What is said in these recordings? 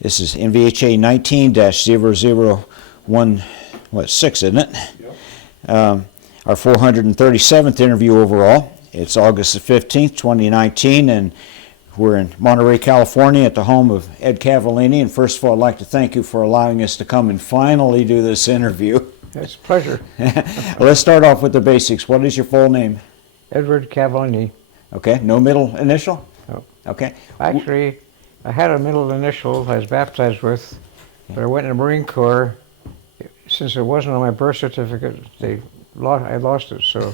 This is NVHA 19-0016, isn't it? Yep. Our 437th interview overall. It's August the 15th, 2019, and we're in Monterey, California at the home of Ed Cavallini. And first of all, I'd like to thank you for allowing us to come and finally do this interview. It's a pleasure. Let's start off with the basics. What is your full name? Edward Cavallini. Okay, no middle initial? No. Okay. Actually, I had a middle initial I was baptized with, but I went in the Marine Corps. Since it wasn't on my birth certificate, I lost it, so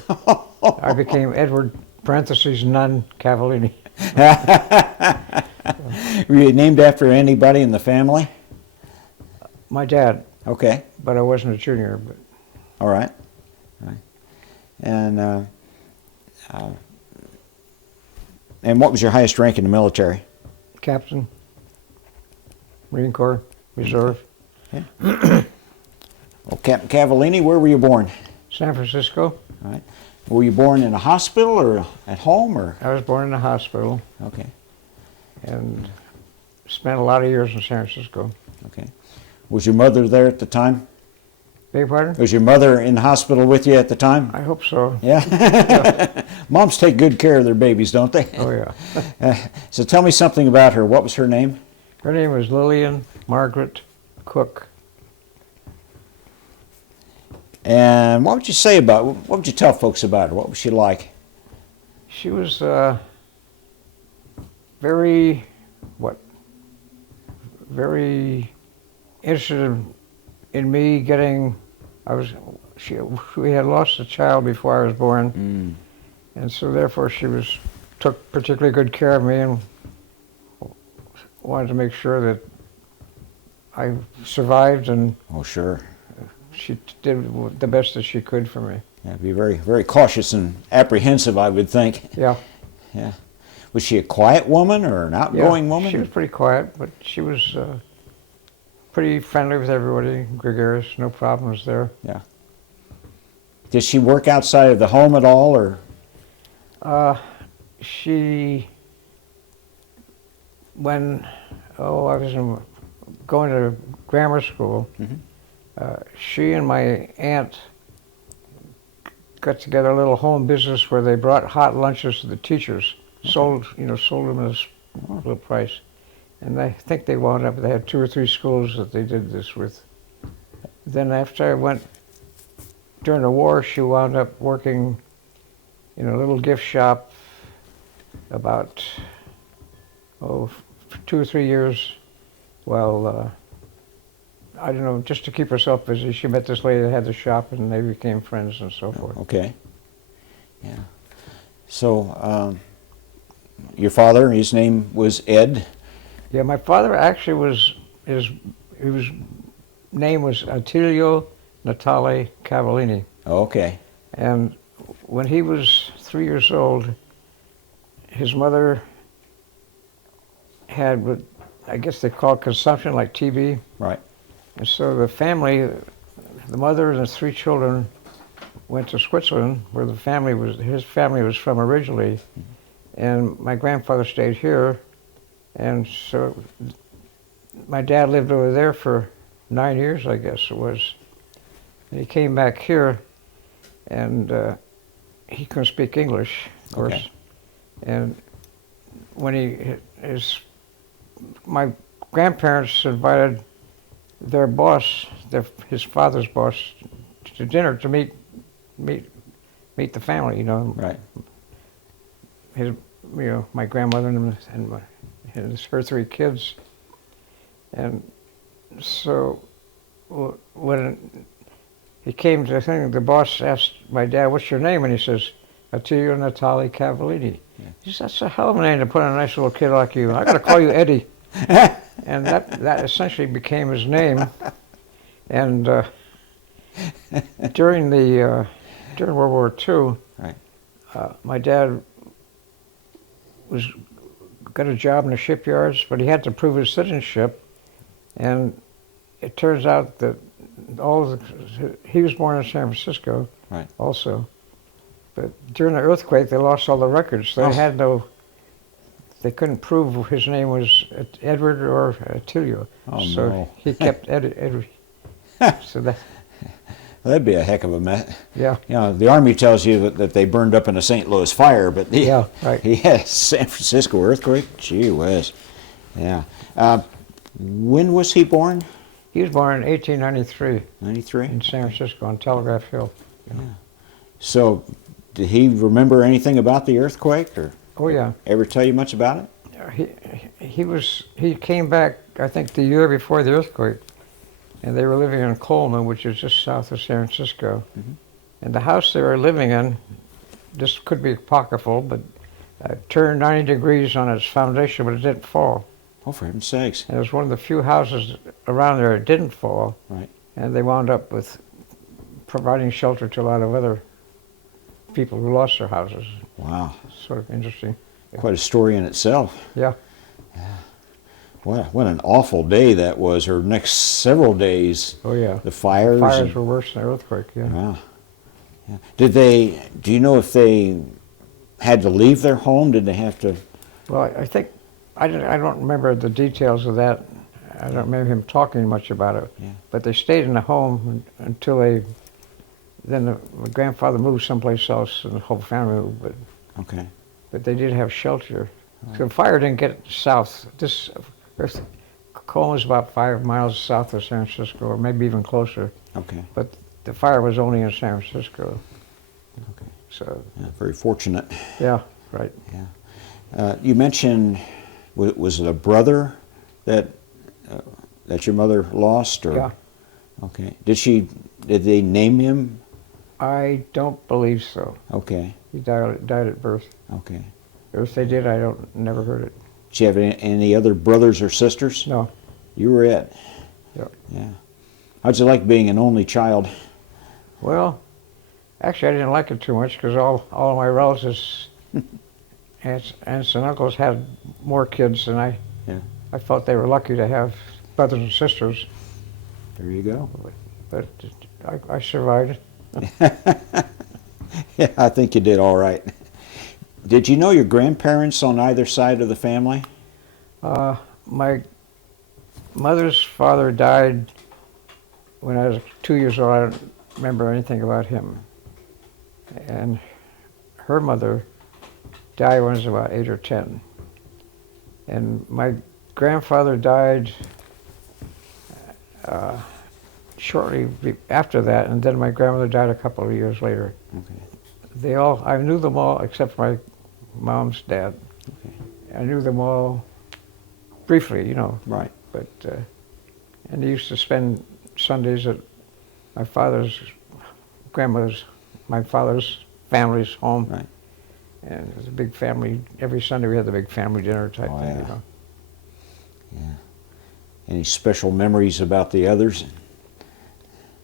I became Edward, parentheses, none, Cavallini. Were you named after anybody in the family? My dad, Okay. but I wasn't a junior. But All right. All right. And what was your highest rank in the military? Captain, Marine Corps, Reserve, Yeah. Well, Captain Cavallini, where were you born? San Francisco. All right. Were you born in a hospital or at home or? I was born in a hospital Okay. and spent a lot of years in San Francisco. Okay. Was your mother there at the time? Beg your pardon? Was your mother in the hospital with you at the time? I hope so. Yeah. Moms take good care of their babies, don't they? Oh, yeah. So tell me something about her. What was her name? Her name was Lillian Margaret Cook. And what would you say what would you tell folks about her? What was she like? She was very interested in me getting. We had lost a child before I was born, and so therefore she took particularly good care of me and wanted to make sure that I survived, and Oh, sure. she did the best that she could for me. Yeah, be very, very cautious and apprehensive, I would think. Yeah. Yeah. Was she a quiet woman or an outgoing woman? She was pretty quiet, but she was pretty friendly with everybody, gregarious, no problems there. Yeah. Did she work outside of the home at all, or? When I was going to grammar school, she and my aunt got together a little home business where they brought hot lunches to the teachers, sold them at a little price. And I think they had 2 or 3 schools that they did this with. Then after I went, during the war, she wound up working in a little gift shop about, 2 or 3 years while, I don't know, just to keep herself busy. She met this lady that had the shop and they became friends and so forth. Okay. Yeah. So, your father, his name was Ed? Yeah, my father actually his name was Attilio Natale Cavallini. Okay. And when he was 3 years old, his mother had what I guess they call consumption, like TB. Right. And so the family, the mother and the 3 children, went to Switzerland, where his family was from originally, and my grandfather stayed here, and so my dad lived over there for 9 years, I guess it was. And he came back here, and he couldn't speak English, of course. Okay. And when my grandparents invited their boss, his father's boss, to dinner to meet the family, Right. My grandmother and her 3 kids. And so when he came to the thing, the boss asked my dad, "What's your name?" And he says, "Attilio Natale Cavallini." Yeah. He says, "That's a hell of a name to put on a nice little kid like you. I got to call you Eddie." And that essentially became his name. And during World War II, Right. My dad got a job in the shipyards, but he had to prove his citizenship. And it turns out that he was born in San Francisco, Right. also. But during the earthquake, they lost all the records. They they couldn't prove his name was Edward or Attilio. Oh, so no. he kept Edward. So that, That'd be a heck of a mess. yeah. You know, the Army tells you that they burned up in a St. Louis fire, but Yeah, right. San Francisco earthquake? Gee whiz. Yeah. When was he born? He was born in 1893 93? in San Francisco on Telegraph Hill. Yeah. So, did he remember anything about the earthquake, or Oh yeah. ever tell you much about it? He came back, I think, the year before the earthquake, and they were living in Coleman, which is just south of San Francisco. Mm-hmm. And the house they were living in, this could be apocryphal, but turned 90 degrees on its foundation, but it didn't fall. Oh, for heaven's sakes. And it was one of the few houses around there that didn't fall. Right. And they wound up with providing shelter to a lot of other people who lost their houses. Wow. Sort of interesting. Quite a story in itself. Yeah. What an awful day that was, or next several days. Oh yeah. The fires. Fires and- were worse than the earthquake. Yeah. Wow. Yeah. Do you know if they had to leave their home? Did they have to? Well, I think I don't remember the details of that. I don't remember him talking much about it. Yeah. But they stayed in the home until my grandfather moved someplace else, and the whole family moved. Okay. But they did have shelter. So the fire didn't get south. Coleman's about 5 miles south of San Francisco, or maybe even closer. Okay. But the fire was only in San Francisco. Okay. So Yeah, very fortunate. yeah, right. Yeah. You mentioned, was it a brother that your mother lost, or? Yeah. Okay. Did they name him? I don't believe so. Okay. He died at birth. Okay. Or if they did, never heard it. Did you have any other brothers or sisters? No. You were it. Yep. Yeah. How'd you like being an only child? Well, actually, I didn't like it too much because all of my relatives, aunts and uncles, had more kids than I. Yeah. I felt they were lucky to have brothers and sisters, There you go. but I survived. Yeah, I think you did all right. Did you know your grandparents on either side of the family? My mother's father died when I was 2 years old. I don't remember anything about him. And her mother died when I was about 8 or 10. And my grandfather died shortly after that, and then my grandmother died a couple of years later. Okay. I knew them all except for my mom's dad. Okay. I knew them all briefly, Right. but and they used to spend Sundays at my father's family's home. Right. And it was a big family. Every Sunday we had the big family dinner type Oh, thing. yeah. Yeah. Any special memories about the others?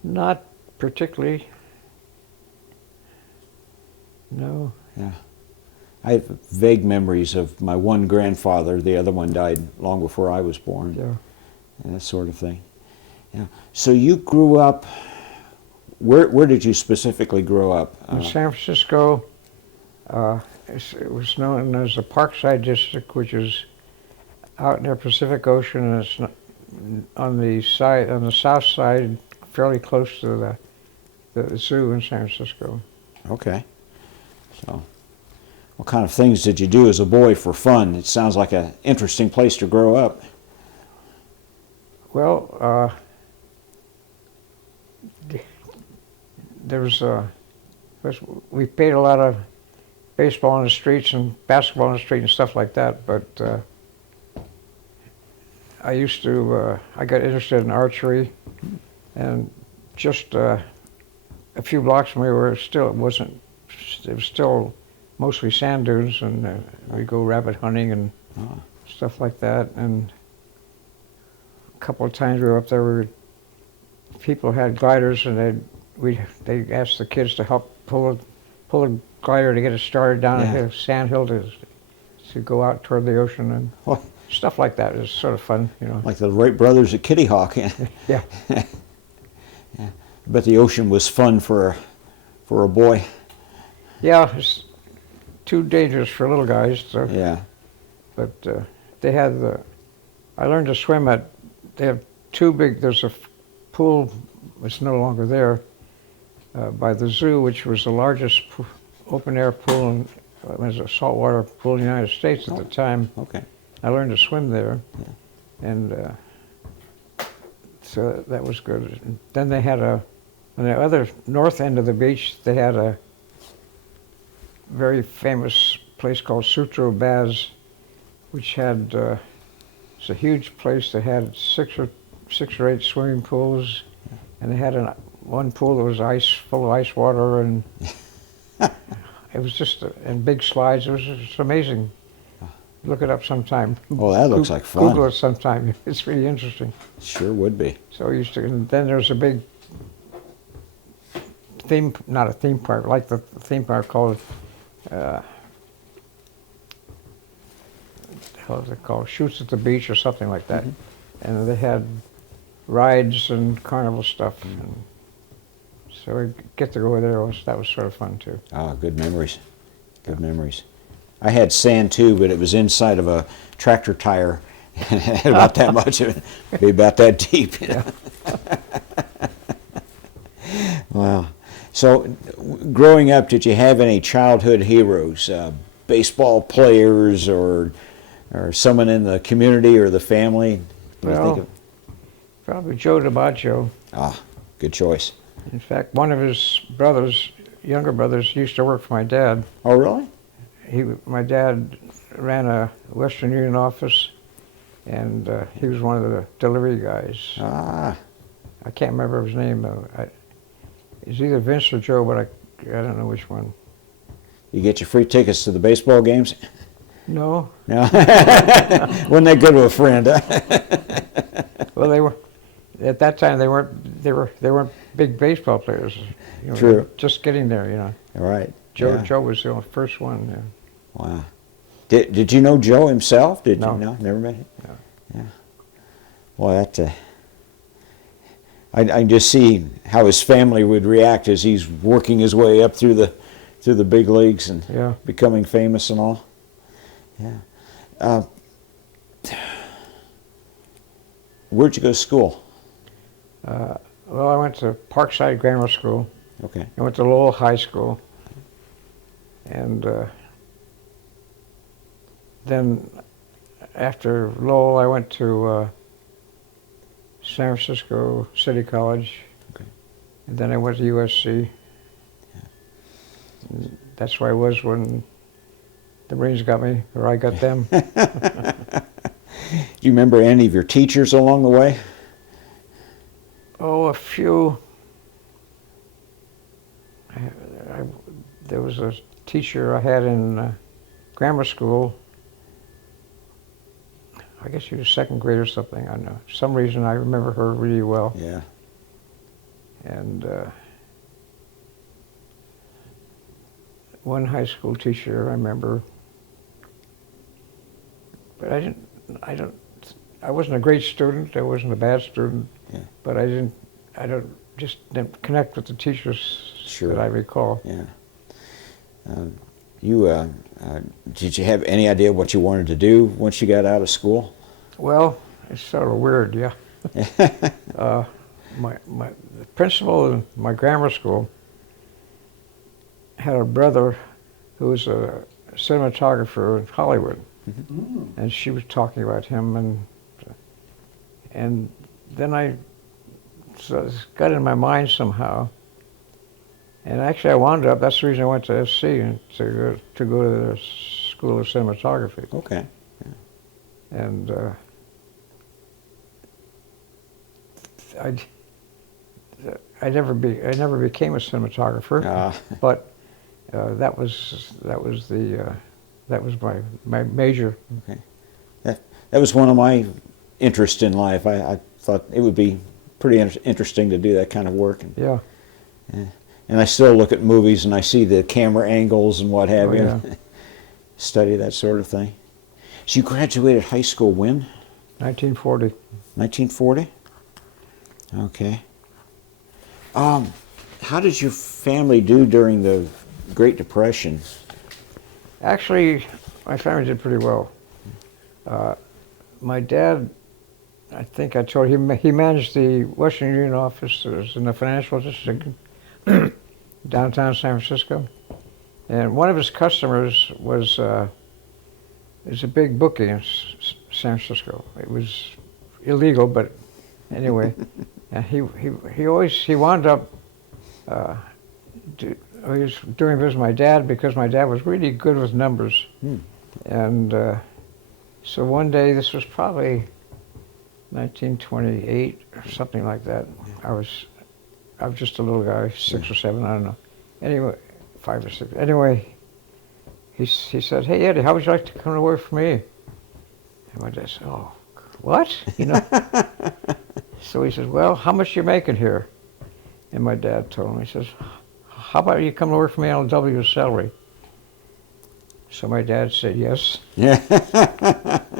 Not particularly. No. Yeah. I have vague memories of my one grandfather. The other one died long before I was born. Yeah. And that sort of thing. Yeah. So you grew up. Where did you specifically grow up? In San Francisco, it was known as the Parkside District, which is out near Pacific Ocean, and it's on the south side, fairly close to the zoo in San Francisco. Okay. So, what kind of things did you do as a boy for fun? It sounds like an interesting place to grow up. Well, we played a lot of baseball on the streets and basketball on the street and stuff like that, but I got interested in archery, and just a few blocks from where we were, it was still mostly sand dunes, and we go rabbit hunting and stuff like that. And a couple of times we were up there, people had gliders, and they asked the kids to help pull a glider to get it started down a sand hill to go out toward the ocean, and stuff like that. It was sort of fun, Like the Wright brothers at Kitty Hawk. Yeah. Yeah. But the ocean was fun for a boy. Yeah, it's too dangerous for little guys. So. Yeah. But they had I learned to swim they have there's a pool, it's no longer there, by the zoo, which was the largest open air pool, it was a saltwater pool in the United States at the time. Okay. I learned to swim there, and so that was good. And then they had on the other north end of the beach, they had a very famous place called Sutro Baz, which had, it's a huge place. They had six or eight swimming pools, and they had one pool that was full of ice water, and it was just, and big slides. It was just amazing. Look it up sometime. Oh, that looks like fun. Google it sometime. It's really interesting. Sure would be. So we used to, and then there's a big not a theme park, like the theme park called, how is it called? Shoots at the Beach or something like that. And they had rides and carnival stuff. And so we get to go there. That was sort of fun too. Ah, good memories. Good memories. I had sand too, but it was inside of a tractor tire. And it had about that much of it. Be about that deep. You know? Wow. So, growing up, did you have any childhood heroes, baseball players, or someone in the community or the family? Well, probably Joe DiMaggio. Ah, good choice. In fact, one of his brothers, younger brothers, used to work for my dad. Oh, really? My dad ran a Western Union office, and he was one of the delivery guys. Ah. I can't remember his name, though. It's either Vince or Joe, but I don't know which one. You get your free tickets to the baseball games? No. No. Wasn't that good of a friend? Huh? Well, they were at that time. They weren't big baseball players. You know, True. Just getting there, you know. All right. Joe Yeah. Joe was the first one. Yeah. Wow. Did you know Joe himself? Did No. you? No, never met him. No. Yeah. Well, that. I just see how his family would react as he's working his way up through the big leagues and becoming famous and all. Yeah. Where'd you go to school? Well, I went to Parkside Grammar School. Okay. I went to Lowell High School, and then after Lowell, I went to San Francisco City College. Okay. And then I went to USC. Yeah. That's where I was when the Marines got me, or I got them. Do you remember any of your teachers along the way? Oh, a few. There was a teacher I had in grammar school. I guess she was second grade or something. I don't know. For some reason, I remember her really well. Yeah. And one high school teacher I remember, but I wasn't a great student. I wasn't a bad student. Yeah. But I didn't connect with the teachers Sure. that I recall. Yeah. Did you have any idea what you wanted to do once you got out of school? Well, it's sort of weird, yeah. The principal in my grammar school had a brother who was a cinematographer in Hollywood, and she was talking about him, and then it got in my mind somehow. And actually, I wound up. That's the reason I went to SC and to go to the School of Cinematography. Okay. Yeah. And I never became a cinematographer, but that was my major. Okay. That was one of my interests in life. I thought it would be pretty interesting to do that kind of work. Yeah. And I still look at movies and I see the camera angles and what have you. Yeah. Study that sort of thing. So you graduated high school when? 1940. 1940? Okay. How did your family do during the Great Depression? Actually, my family did pretty well. My dad, I think I told you, he managed the Western Union office that was in the financial district downtown San Francisco. And one of his customers was a big bookie in San Francisco. It was illegal, but anyway. And he wound up he was doing business with my dad because my dad was really good with numbers. And so one day, this was probably 1928 or something like that. I was just a little guy, 6 or 7, I don't know. Anyway, 5 or 6. Anyway, he said, "Hey Eddie, how would you like to come to work for me?" And my dad said, "Oh, what?" You know. So he says, "Well, how much you making here?" And my dad told him. He says, "How about you come to work for me on a double salary?" So my dad said yes. Yeah.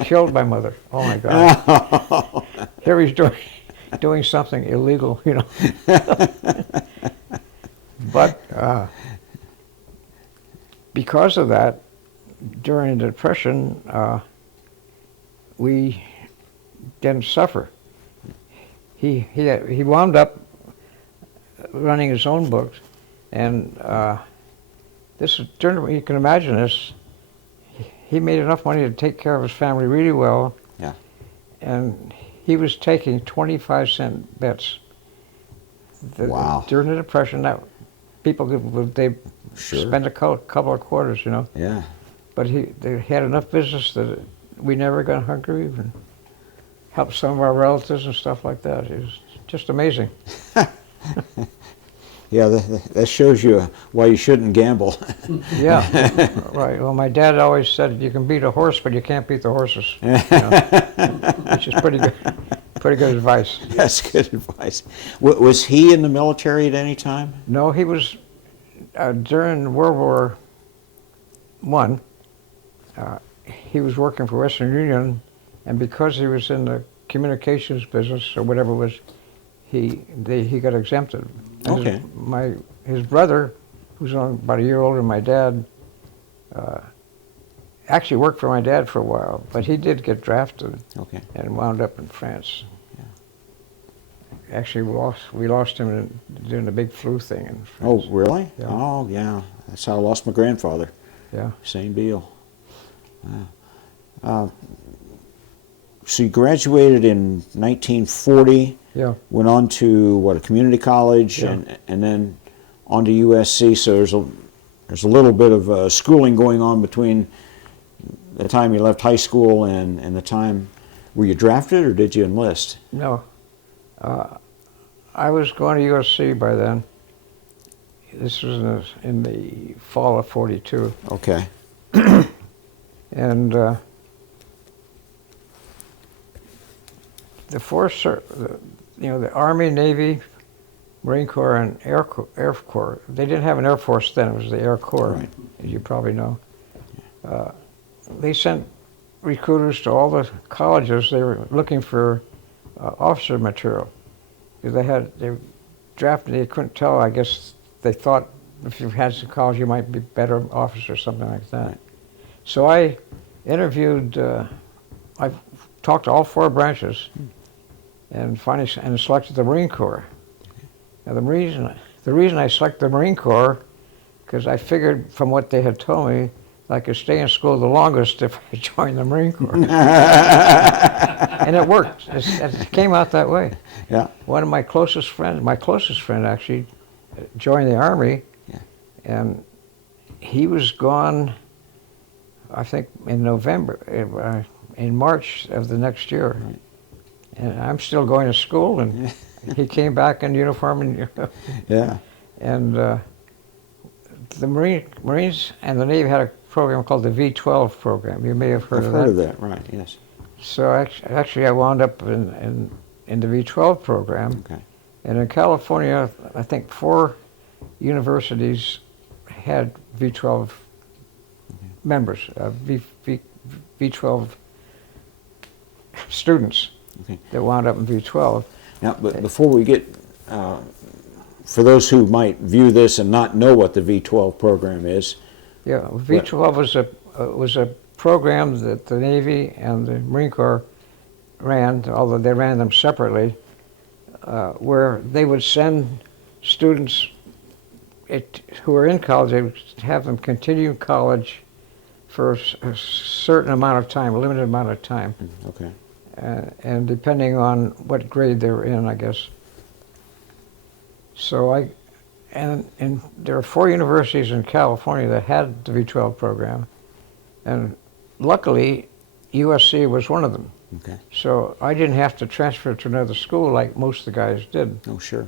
Killed my mother. Oh my God. Here he's doing something illegal, you know. But because of that, during the Depression, we didn't suffer. He wound up running his own books, and this is during, you can imagine this. He made enough money to take care of his family really well. Yeah. And he was taking 25-cent bets. Wow. During the Depression, that people they spend a couple of quarters, you know. Yeah. But they had enough business that we never got hungry, and helped some of our relatives and stuff like that. It was just amazing. Yeah, that shows you why you shouldn't gamble. Yeah, right. Well, my dad always said, "You can beat a horse, but you can't beat the horses," you know? Which is pretty good advice. That's good advice. Was he in the military at any time? No, he was during World War I. He was working for Western Union, and because he was in the communications business or whatever it was, he got exempted. Okay. His brother, who's about a year older than my dad, actually worked for my dad for a while, but he did get drafted. Okay. And wound up in France. Yeah. Actually, we lost him during the big flu thing in France. Oh, really? Yeah. Oh, yeah. That's how I lost my grandfather. Yeah. Same deal. So you graduated in 1940. Yeah. Went on to a community college, Yeah. and then on to USC. So there's a little bit of schooling going on between the time you left high school and the time. Were you drafted or did you enlist? No. I was going to USC by then. This was in the fall of '42. Okay. And the force, the Army, Navy, Marine Corps, and Air Corps. They didn't have an Air Force then. It was the Air Corps, Right. as you probably know. They sent recruiters to all the colleges. They were looking for officer material. They drafted. They couldn't tell. I guess they thought if you had some college, you might be better officer or something like that. Right. So I interviewed. I talked to all 4 branches, and finally selected the Marine Corps. Now the reason I selected the Marine Corps, because I figured from what they had told me, I could stay in school the longest if I joined the Marine Corps. And it worked. It came out that way. Yeah. One of my closest friend actually, joined the Army, Yeah. and he was gone, I think, in in March of the next year. Right. And I'm still going to school, and he came back in uniform, and Yeah. and the Marines and the Navy had a program called the V-12 program. You may have heard I've of heard that. of that. Right. Yes. So actually, I wound up in the V-12 program. Okay. And in California, I think 4 universities had V-12 members, V-12 students Okay. that wound up in V-12. Now, but before we get, for those who might view this and not know what the V-12 program is. Yeah, V-12 was a program that the Navy and the Marine Corps ran, although they ran them separately, where they would send students who were in college, they would have them continue college for a certain amount of time, a limited amount of time. Okay. And depending on what grade they were in, I guess. So and there are 4 universities in California that had the V-12 program, and luckily USC was one of them. Okay. So I didn't have to transfer to another school like most of the guys did. Oh, sure.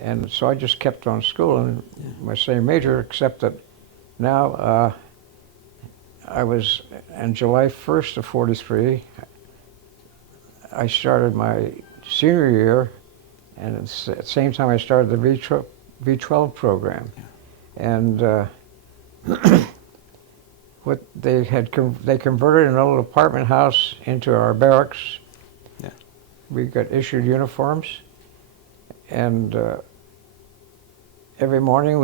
And so I just kept on school in my same major, except that now I was, on July 1st of 43, I started my senior year, and at the same time I started the V-12 program. Yeah. And what they converted an old apartment house into our barracks. Yeah. We got issued uniforms, and every morning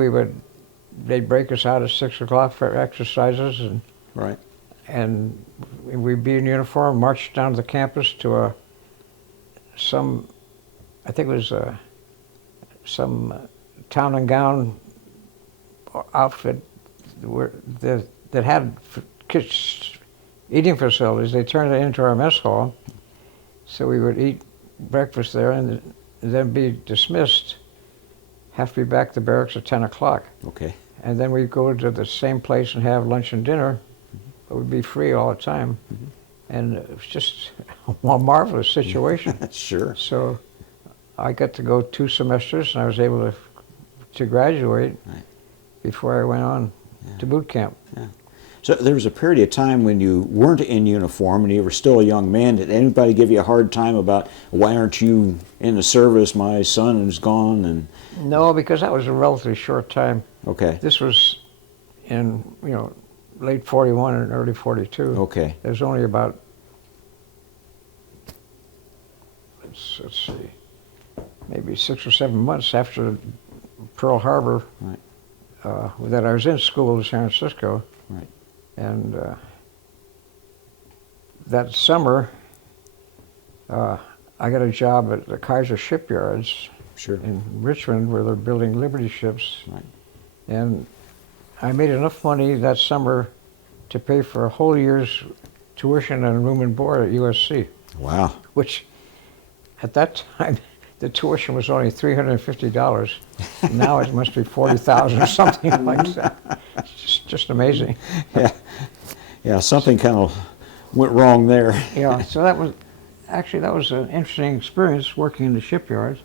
they'd break us out at 6 o'clock for exercises, and right. And we'd be in uniform, march down to the campus to I think it was some town and gown outfit that had kids eating facilities. They turned it into our mess hall, so we would eat breakfast there and then be dismissed. Have to be back to barracks at 10 o'clock. Okay. And then we'd go to the same place and have lunch and dinner. But we'd be free all the time. And it was just a marvelous situation. Sure. So I got to go 2 semesters, and I was able to graduate before I went on to boot camp. Yeah. So there was a period of time when you weren't in uniform and you were still a young man. Did anybody give you a hard time about, why aren't you in the service? My son is gone. And no, because that was a relatively short time. okay. This was in, late 41 and early 42. Okay. There was only about, let's see, maybe 6 or 7 months after Pearl Harbor that I was in school in San Francisco. Right. And that summer, I got a job at the Kaiser shipyards in Richmond, where they're building Liberty ships. Right. And I made enough money that summer to pay for a whole year's tuition and room and board at USC. Wow. Which, at that time, the tuition was only $350. Now it must be $40,000 or something like that. It's just amazing. Yeah, something kind of went wrong there. Yeah, so that was an interesting experience working in the shipyards.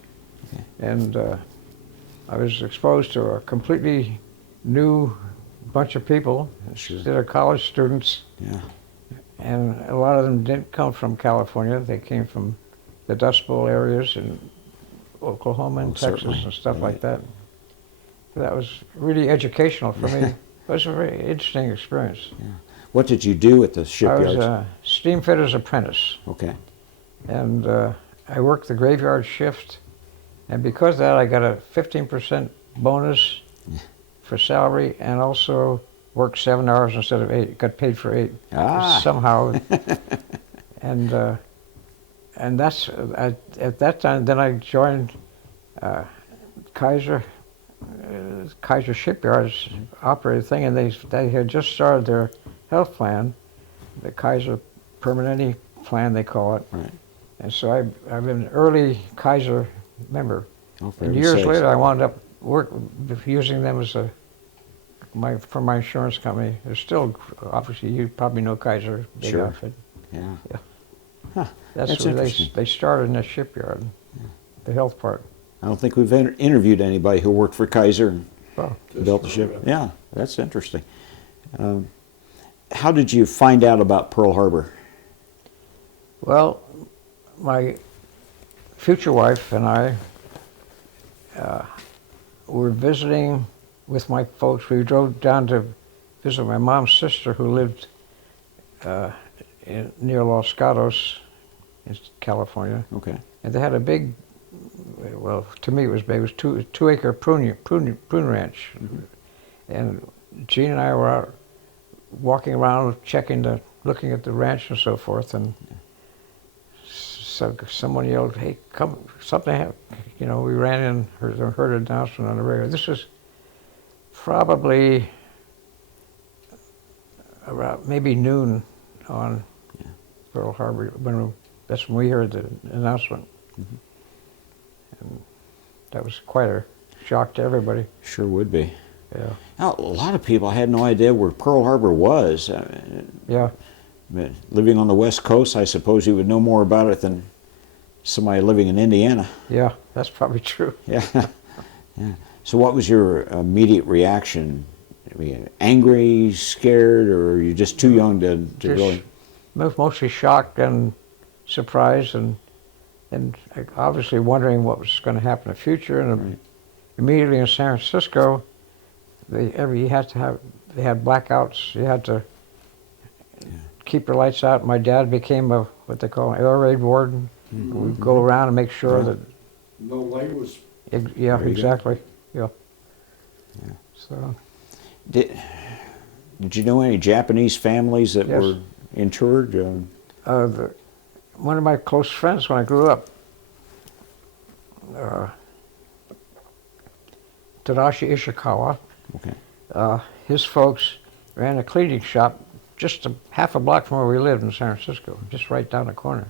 Okay. And I was exposed to a completely new bunch of people. Sure. They're college students. Yeah. And a lot of them didn't come from California. They came from the Dust Bowl areas in Oklahoma and Texas and stuff like that. That was really educational for me. It was a very interesting experience. Yeah. What did you do at the shipyards? I was a steam fitter's apprentice. Okay. And I worked the graveyard shift. And because of that, I got a 15% bonus for salary, and also worked 7 hours instead of 8. Got paid for 8 somehow. And that's at that time. Then I joined Kaiser Shipyards operating thing, and they had just started their health plan, the Kaiser Permanente plan they call it. Right. And so I've been an early Kaiser member. Oh, and years later, I wound up using them as for my insurance company. There's still, obviously, you probably know Kaiser, big outfit. Yeah. Huh. That's where they started in the shipyard, the health part. I don't think we've interviewed anybody who worked for Kaiser and built the ship. Right. Yeah, that's interesting. How did you find out about Pearl Harbor? Well, my future wife and I were visiting with my folks. We drove down to visit my mom's sister, who lived near Los Gatos in California. Okay. And they had a big, well, to me it was big. It was two-acre prune ranch. And Gene and I were out walking around checking the looking at the ranch and so forth, and so someone yelled, "Hey, come! Something happened!" You know, we ran in, heard an announcement on the radio. This is probably around maybe noon on Pearl Harbor. That's when we heard the announcement. Mm-hmm. And that was quite a shock to everybody. Sure would be. Yeah. Now, a lot of people had no idea where Pearl Harbor was. Yeah. But living on the West Coast, I suppose you would know more about it than somebody living in Indiana. Yeah, that's probably true. Yeah. Yeah. So what was your immediate reaction? Were you angry, scared, or were you just too young to really? Mostly shocked and surprised, and obviously wondering what was going to happen in the future. And immediately in San Francisco, they had blackouts. You had to keep your lights out. My dad became what they call an air raid warden. Mm-hmm. We'd go around and make sure that no light was. Yeah, exactly. Yeah. So. Did you know any Japanese families that Yes. were interred? One of my close friends when I grew up, Tadashi Ishikawa, Okay. his folks ran a cleaning shop just half a block from where we lived in San Francisco, just right down the corner.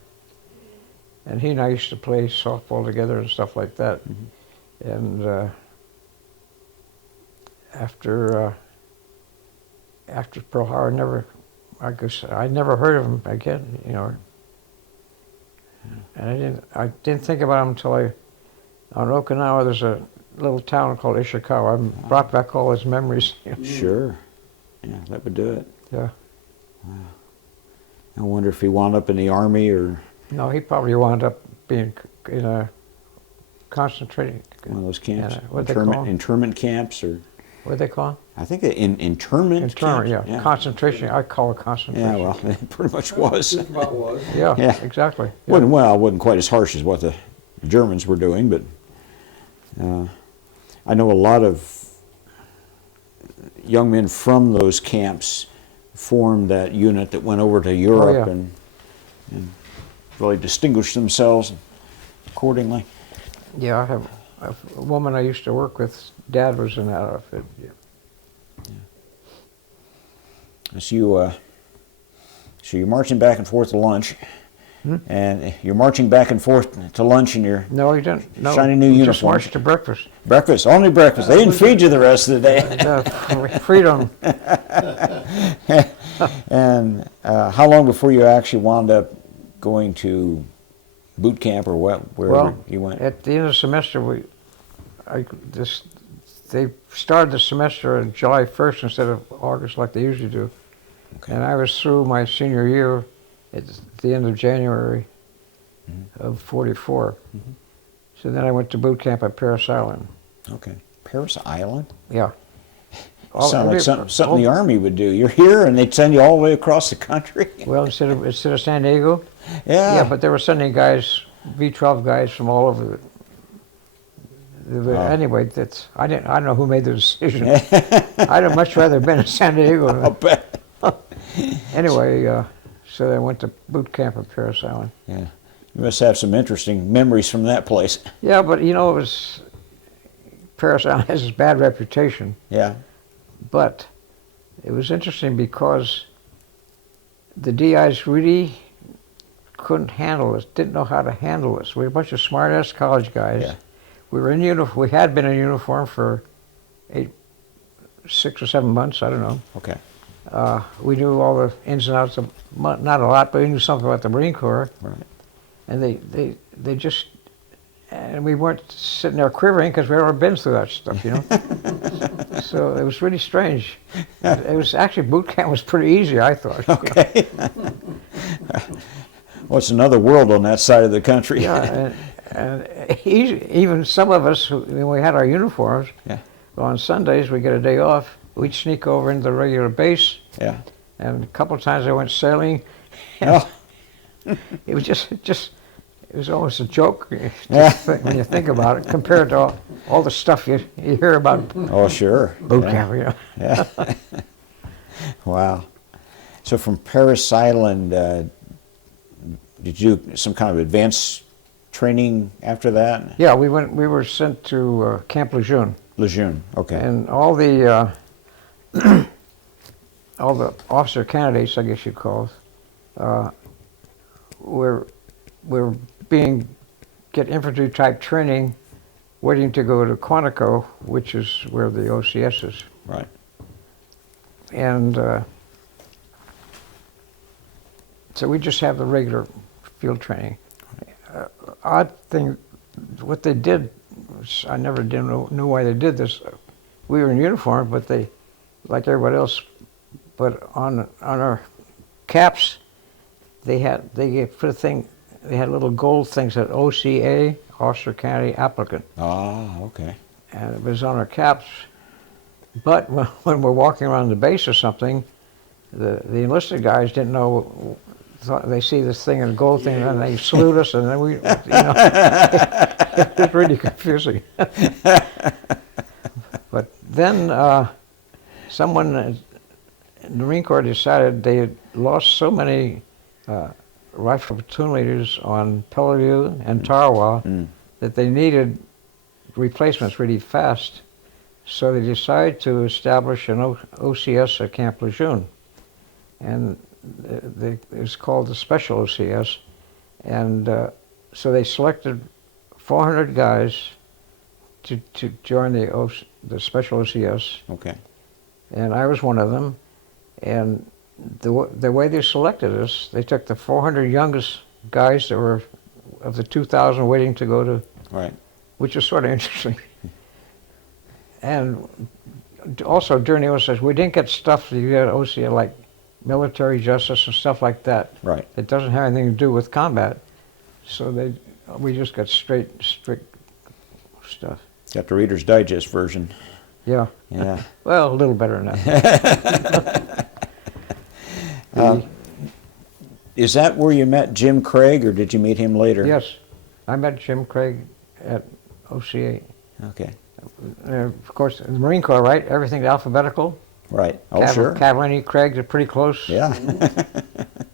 And he and I used to play softball together and stuff like that. Mm-hmm. And after Pearl Harbor, I never heard of him again, you know. And I didn't think about him until on Okinawa there's a little town called Ishikawa. I brought back all his memories. You know. Sure. Yeah, that would do it. Yeah. Wow. I wonder if he wound up in the Army or... No, he probably wound up being in a concentrating... One of those camps? What'd they call them? Internment camps or... What'd they call them? I think internment camps? Yeah. Concentration. I call it concentration. Yeah, well, it pretty much was. Just about was. Yeah, exactly. Yeah. Wasn't quite as harsh as what the Germans were doing, but I know a lot of young men from those camps formed that unit that went over to Europe and really distinguished themselves accordingly. Yeah, I have a woman I used to work with. Dad was in that outfit. Yeah. So you're marching back and forth to lunch, and you're marching back and forth to lunch in your No, he didn't. No, shiny new we uniform. just marched to breakfast. Breakfast, only breakfast. They didn't feed you the rest of the day. Freedom. And how long before you actually wound up going to boot camp or wherever you went? At the end of the semester, they started the semester on July 1st instead of August like they usually do. Okay. And I was through my senior year at the end of January of '44. Mm-hmm. So then I went to boot camp at Parris Island. Okay. Parris Island? Yeah. Sounds like something the Army would do. You're here and they'd send you all the way across the country? Well, instead of San Diego? Yeah. Yeah, but they were sending guys, V-12 guys from all over Anyway, I don't know who made the decision. I'd have much rather been in San Diego. I'll bet. Anyway, so I went to boot camp at Parris Island. Yeah. You must have some interesting memories from that place. Yeah, but you know, Parris Island has this bad reputation. Yeah. But it was interesting because the DIs really couldn't handle us, didn't know how to handle us. We were a bunch of smart-ass college guys. Yeah. We were in uniform. We had been in uniform for 6 or 7 months. I don't know. Okay. We knew all the ins and outs of, not a lot, but we knew something about the Marine Corps. Right. And they just, and we weren't sitting there quivering because we'd already been through that stuff, you know. So it was really strange. It was actually, boot camp was pretty easy, I thought. Okay. Well, it's another world on that side of the country. Yeah, and even some of us, when we had our uniforms, on Sundays we get a day off, we'd sneak over into the regular base. Yeah. And a couple of times I went sailing. Oh. It was it was almost a joke when you think about it, compared to all the stuff you hear about Oh, sure. boot camp, you know. Yeah. Wow. So from Paris Island, did you do some kind of advanced training after that? Yeah, we were sent to Camp Lejeune. Lejeune, okay. And all the officer candidates, I guess you'd call us, were get infantry type training, waiting to go to Quantico, which is where the OCS is. Right. And so we just have the regular field training. Odd thing, what they did, I never knew why they did this. We were in uniform, but they, like everybody else, but on our caps, they had little gold things that OCA, Officer Candidate Applicant. Ah, okay. And it was on our caps. But when we're walking around the base or something, the enlisted guys didn't know. Thought they see this thing and a gold thing, and they salute us, and then we, it was really confusing. But then someone in the Marine Corps decided they had lost so many rifle platoon leaders on Peleliu and Tarawa that they needed replacements really fast. So they decided to establish an OCS at Camp Lejeune. And it was called the Special OCS. And so they selected 400 guys to join the Special OCS. Okay. And I was one of them. And the way they selected us, they took the 400 youngest guys that were of the 2,000 waiting to go to, Right. which is sort of interesting. And also during the OCS, we didn't get stuff that you get at OCS like military justice and stuff like that. Right. It doesn't have anything to do with combat. So we just got strict stuff. Got the Reader's Digest version. Yeah. Yeah. Well, a little better than that. Is that where you met Jim Craig, or did you meet him later? Yes. I met Jim Craig at OCA. Okay. Of course, in the Marine Corps, right? Everything's alphabetical. Right. Oh, sure. Cavallini, Craig, they're pretty close. Yeah.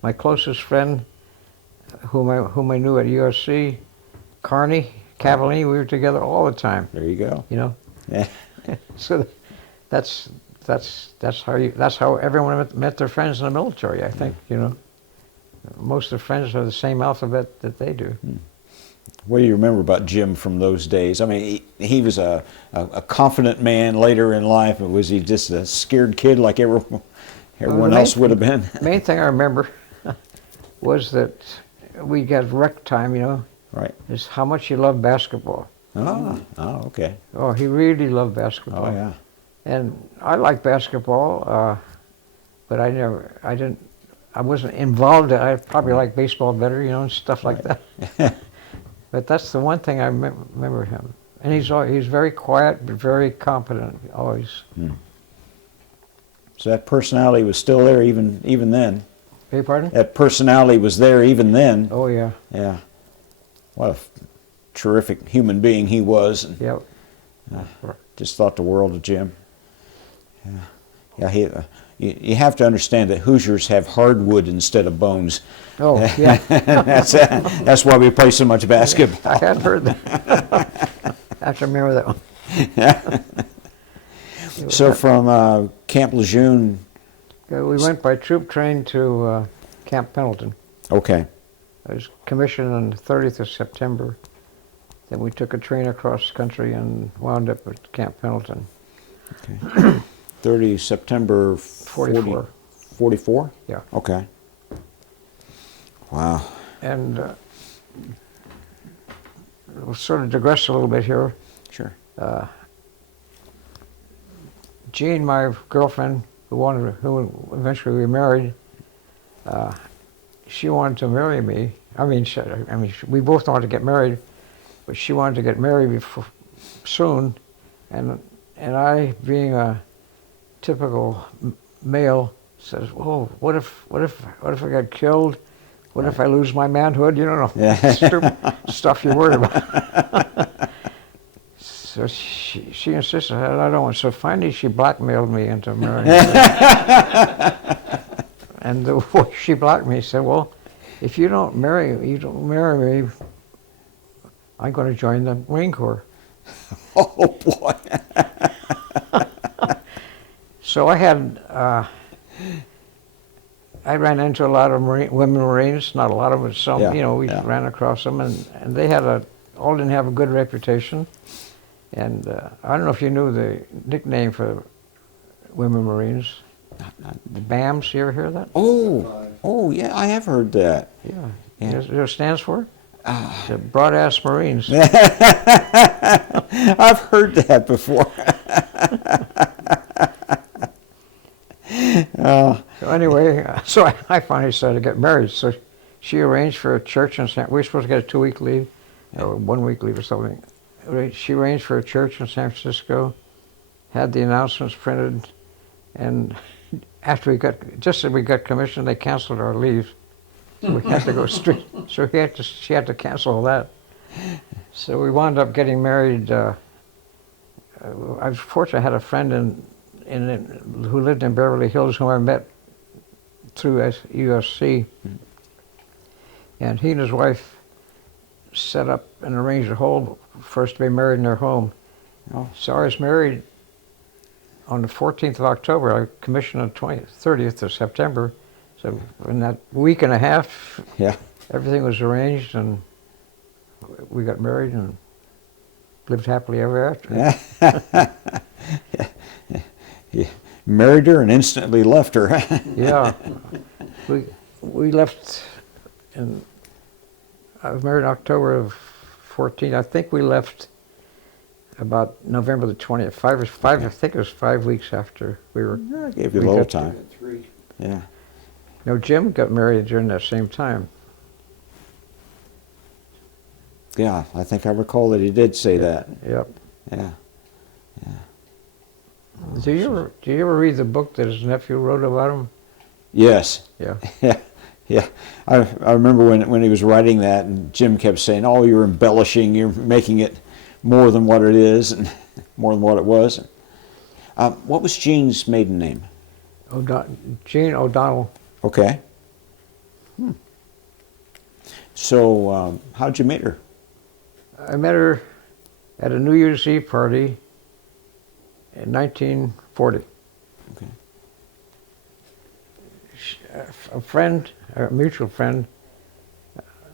My closest friend, whom I knew at USC, Carney, Cavallini, we were together all the time. There you go. You know. Yeah. So that's how everyone met their friends in the military. I think most of the friends are the same alphabet that they do. What do you remember about Jim from those days? I mean, he was a confident man later in life, but was he just a scared kid like everyone else would have been? The main thing I remember was that we got rec time, Right. is how much he loved basketball. Oh, okay. Oh, he really loved basketball. Oh, yeah. And I like basketball, but I wasn't involved. I probably like baseball better, and stuff like that. But that's the one thing I remember him. And he's very quiet, but very competent, always. So that personality was still there even then. Beg your pardon? That personality was there even then. Oh, yeah. Yeah. What a terrific human being he was. And, Yep. just thought the world of Jim. Yeah. You have to understand that Hoosiers have hardwood instead of bones. Oh, yeah. That's why we play so much basketball. I hadn't heard that. I have to remember that one. So from Camp Lejeune. We went by troop train to Camp Pendleton. Okay. I was commissioned on the 30th of September. Then we took a train across country and wound up at Camp Pendleton. Okay. 30 September 44. 44? Yeah. Okay. Wow. And we'll sort of digress a little bit here. Sure. Jean, my girlfriend, who eventually we married, she wanted to marry me. We both wanted to get married, but she wanted to get married soon, and I, being a typical male, says, "Oh, what if I get killed? What if I lose my manhood? Stupid stuff you worry about." So she insisted, I don't want. So finally, she blackmailed me into marrying her. And And the way she blocked me, said, well, if you don't marry me, I'm going to join the Marine Corps. Oh, boy. So I ran into a lot of women Marines, not a lot of them, some, Yeah, you know, we yeah. ran across them, and they all didn't have a good reputation. And I don't know if you knew the nickname for women Marines. The BAMs, you ever hear that? Oh, yeah, I have heard that. Yeah. Yeah. You know what it stands for? The Broad-Ass Marines. I've heard that before. So anyway, so I finally decided to get married. So she arranged for a church in San. We were supposed to get a 2-week leave, or 1 week leave or something. She arranged for a church in San Francisco, had the announcements printed, and after just as we got commissioned, they canceled our leave. So we had to go straight. So she had to cancel all that. So we wound up getting married. I was fortunate. I had a friend who lived in Beverly Hills, whom I met through USC, and he and his wife set up and arranged a home for us to be married in their home. Oh. So I was married on the 14th of October. I commissioned on the 30th of September. So in that week and a half, Yeah. everything was arranged, and we got married and lived happily ever after. You married her and instantly left her. Yeah, we left, and I was married in October of 14. I think we left about November the 20th. I think it was 5 weeks after we were. I gave you a little time. 3. Yeah. No, Jim got married during that same time. Yeah, I think I recall that he did say that. Yep. Yeah. Do you ever read the book that his nephew wrote about him? Yes. Yeah. Yeah. I remember when he was writing that, and Jim kept saying, "Oh, you're embellishing. You're making it more than what it is, and more than what it was." What was Jean's maiden name? Jean O'Donnell. Okay. So, how'd you meet her? I met her at a New Year's Eve party in 1940. Okay. A mutual friend,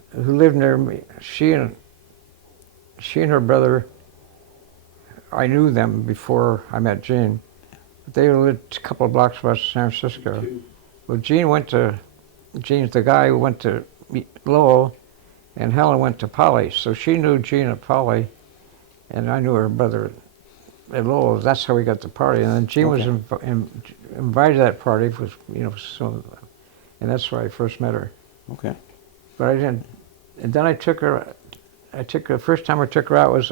who lived near me, she and her brother, I knew them before I met Jean. They lived a couple of blocks west of San Francisco. Well, Jean's the guy who went to Lowell, and Helen went to Poly. So she knew Jean at Poly, and I knew her brother at Lowell. That's how we got the party. And then Jean was invited to that party, and that's where I first met her. Okay. But I didn't. And then the first time I took her out was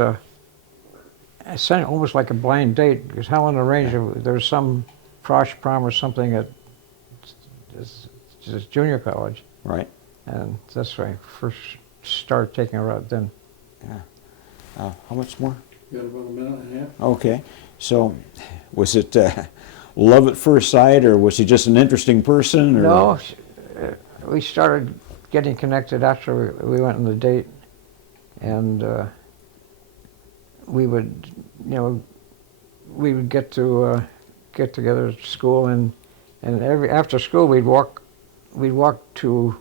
almost like a blind date, because Helen arranged there was some frosh prom or something at this junior college. Right. And that's why I first started taking her out then. Yeah. How much more? You got about a minute and a half? Okay. So, was it love at first sight, or was he just an interesting person? Or? No, we started getting connected after we went on the date, and we would get together at school, and after school we'd walk to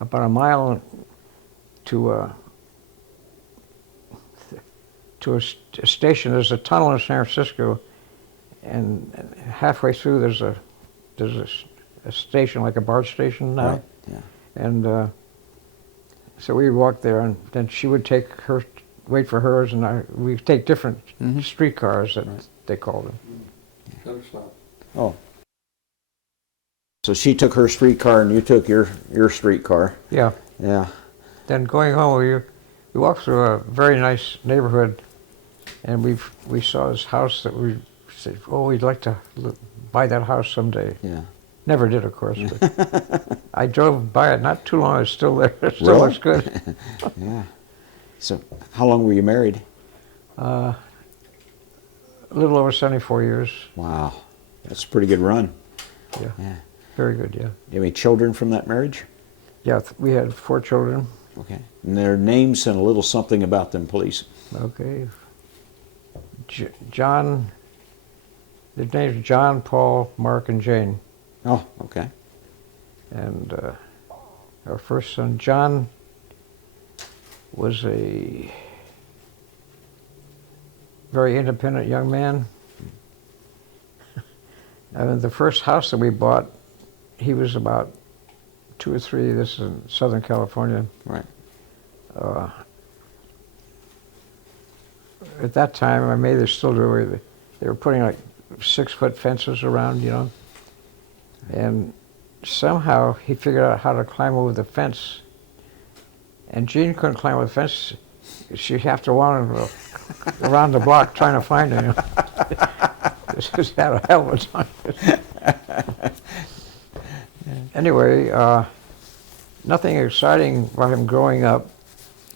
about a mile to a station. There's a tunnel in San Francisco, and halfway through there's a station, like a BART station now. Right. Yeah. And so we walked there, and then she would wait for hers, and we'd take different streetcars that they called them. Better stop. Oh. So she took her streetcar and you took your streetcar. Yeah. Yeah. Then going home, we walked through a very nice neighborhood, and we saw this house that we said, "Oh, we'd like to buy that house someday." Yeah. Never did, of course. But I drove by it not too long. It's still there. It still Really? looks good. Yeah. So, how long were you married? A little over 74 years. Wow. That's a pretty good run. Yeah. Yeah. Very good, yeah. Do you have any children from that marriage? Yeah, we had 4 children. Okay. And their names and a little something about them, please. Okay. John, their names are John, Paul, Mark, and Jane. Oh, okay. And our first son, John, was a very independent young man. And the first house that we bought, he was about 2 or 3. This is in Southern California. Right. At that time, I may they still do. They were putting like 6-foot fences around, you know. And somehow he figured out how to climb over the fence. And Jean couldn't climb over the fence. She'd have to wander around the block trying to find him. Just had a hell of a time. Anyway, nothing exciting about him growing up.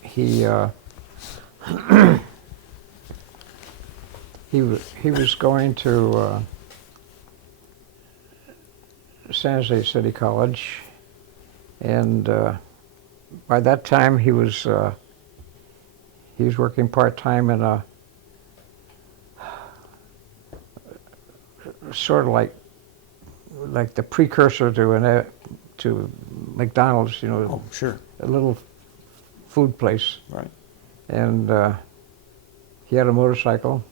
He he was going to San Jose City College, and by that time he was working part-time in a sort of like the precursor to McDonald's, you know. Oh, sure. A little food place. Right. And he had a motorcycle,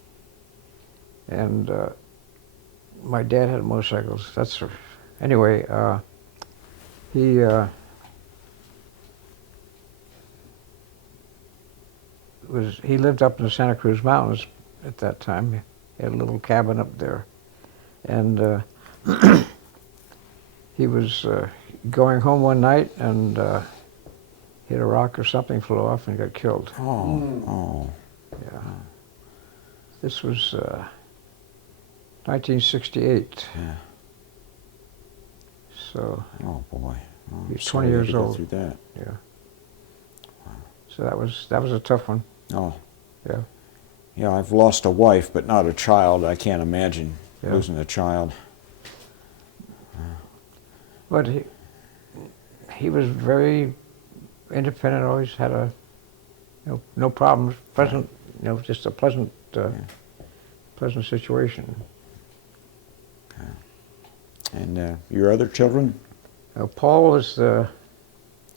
and my dad had motorcycles. Anyway, he lived up in the Santa Cruz Mountains at that time. He had a little cabin up there, and he was going home one night and hit a rock or something, flew off, and got killed. Oh. Yeah. This was 1968. Yeah. So. Oh boy. Oh, He was sorry 20 you had years to go old. through that. Yeah. So that was a tough one. Oh. Yeah. Yeah, I've lost a wife, but not a child. I can't imagine Yeah. losing a child. But he was very independent. Always had no problems. Pleasant, just a pleasant pleasant situation. And your other children? Paul was the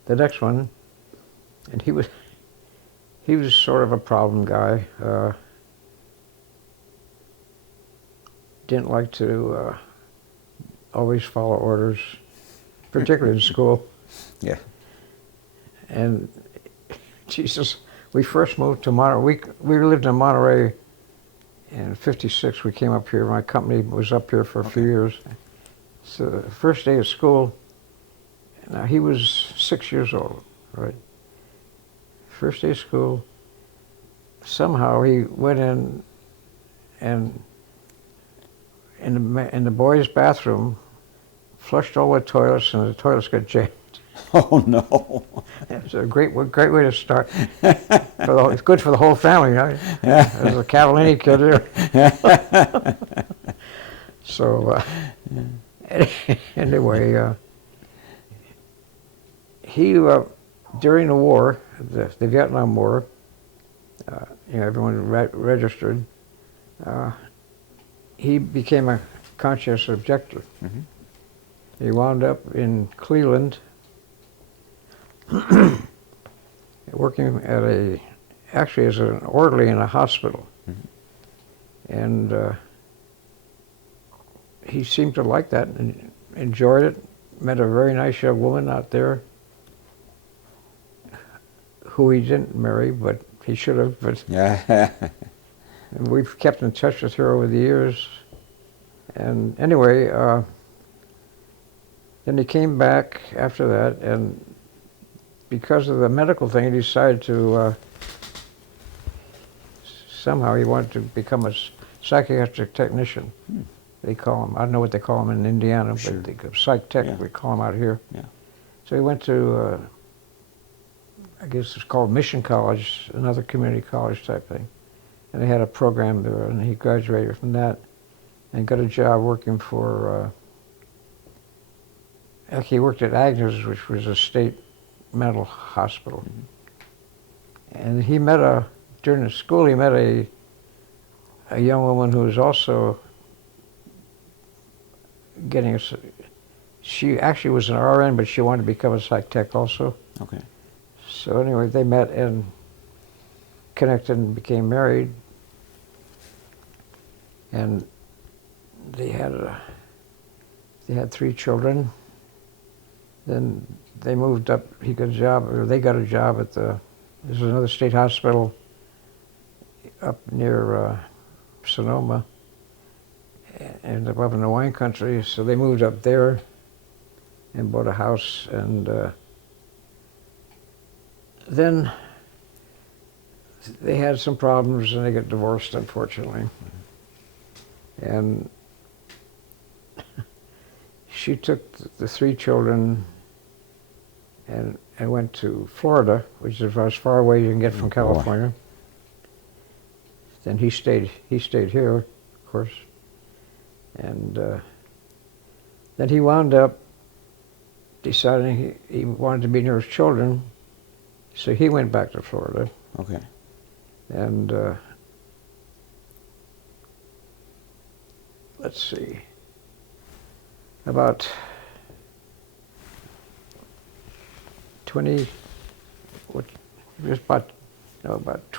next one, and he was sort of a problem guy. Didn't like to always follow orders, particularly in school. Yeah. And Jesus, we first moved to Monterey. We lived in Monterey in '56. We came up here. My company was up here for a few years. So the first day of school, now he was 6 years old, right? First day of school, somehow he went in and in the boys' bathroom, flushed all the toilets, and the toilets got jammed. Oh no. It's a great way to start. It's good for the whole family, you know. There's a Cavallini kid here. So anyway, he during the war, the Vietnam War, everyone registered. He became a conscientious objector. Mm-hmm. He wound up in Cleveland, working actually as an orderly in a hospital. Mm-hmm. And he seemed to like that and enjoyed it. Met a very nice young woman out there who he didn't marry, but he should have. But and we've kept in touch with her over the years. And anyway, then he came back after that, and because of the medical thing, he decided to, somehow he wanted to become a psychiatric technician. They call him, I don't know what they call him in Indiana, Sure. but they go psych tech, we call him out here. Yeah. So he went to, I guess it's called Mission College, another community college type thing. And they had a program there, and he graduated from that and got a job working for he worked at Agnes, which was a state mental hospital. And he met during the school, he met a young woman who was also getting she actually was an RN, but she wanted to become a psych tech also. Okay. So anyway, they met and connected and became married. And they had 3 children. Then they moved up. He got a job, or they got a job at there's another state hospital up near Sonoma, and up in the wine country. So they moved up there and bought a house, and then they had some problems, and they got divorced, unfortunately. And she took the 3 children and went to Florida, which is as far away you can get from California. Then he stayed here, of course. And then he wound up deciding he wanted to be near his children, so he went back to Florida. Okay. And let's see, about 12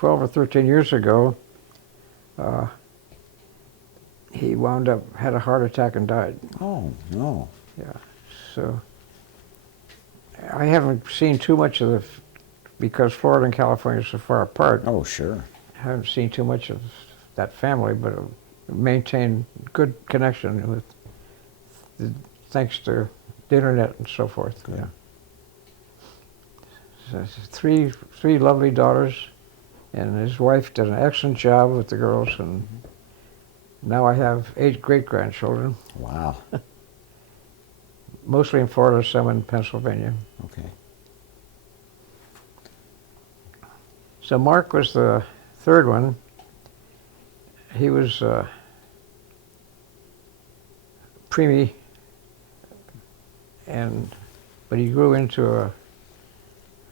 or 13 years ago, he wound up, had a heart attack and died. Oh, no. Yeah, so I haven't seen too much of because Florida and California are so far apart. Oh, sure. I haven't seen too much of that family, but maintained good connection with, thanks to the internet and so forth. Good. Yeah. So three lovely daughters, and his wife did an excellent job with the girls, and now I have 8 great-grandchildren, Wow. mostly in Florida, some in Pennsylvania. Okay. So Mark was the 3rd one. He was preemie, but he grew into a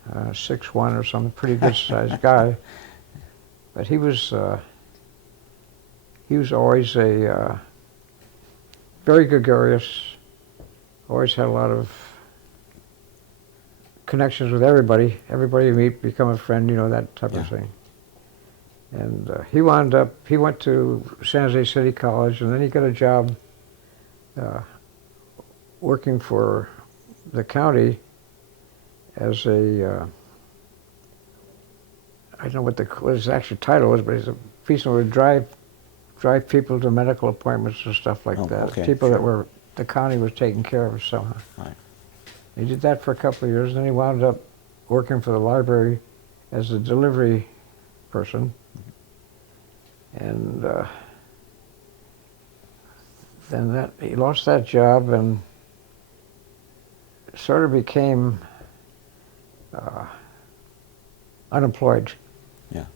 6'1" or some pretty good-sized guy. But he was always a very gregarious. Always had a lot of connections with everybody. Everybody you meet, become a friend, that type of thing. And he went to San Jose City College, and then he got a job working for the county as a, I don't know what his actual title was, but he's a person who would drive people to medical appointments and stuff like that. Okay, People sure. that the county was taking care of somehow. Right. He did that for a couple of years, and then he wound up working for the library as a delivery person. And then he lost that job and sort of became unemployed. Yeah.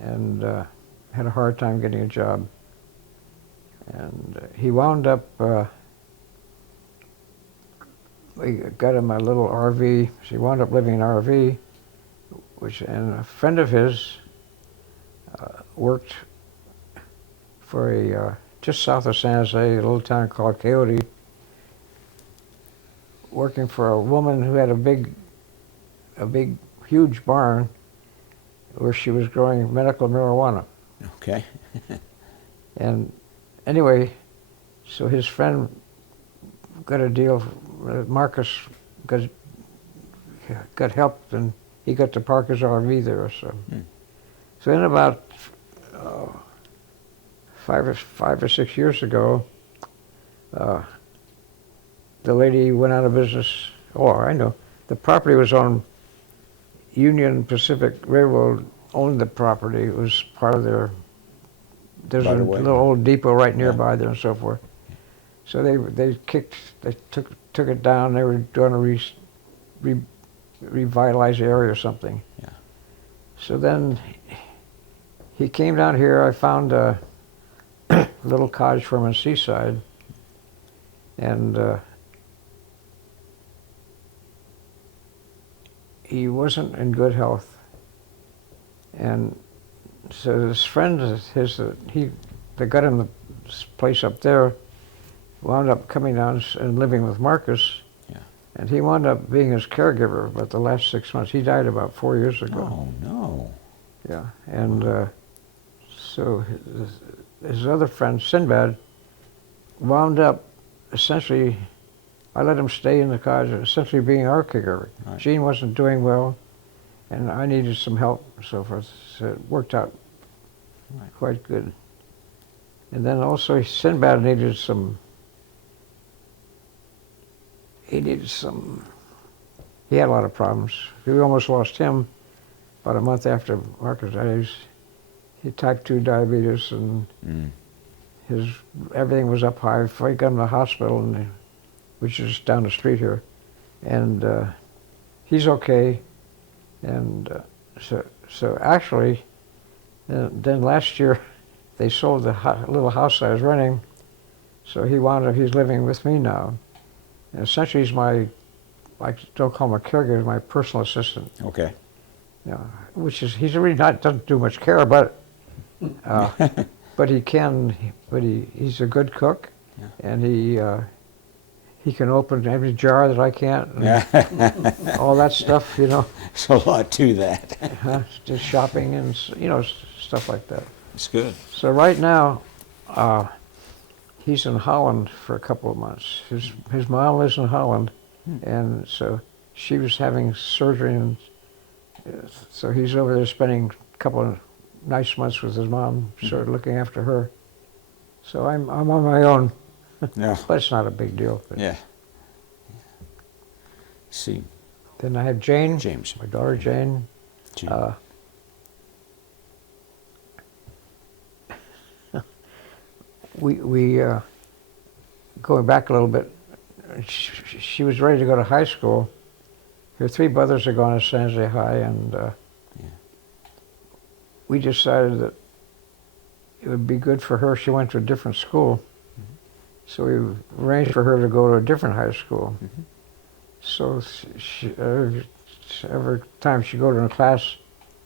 And had a hard time getting a job. And he wound up, we got him a little RV, so he wound up living in an RV, and a friend of his worked for just south of San Jose, a little town called Coyote, working for a woman who had a big, huge barn where she was growing medical marijuana. Okay. And anyway, so his friend got a deal, Marcus got help, and he got to park his RV there. So, so in about 5 or 6 years ago, the lady went out of business. Oh, I know. The property was on Union Pacific Railroad, owned the property. It was part of their, there's a little old depot right nearby there and so forth. So they took it down. They were going to revitalize the area or something. Yeah. So then he came down here. I found a little cottage for him in Seaside, and he wasn't in good health. And so his friend, that got him the place up there, wound up coming down and living with Marcus. Yeah. And he wound up being his caregiver about the last 6 months. He died about 4 years ago. Oh, no. Yeah, and so his other friend, Sinbad, wound up essentially, I let him stay in the cottage, essentially being our caregiver. Right. Gene wasn't doing well, and I needed some help and so forth, so it worked out quite good. And then also Sinbad needed some, he had a lot of problems. We almost lost him about a month after Marcus died. He had type 2 diabetes, and everything was up high. Before he got in the hospital, which is down the street here, and he's okay. And so actually, then last year, they sold the little house I was renting, so he's living with me now. And essentially he's my, I don't call him a caregiver, he's my personal assistant. Okay. Yeah, he's really doesn't do much care, but he's a good cook, and he can open every jar that I can't, and all that stuff, you know. There's a lot to that. Just shopping and, you know, stuff like that. It's good. So right now, he's in Holland for a couple of months. His mom lives in Holland, and so she was having surgery, and so he's over there spending a couple of nice months with his mom, sort of looking after her. So I'm on my own, Yeah. but it's not a big deal. But Yeah. See. then I have Jane, James. my daughter Jane. Jane. We going back a little bit, she was ready to go to high school. Her 3 brothers had gone to San Jose High, and we decided that it would be good for her. She went to a different school, so we arranged for her to go to a different high school. So every time she go to a class,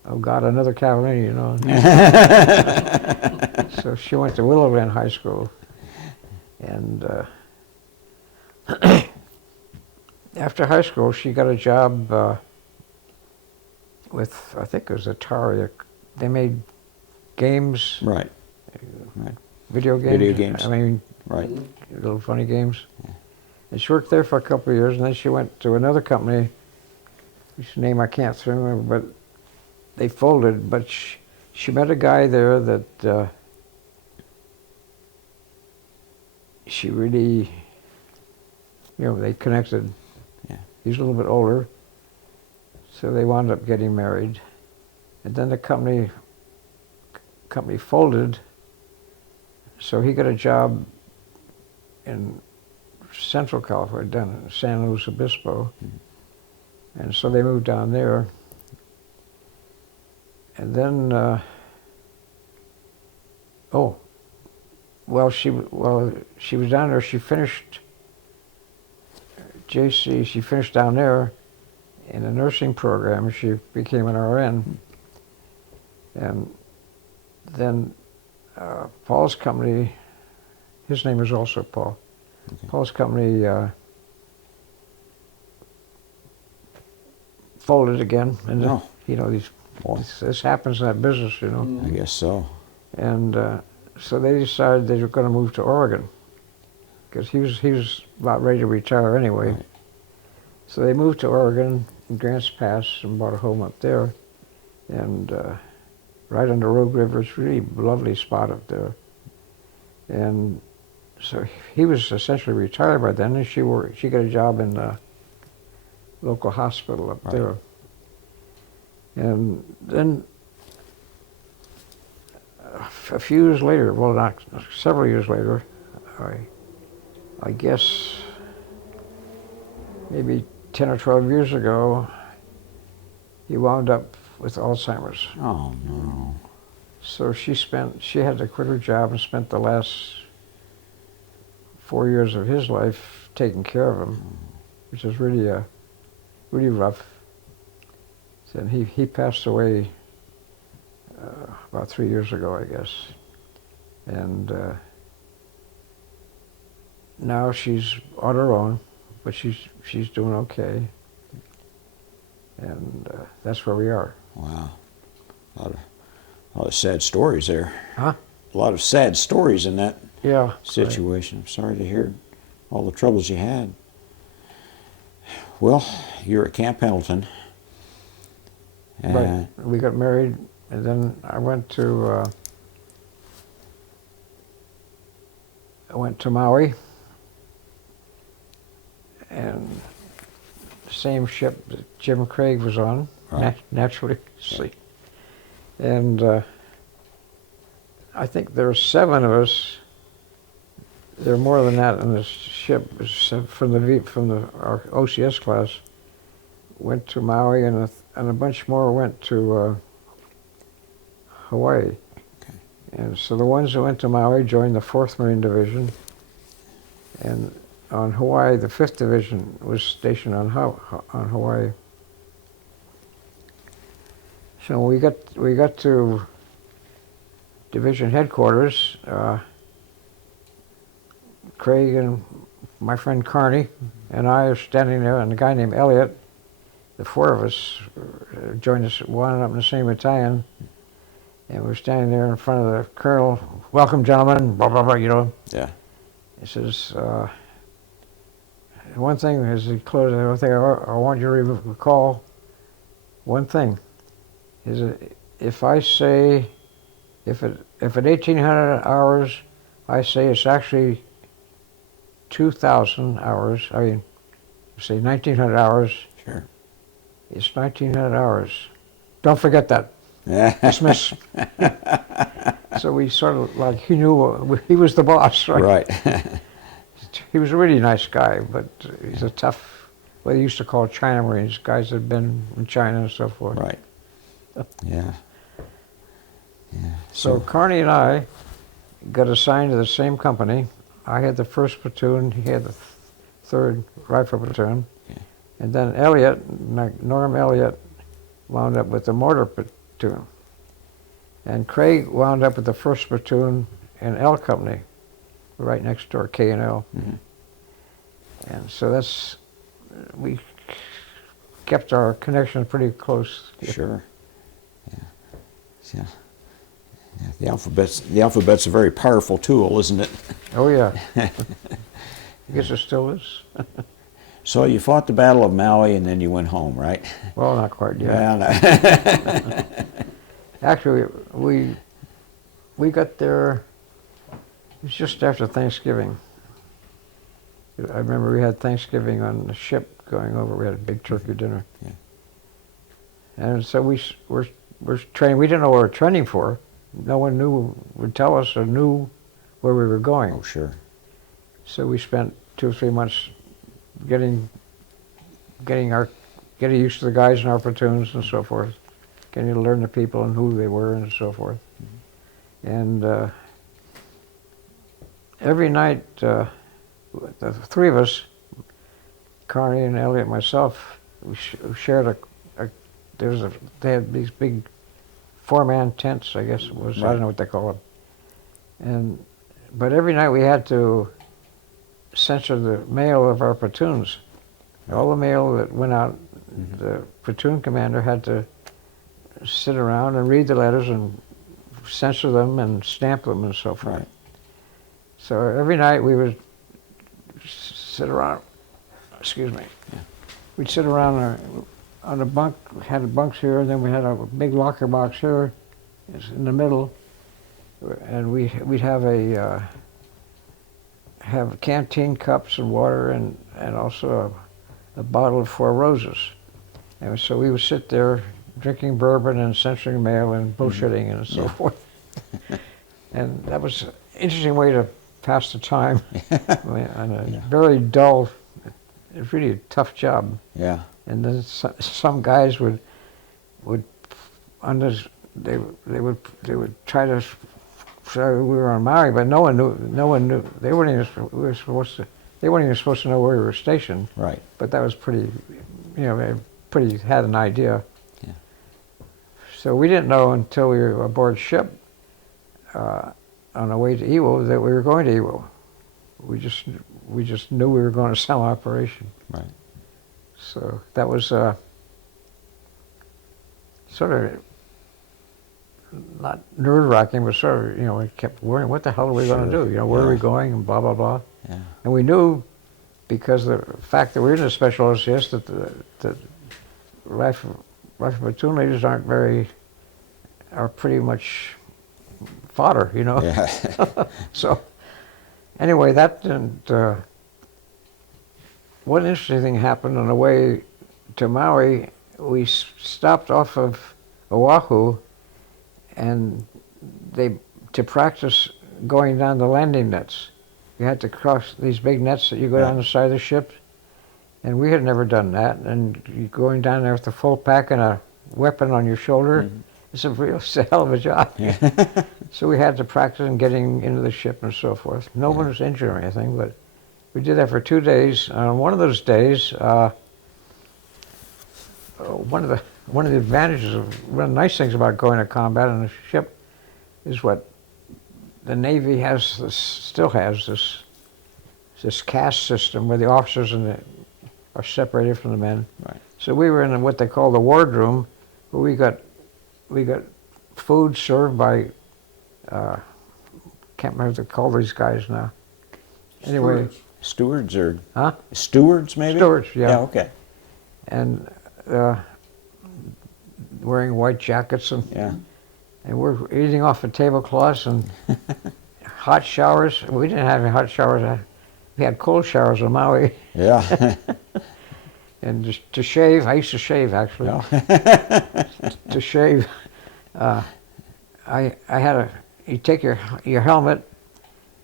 oh God, another Cavallini, you know. So she went to Willow Glen High School, and after high school, she got a job with, I think it was Atari. They made games, Right. Right. video games. Video games. I mean, Right. little funny games. And she worked there for a couple of years, and then she went to another company, whose name I can't remember, but they folded. But she met a guy there that she really, you know, they connected. Yeah. He's a little bit older, so they wound up getting married. And then the company folded, so he got a job in Central California, down in San Luis Obispo. And so they moved down there. And then, she was down there. She finished JC. She finished down there in a nursing program. She became an RN. And then Paul's company, his name is also Paul. Okay. Paul's company folded again, and you know, this happens in that business, you know. I guess so. And so they decided they were going to move to Oregon, because he was about ready to retire anyway. Right. So they moved to Oregon, in Grants Pass, and bought a home up there, and right on the Rogue River. It's really a lovely spot up there. And so he was essentially retired by then, and she got a job in the local hospital up there. And then a few years later, well, not several years later, I guess maybe 10 or 12 years ago, he wound up with Alzheimer's. Oh, no. So she had to quit her job and spent the last 4 years of his life taking care of him, which is really rough. And he passed away about 3 years ago, I guess. And now she's on her own, but she's doing okay. And that's where we are. Wow. A lot of sad stories there. Huh? A lot of sad stories in that Yeah. situation. I'm sorry to hear all the troubles you had. Well, you're at Camp Pendleton. Right. We got married, and then I went to Maui, and the same ship that Jim Craig was on, Right. naturally. And I think there were 7 of us. There are more than that in this ship. From our OCS class went to Maui, and a bunch more went to Hawaii. Okay. And so the ones that went to Maui joined the 4th Marine Division, and on Hawaii, the 5th Division was stationed on Hawaii. So we got to division headquarters. Craig and my friend Carney and I are standing there, and a guy named Elliot, the 4 of us joined us, wound up in the same battalion, and we're standing there in front of the colonel. Welcome, gentlemen, blah, blah, blah, you know. Yeah. He says, one thing as he closed, one thing I want you to recall, one thing, is that if I say, if at 1,800 hours, I say it's actually 2,000 hours, I mean, say 1,900 hours, Sure. it's 1,900 hours. Don't forget that. Yeah. Dismiss. So we sort of, like, he knew he was the boss, right? Right. He was a really nice guy, but he's a tough, what they used to call China Marines, guys that had been in China and so forth. Right. Yeah. Yeah. So Carney and I got assigned to the same company. I had the 1st platoon, he had the 3rd Rifle Platoon. Okay. And then Elliot, Norm Elliot, wound up with the Mortar Platoon. And Craig wound up with the 1st Platoon in L Company, right next door, K&L. Mhm. And so we kept our connection pretty close. Sure. Yeah. Yeah. Yeah. The alphabet's a very powerful tool, isn't it? Oh yeah. I guess it still is. So you fought the Battle of Maui, and then you went home, right? Well, not quite yet. Well, no. Actually, we got there, it was just after Thanksgiving. I remember we had Thanksgiving on the ship going over. We had a big turkey dinner. Yeah. And so we're training. We didn't know what we were training for. No one would tell us or knew where we were going. Oh, sure. So we spent 2 or 3 months getting used to the guys in our platoons and so forth, getting to learn the people and who they were and so forth. Mm-hmm. And every night, the 3 of us, Carney and Elliot and myself, we shared they had these big 4-man tents, I guess it was. Right. I don't know what they call them. But every night we had to censor the mail of our platoons. All the mail that went out, mm-hmm. The platoon commander had to sit around and read the letters and censor them and stamp them and so forth. Right. So every night we would sit around, excuse me, we'd sit around on a bunk, had a bunks here, and then we had a big locker box here in the middle, and we'd have have canteen cups and water and also a bottle of Four Roses. And so we would sit there drinking bourbon and censoring mail and bullshitting and so forth. And that was an interesting way to pass the time. On a very dull, it was really a tough job. Yeah. And then some guys would they would try to say we were on Maui, but no one knew. They weren't even supposed to know where we were stationed. Right. But that was pretty, they pretty had an idea. Yeah. So we didn't know until we were aboard ship on our way to Iwo that we were going to Iwo. We just knew we were going to some operation. Right. So that was sort of not nerve-wracking, but sort of, we kept worrying, what the hell are we going to do? Where are we going, and blah, blah, blah. Yeah. And we knew, because of the fact that we were in a special OCS, that the rifle platoon leaders are pretty much fodder, Yeah. So, anyway, that didn't, one interesting thing happened on the way to Maui. We stopped off of Oahu, and to practice going down the landing nets. You had to cross these big nets that you go down the side of the ship, and we had never done that. And you going down there with a full pack and a weapon on your shoulder, it's a hell of a job. Yeah. So we had to practice and getting into the ship and so forth. No one was injured or anything, but we did that for 2 days. On one of those days, one of the advantages one of the nice things about going to combat on a ship is what the Navy still has this caste system where the officers are separated from the men. Right. So we were in what they call the wardroom, where we got food served by can't remember what they call these guys now. Anyway, Stewards or huh? stewards maybe? Stewards, yeah. Yeah, okay. And wearing white jackets and we're eating off of tablecloths and hot showers. We didn't have any hot showers. We had cold showers on Maui. Yeah. And just to shave, I used to shave actually. Yeah. To shave, you take your helmet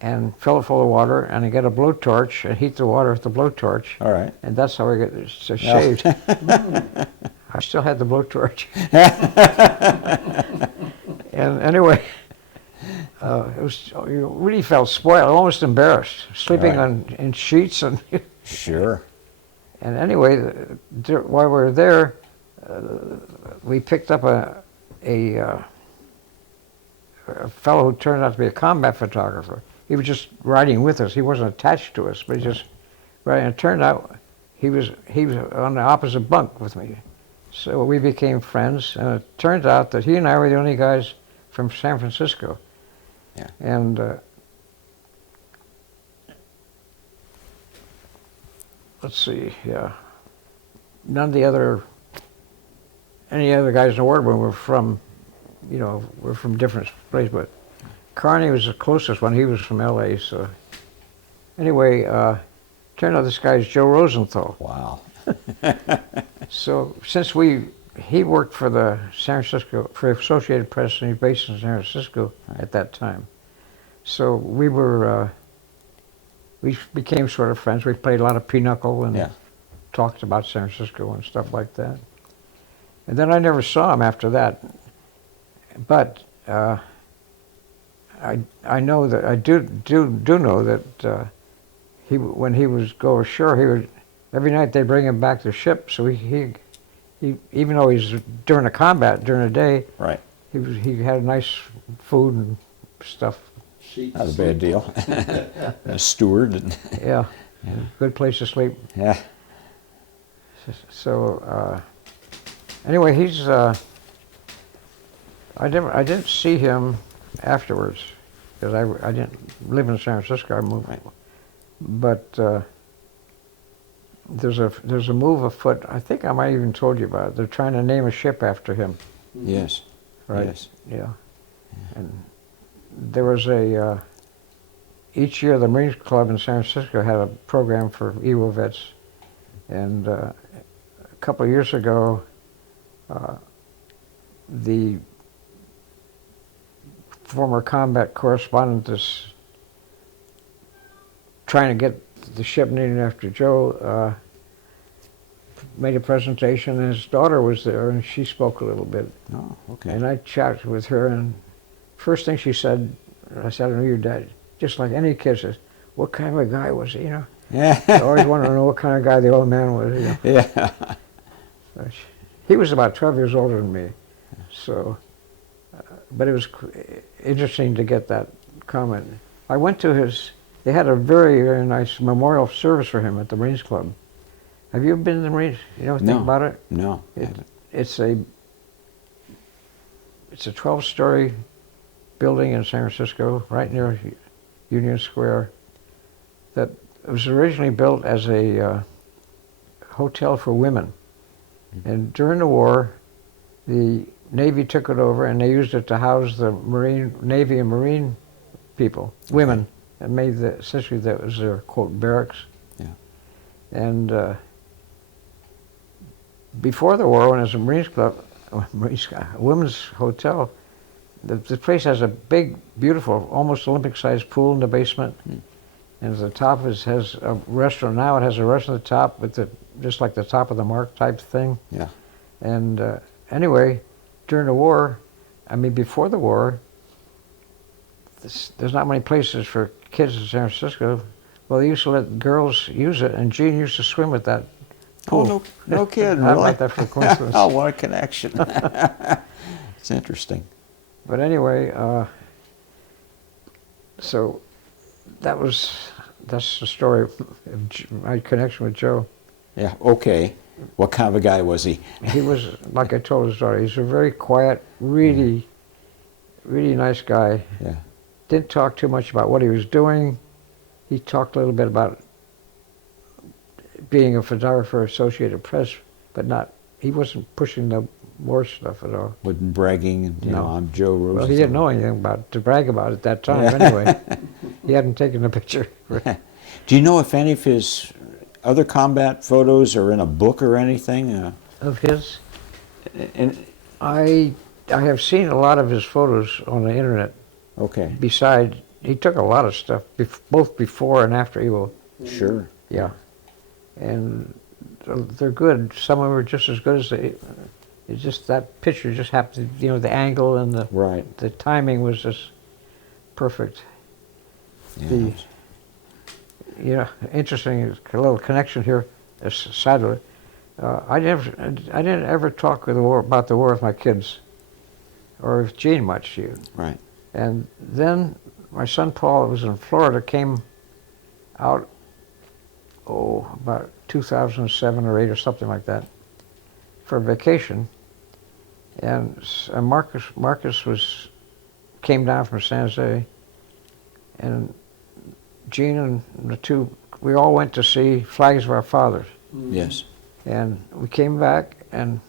and fill it full of water, and you get a blowtorch and heat the water with the blowtorch. All right. And that's how we get shaved. I still had the blowtorch. And anyway, you really felt spoiled, almost embarrassed, sleeping in sheets and. Sure. And anyway, while we were there, we picked up a fellow who turned out to be a combat photographer. He was just riding with us. He wasn't attached to us, but he just riding. And it turned out he was on the opposite bunk with me. So we became friends, and it turned out that he and I were the only guys from San Francisco. Yeah. And let's see, none of any other guys in the wardroom were from, we're from different places, but Carney was the closest one. He was from LA, so anyway, turned out this guy is Joe Rosenthal. Wow. So since he worked for the for Associated Press, and he's based in San Francisco at that time. So we became sort of friends. We played a lot of pinochle and talked about San Francisco and stuff like that. And then I never saw him after that. But I know that I do know that when he was go ashore, every night they bring him back to the ship. So he even though he's during the combat during the day, right, he had nice food and stuff. Not a bad deal. A steward. Yeah, good place to sleep. Yeah. So anyway, he's. I didn't see him afterwards because I didn't live in San Francisco. I moved, but there's a move afoot. I think I might have even told you about it. They're trying to name a ship after him. Yes. Right. Yes. Yeah. And there was each year the Marines Club in San Francisco had a program for Iwo vets, and a couple of years ago, the former combat correspondent is trying to get the ship named after Joe, made a presentation, and his daughter was there, and she spoke a little bit. Oh, okay. And I chatted with her, and first thing she said, I said, I know your dad. Just like any kid says, what kind of a guy was he, Yeah. I always wanted to know what kind of guy the old man was, Yeah. But he was about 12 years older than me. So, but it was interesting to get that comment. I went to his. They had a very, very nice memorial service for him at the Marines Club. Have you been to the Marines? You know anything No. about it? No. It's a 12-story building in San Francisco, right near Union Square, that was originally built as a hotel for women. And during the war, the Navy took it over and they used it to house the Navy and Marine people, women, and made essentially that was their, quote, barracks. Yeah. And before the war, when it was a Marines Club, a women's hotel, the place has a big, beautiful, almost Olympic-sized pool in the basement. And at the top has a restaurant. Now it has a restaurant at the top with just like the top of the mark type thing. Yeah. And anyway, during the war, I mean before the war, there's not many places for kids in San Francisco. Well, they used to let girls use it, and Gene used to swim with that pool. Oh, no kidding, How really? about that for coincidence? Oh, what a connection. It's interesting. But anyway, so that's the story of my connection with Joe. Yeah, okay. What kind of a guy was he? He was, like I told his daughter, he's a very quiet, really, really nice guy. Yeah. Didn't talk too much about what he was doing. He talked a little bit about being a photographer, Associated Press, but he wasn't pushing the war stuff at all. Wasn't bragging, you know, No. I'm Joe Rosenthal. Well, he didn't know anything to brag about at that time anyway. He hadn't taken a picture. Do you know if any of his other combat photos are in a book or anything? Of his? And, I have seen a lot of his photos on the internet. okay, Besides, he took a lot of stuff, both before and after Iwo. sure. Yeah. And they're good. Some of them are just as good as it's just that picture just happened, you know, the angle and the timing was just perfect. Yeah. You know, interesting, a little connection here, aside of it. I didn't ever talk about the war with my kids, or with Gene much. Right. And then my son Paul, who was in Florida, came out, about 2007 or 8 or something like that, for vacation. And Marcus came down from San Jose, and Gene and the two, we all went to see Flags of Our Fathers. Yes. And we came back and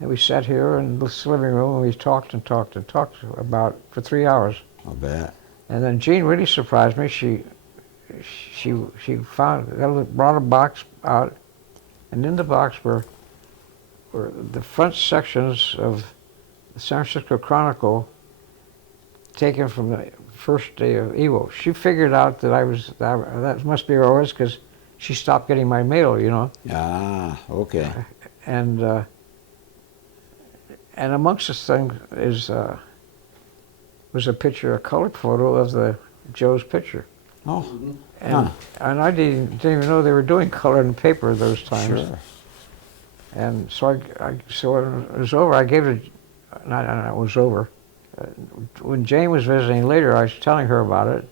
we sat here in this living room and we talked and talked and talked for 3 hours. I'll bet. And then Jean really surprised me. She brought a box out, and in the box were the front sections of the San Francisco Chronicle taken from the first day of Iwo. She figured out that that must be where I was, because she stopped getting my mail, you know. Ah, okay. And amongst this thing was a picture, a colored photo of Joe's picture. Oh, And I didn't even know they were doing color and paper those times. sure. And so when it was over, I gave it. Not it was over. When Jane was visiting later, I was telling her about it,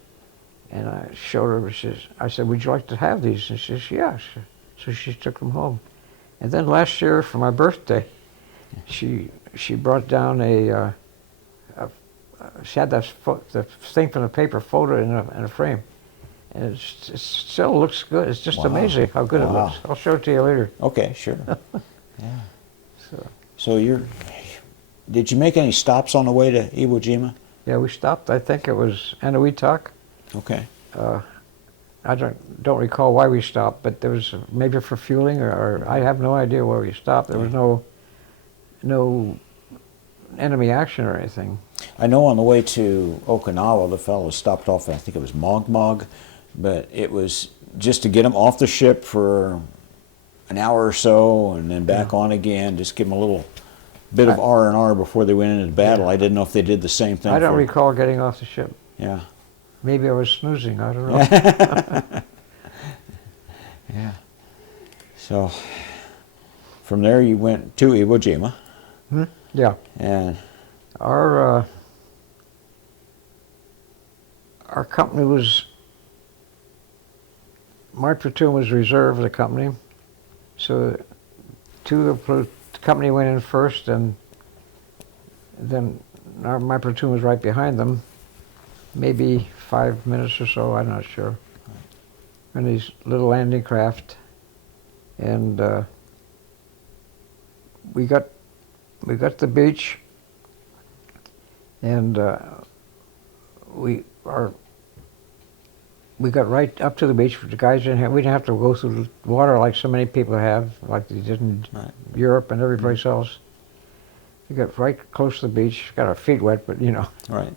and I showed her. I said, "Would you like to have these?" And she says, "Yes." So she took them home. And then last year for my birthday, she brought down she had the thing from the paper photo in a frame. And it still looks good. It's just Wow. amazing how good it Wow. looks. I'll show it to you later. Okay, sure. Yeah. So, Did you make any stops on the way to Iwo Jima? yeah, we stopped. I think it was Eniwetok. Okay. I don't recall why we stopped, but there was maybe for fueling, or I have no idea where we stopped. There was no enemy action or anything. I know on the way to Okinawa, the fellow stopped off, I think it was Mogmog, but it was just to get them off the ship for an hour or so and then back on again, just give them a little bit of R&R before they went into battle. Yeah. I didn't know if they did the same thing. I don't recall getting off the ship. Yeah. Maybe I was snoozing. I don't know. Yeah. So from there you went to Iwo Jima. Yeah. And Our company was, my platoon was reserve of the company, so the company went in first, and then my platoon was right behind them, maybe 5 minutes or so, I'm not sure, in these little landing craft, and we got to the beach, and we got right up to the beach. The guys we didn't have to go through the water like so many people have, like they did in Europe and every place else. We got right close to the beach, got our feet wet, but you know. Right.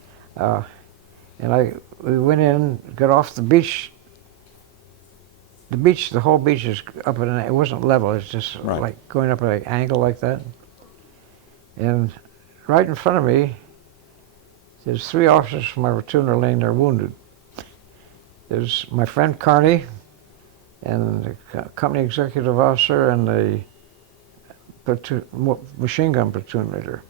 And we went in, got off the beach. The whole beach is up at it wasn't level, it's just like going up at an angle like that. And right in front of me, there's 3 officers from my platoon are laying there wounded. There's my friend Carney, and the company executive officer, and the machine gun platoon leader.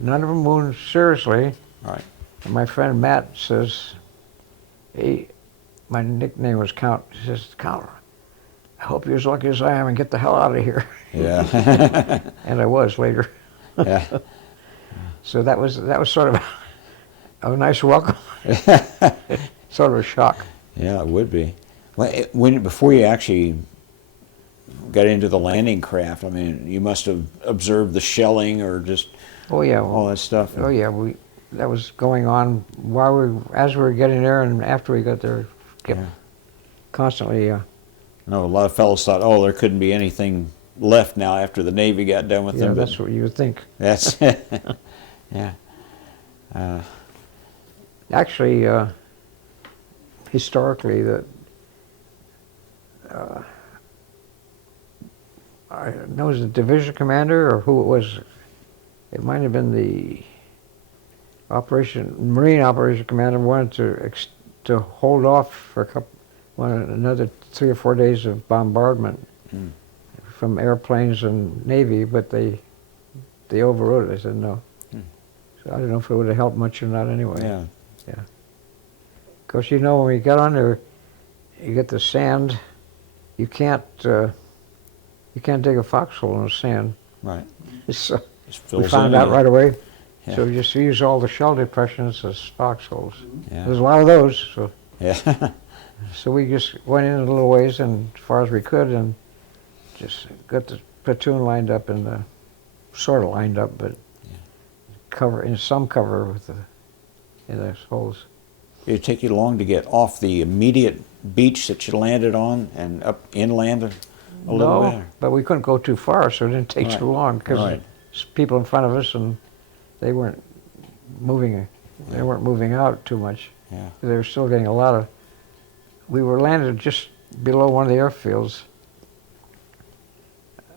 None of them wounded seriously. Right. And my friend Matt says, my nickname was Count. He says, "Count, I hope you're as lucky as I am and get the hell out of here." Yeah. And I was later. Yeah. So that was sort of a nice welcome. Sort of a shock. Yeah, it would be. Well, before you actually got into the landing craft, I mean, you must have observed the shelling or just all that stuff. Oh yeah, that was going on as we were getting there and after we got there, constantly. I know a lot of fellows thought, oh, there couldn't be anything left now after the Navy got done with them. Yeah, that's what you would think. That's yeah. Actually, historically, I know it was the division commander or who it was. It might have been the Marine operation commander wanted to hold off for another 3 or 4 days of bombardment from airplanes and Navy, but they overrode it. They said no. So I don't know if it would have helped much or not anyway. Yeah. Yeah. Of course, you know, when we got on there, you get the sand. You can't dig a foxhole in the sand. Right. So Just we fills found in out again. right away. Yeah. So we just use all the shell depressions as foxholes. Yeah. There's a lot of those. So Yeah. so we just went in a little ways and as far as we could and just got the platoon lined up sort of lined up, but in some cover in those holes. It'd take you long to get off the immediate beach that you landed on and up inland a little bit? No, but we couldn't go too far, so it didn't take too long because people in front of us and they weren't moving. They weren't moving out too much. Yeah. They were still getting a lot of. We were landed just below one of the airfields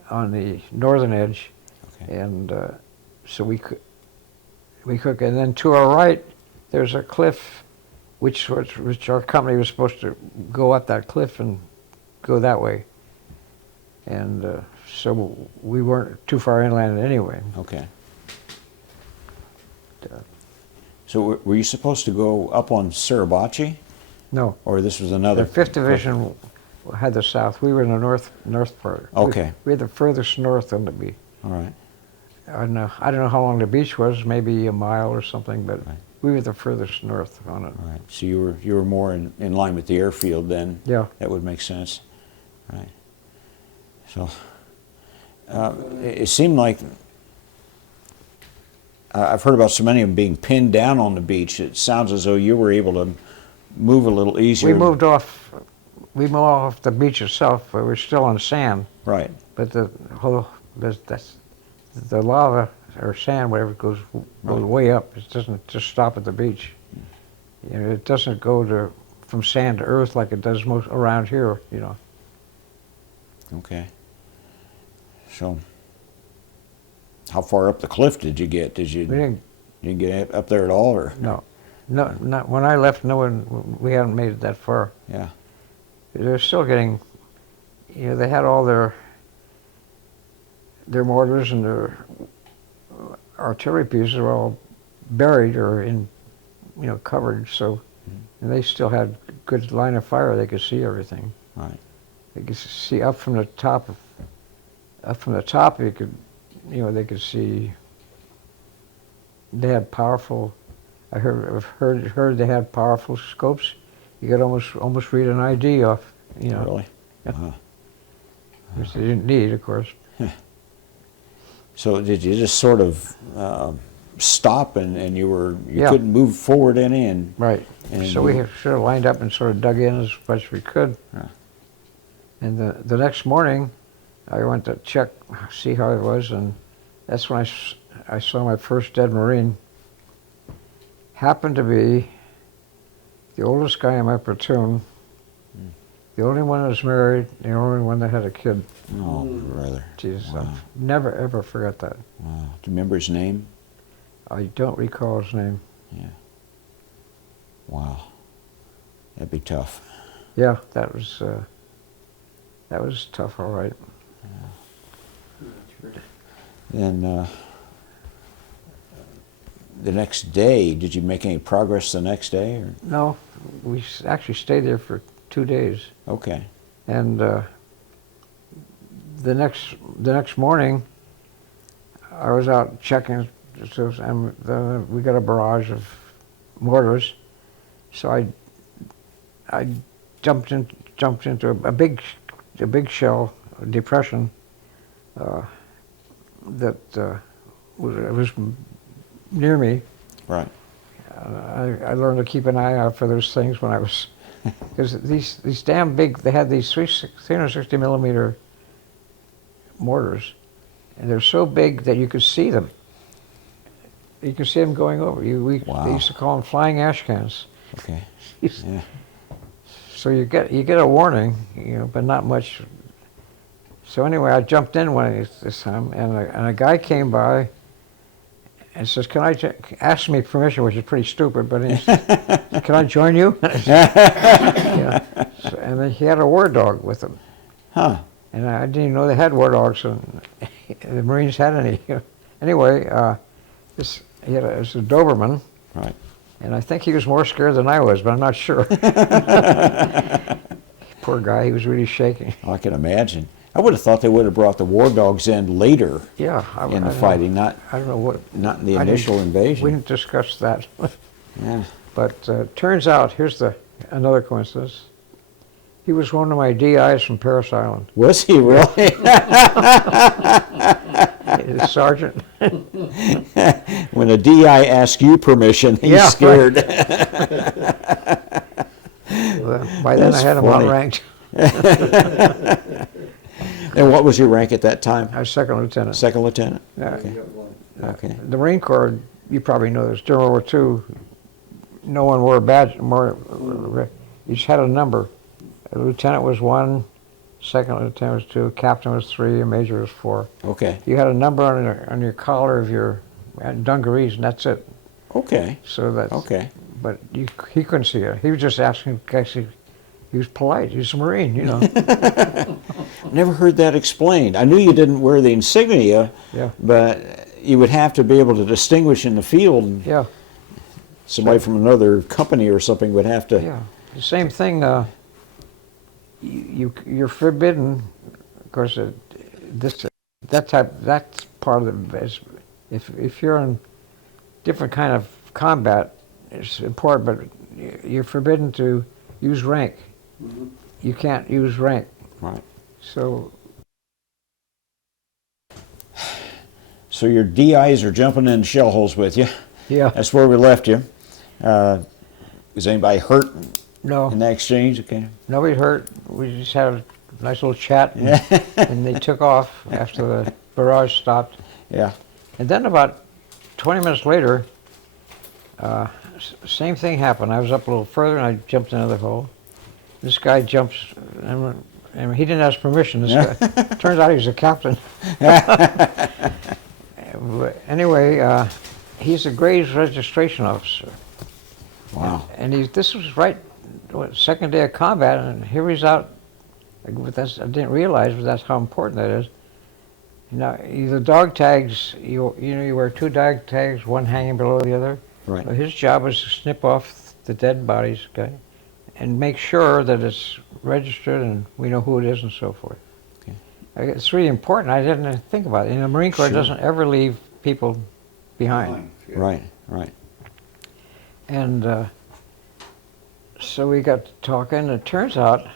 on the northern edge, and so we could. And then to our right, there's a cliff, which our company was supposed to go up that cliff and go that way, and so we weren't too far inland anyway. Okay. So were you supposed to go up on Suribachi? No. Or this was another? The 5th Division had the south. We were in the north part. Okay. We had the furthest north on the beach. All right. I don't know how long the beach was, maybe a mile or something, but we were the furthest north on it. All right. So you were more in line with the airfield then? Yeah. That would make sense. Right. So it seemed like I've heard about so many of them being pinned down on the beach. It sounds as though you were able to move a little easier. We moved off the beach itself, but we're still on sand. Right. But the lava or sand, whatever, goes way up. It doesn't just stop at the beach. You know, it doesn't go from sand to earth like it does most around here. You know. Okay. So, how far up the cliff did you get? We didn't get up there at all, or? No, not when I left. We hadn't made it that far. Yeah. They're still getting. You know, they had all their mortars and their artillery pieces were all buried or in, covered. So, and they still had good line of fire. They could see everything. Right. They could see up from the top. Up from the top, you could, they could see. They had powerful. I've heard they had powerful scopes. You could almost read an ID off. Really? Yeah. Wow. Which they didn't need, of course. So did you just sort of stop and you Yeah. couldn't move forward any and Right. And So we sort of lined up and sort of dug in as much as we could. Yeah. And the next morning, I went to check, see how it was, and that's when I saw my first dead Marine. Happened to be the oldest guy in my platoon, the only one that was married, the only one that had a kid. Oh, brother. Jesus, Wow. I'll never ever forget that. Wow. Do you remember his name? I don't recall his name. Yeah. Wow. That'd be tough. Yeah, that was tough, all right. Then the next day, did you make any progress the next day? Or? No, we actually stayed there for 2 days. Okay. And the next morning, I was out checking, and we got a barrage of mortars. So I jumped into a big shell depression that was near me. Right. I learned to keep an eye out for those things when I was, because these damn big, they had these 360 millimeter mortars, and they're so big that you could see them. You could see them going over. Wow. They used to call them flying ash cans. Okay. Yeah. So you get a warning, but not much. So anyway, I jumped in this time, and a guy came by and says, "Can I ask me permission?" Which is pretty stupid, but he said, "Can I join you?" Yeah. So, and then he had a war dog with him. Huh. And I didn't even know they had war dogs, and the Marines had any. Anyway, it was a Doberman. Right. And I think he was more scared than I was, but I'm not sure. Poor guy, he was really shaking. I can imagine. I would have thought they would have brought the war dogs in later Yeah. in the fighting, I don't know what. not in the I initial didn't- invasion. We didn't discuss that. Yeah. But turns out, here's another coincidence. He was one of my DIs from Parris Island. Was he really? The sergeant. When a DI asks you permission, he's Yeah, scared. By then That's I had him funny. outranked. And what was your rank at that time? I was second lieutenant. Second lieutenant? Yeah. Okay. Okay. The Marine Corps, you probably know this, during World War II, no one wore a badge, you just had a number. A lieutenant was 1, second lieutenant was 2, captain was 3, a major was 4. Okay. You had a number on your collar of your dungarees, and that's it. Okay. So that's, Okay. but he couldn't see it. He was just asking, he was polite, he was a Marine, Never heard that explained. I knew you didn't wear the insignia, Yeah. but you would have to be able to distinguish in the field. Yeah, Somebody from another company or something would have to. yeah. The same thing, you're forbidden, of course, that part of it is, if you're in different kind of combat, it's important, but you're forbidden to use rank. Mm-hmm. You can't use rank. Right. So, So your DIs are jumping in shell holes with you. yeah, That's where we left you. Was anybody hurt no, in that exchange? Okay. nobody hurt. We just had a nice little chat, and they took off after the barrage stopped. Yeah. And then about 20 minutes later, same thing happened. I was up a little further, and I jumped in another hole. This guy jumps, and he didn't ask permission. This guy, turns out he was a captain. But anyway, he's a Graves registration officer. Wow. And this was second day of combat, and here he's out. I didn't realize, but that's how important that is. Now, the dog tags, you wear 2 dog tags, one hanging below the other. Right. So his job was to snip off the dead bodies, okay, and make sure that it's registered and we know who it is and so forth. Okay. It's really important. I didn't think about it. And the Marine Corps Sure. doesn't ever leave people behind. Yeah. Right, right. And so we got to talking. It turns out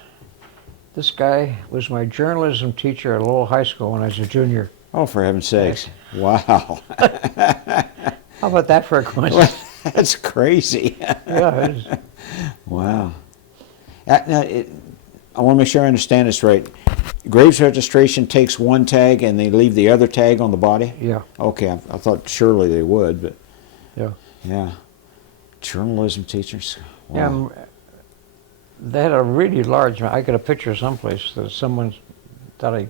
this guy was my journalism teacher at Lowell High School when I was a junior. Oh, for heaven's sakes. Wow. How about that for a coincidence? That's crazy. Yeah, it is. Wow. Now, I want to make sure I understand this right. Graves registration takes one tag and they leave the other tag on the body? Yeah, Okay, I thought surely they would, but yeah. yeah. Journalism teachers. Wow. Yeah, they had a really large, I got a picture someplace that that I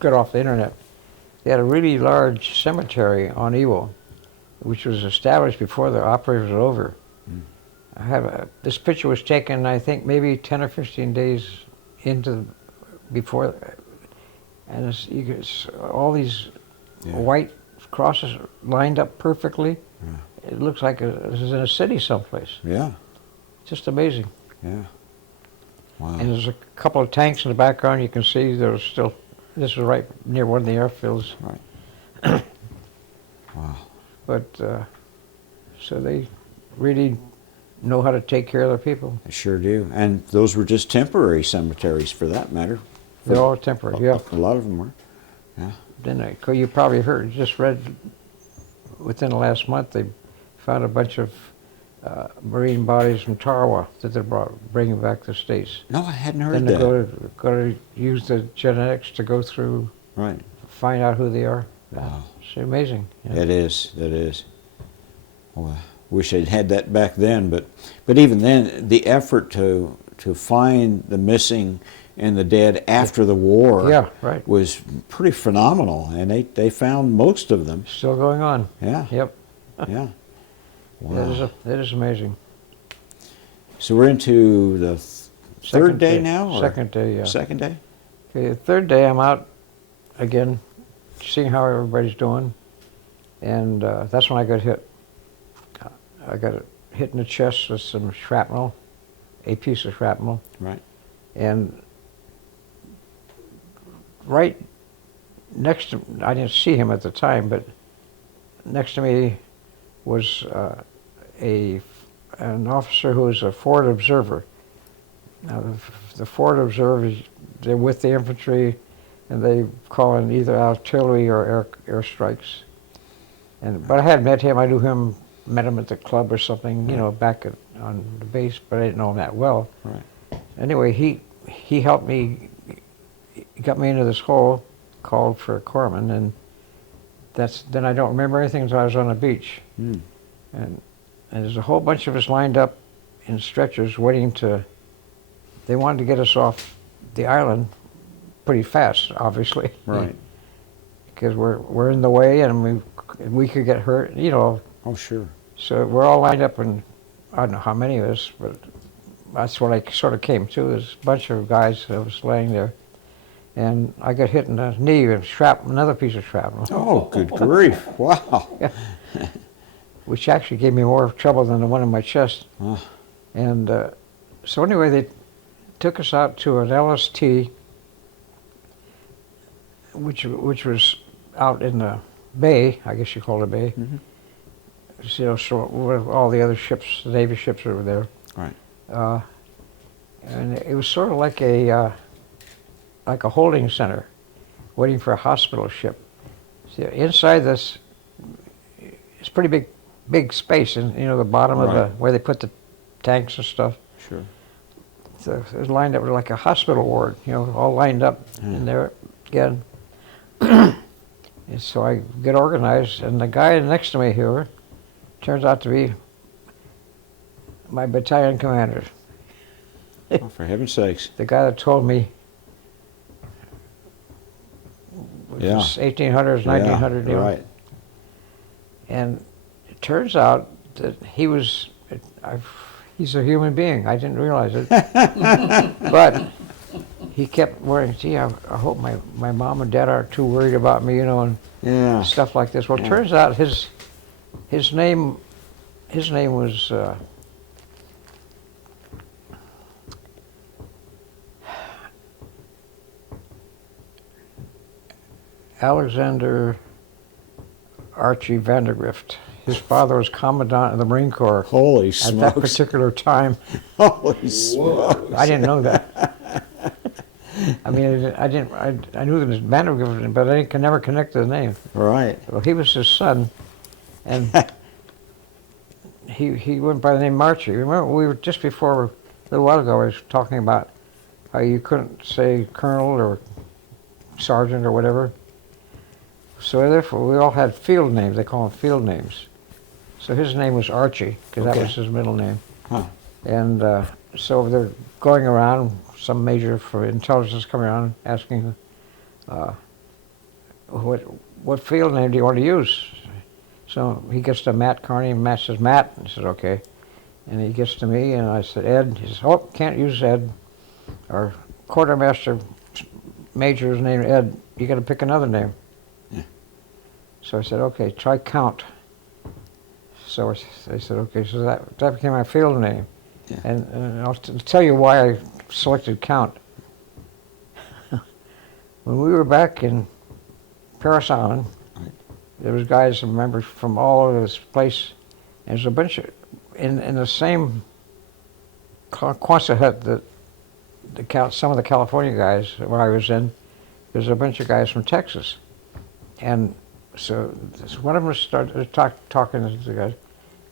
got off the internet. They had a really large cemetery on Iwo, which was established before the operation was over. This picture was taken, I think, maybe 10 or 15 days before, and it's all these white crosses lined up perfectly. Yeah. It looks like this is in a city someplace. Yeah, Just amazing. yeah. Wow. And there's a couple of tanks in the background. You can see there's still, this is right near one of the airfields. Right. Wow. But, so they really know how to take care of their people. They sure do. And those were just temporary cemeteries for that matter. They're all temporary, yeah. A lot of them were. Yeah. Then you probably heard, just read within the last month, they found a bunch of Marine bodies from Tarawa that they're bringing back to the States. No, I hadn't heard Then that. they're going to use the genetics to go through, Right. find out who they are. Wow. It's amazing. Yeah. That is. Well, I wish I'd had that back then, but even then, the effort to find the missing and the dead after the war Yeah, right. was pretty phenomenal, and they found most of them. Still going on. Yeah, Yep. yeah. Wow. That is amazing. So we're into the third day now? Or Second day, yeah. Second day? Okay, the third day I'm out again, seeing how everybody's doing, and that's when I got hit. I got hit in the chest with some shrapnel, a piece of shrapnel, Right. and right next to, I didn't see him at the time, but next to me was an officer who was a forward observer. Now, the forward observers, they're with the infantry, and they call in either artillery or air strikes. But I had met him. I knew him, met him at the club or something, you know, back on the base, but I didn't know him that well. Right. Anyway, he helped me, he got me into this hole, called for a corpsman, and then I don't remember anything until I was on the beach. Mm. And there's a whole bunch of us lined up in stretchers waiting they wanted to get us off the island pretty fast, obviously. Right. Because we're in the way and we could get hurt, you know. Oh, sure. So we're all lined up, and I don't know how many of us, but that's what I sort of came to, is a bunch of guys that was laying there. And I got hit in the knee with another piece of shrapnel. Oh, good grief. Wow. Yeah. Which actually gave me more trouble than the one in my chest. Oh. And so anyway, they took us out to an LST, which was out in the bay, I guess you call it a bay. Mm-hmm. You know, so where all the other ships, the Navy ships over there. Right. And it was sort of like a holding center, waiting for a hospital ship. So inside this, it's pretty big space, and you know, the bottom of Right. where they put the tanks and stuff. Sure. So it was lined up like a hospital ward, you know, all lined up in there again. And so I get organized, and the guy next to me here turns out to be my battalion commander. Oh, for heaven's sakes. The guy that told me it Yeah. was 1800s, 1900s, Yeah, you know. right. And it turns out that he's a human being. I didn't realize it. But he kept worrying, gee, I hope my mom and dad aren't too worried about me, and Yeah. stuff like this. Well, it Yeah. turns out his name was Alexander Archie Vandergrift. His father was commandant of the Marine Corps Holy at that smokes. particular time. Holy smokes. Whoa. I didn't know that. I mean, I knew there was Vandergrift, but I could never connect the name. Right. Well, he was his son, and he went by the name Archie. Remember, we were just before, a little while ago, I was talking about how you couldn't say colonel or sergeant or whatever. So therefore, we all had field names. They call them field names. So his name was Archie, because that Okay. was his middle name. Huh. And so they're going around, some major for intelligence coming around asking, what field name do you want to use? So he gets to Matt Carney, and Matt says, Matt. And he says, okay. And he gets to me, and I said, Ed. He says, oh, can't use Ed. Our quartermaster major's name Ed. You got to pick another name. Yeah. So I said, okay, try Count. So I said, okay, so that became my field name. Yeah. And I'll tell you why I selected Count. When we were back in Paris Island, Right. there was guys, members from all over this place, and there's a bunch of, in the same Quonset hut that some of the California guys where I was in, there's a bunch of guys from Texas. And so one of them started talking to the guy.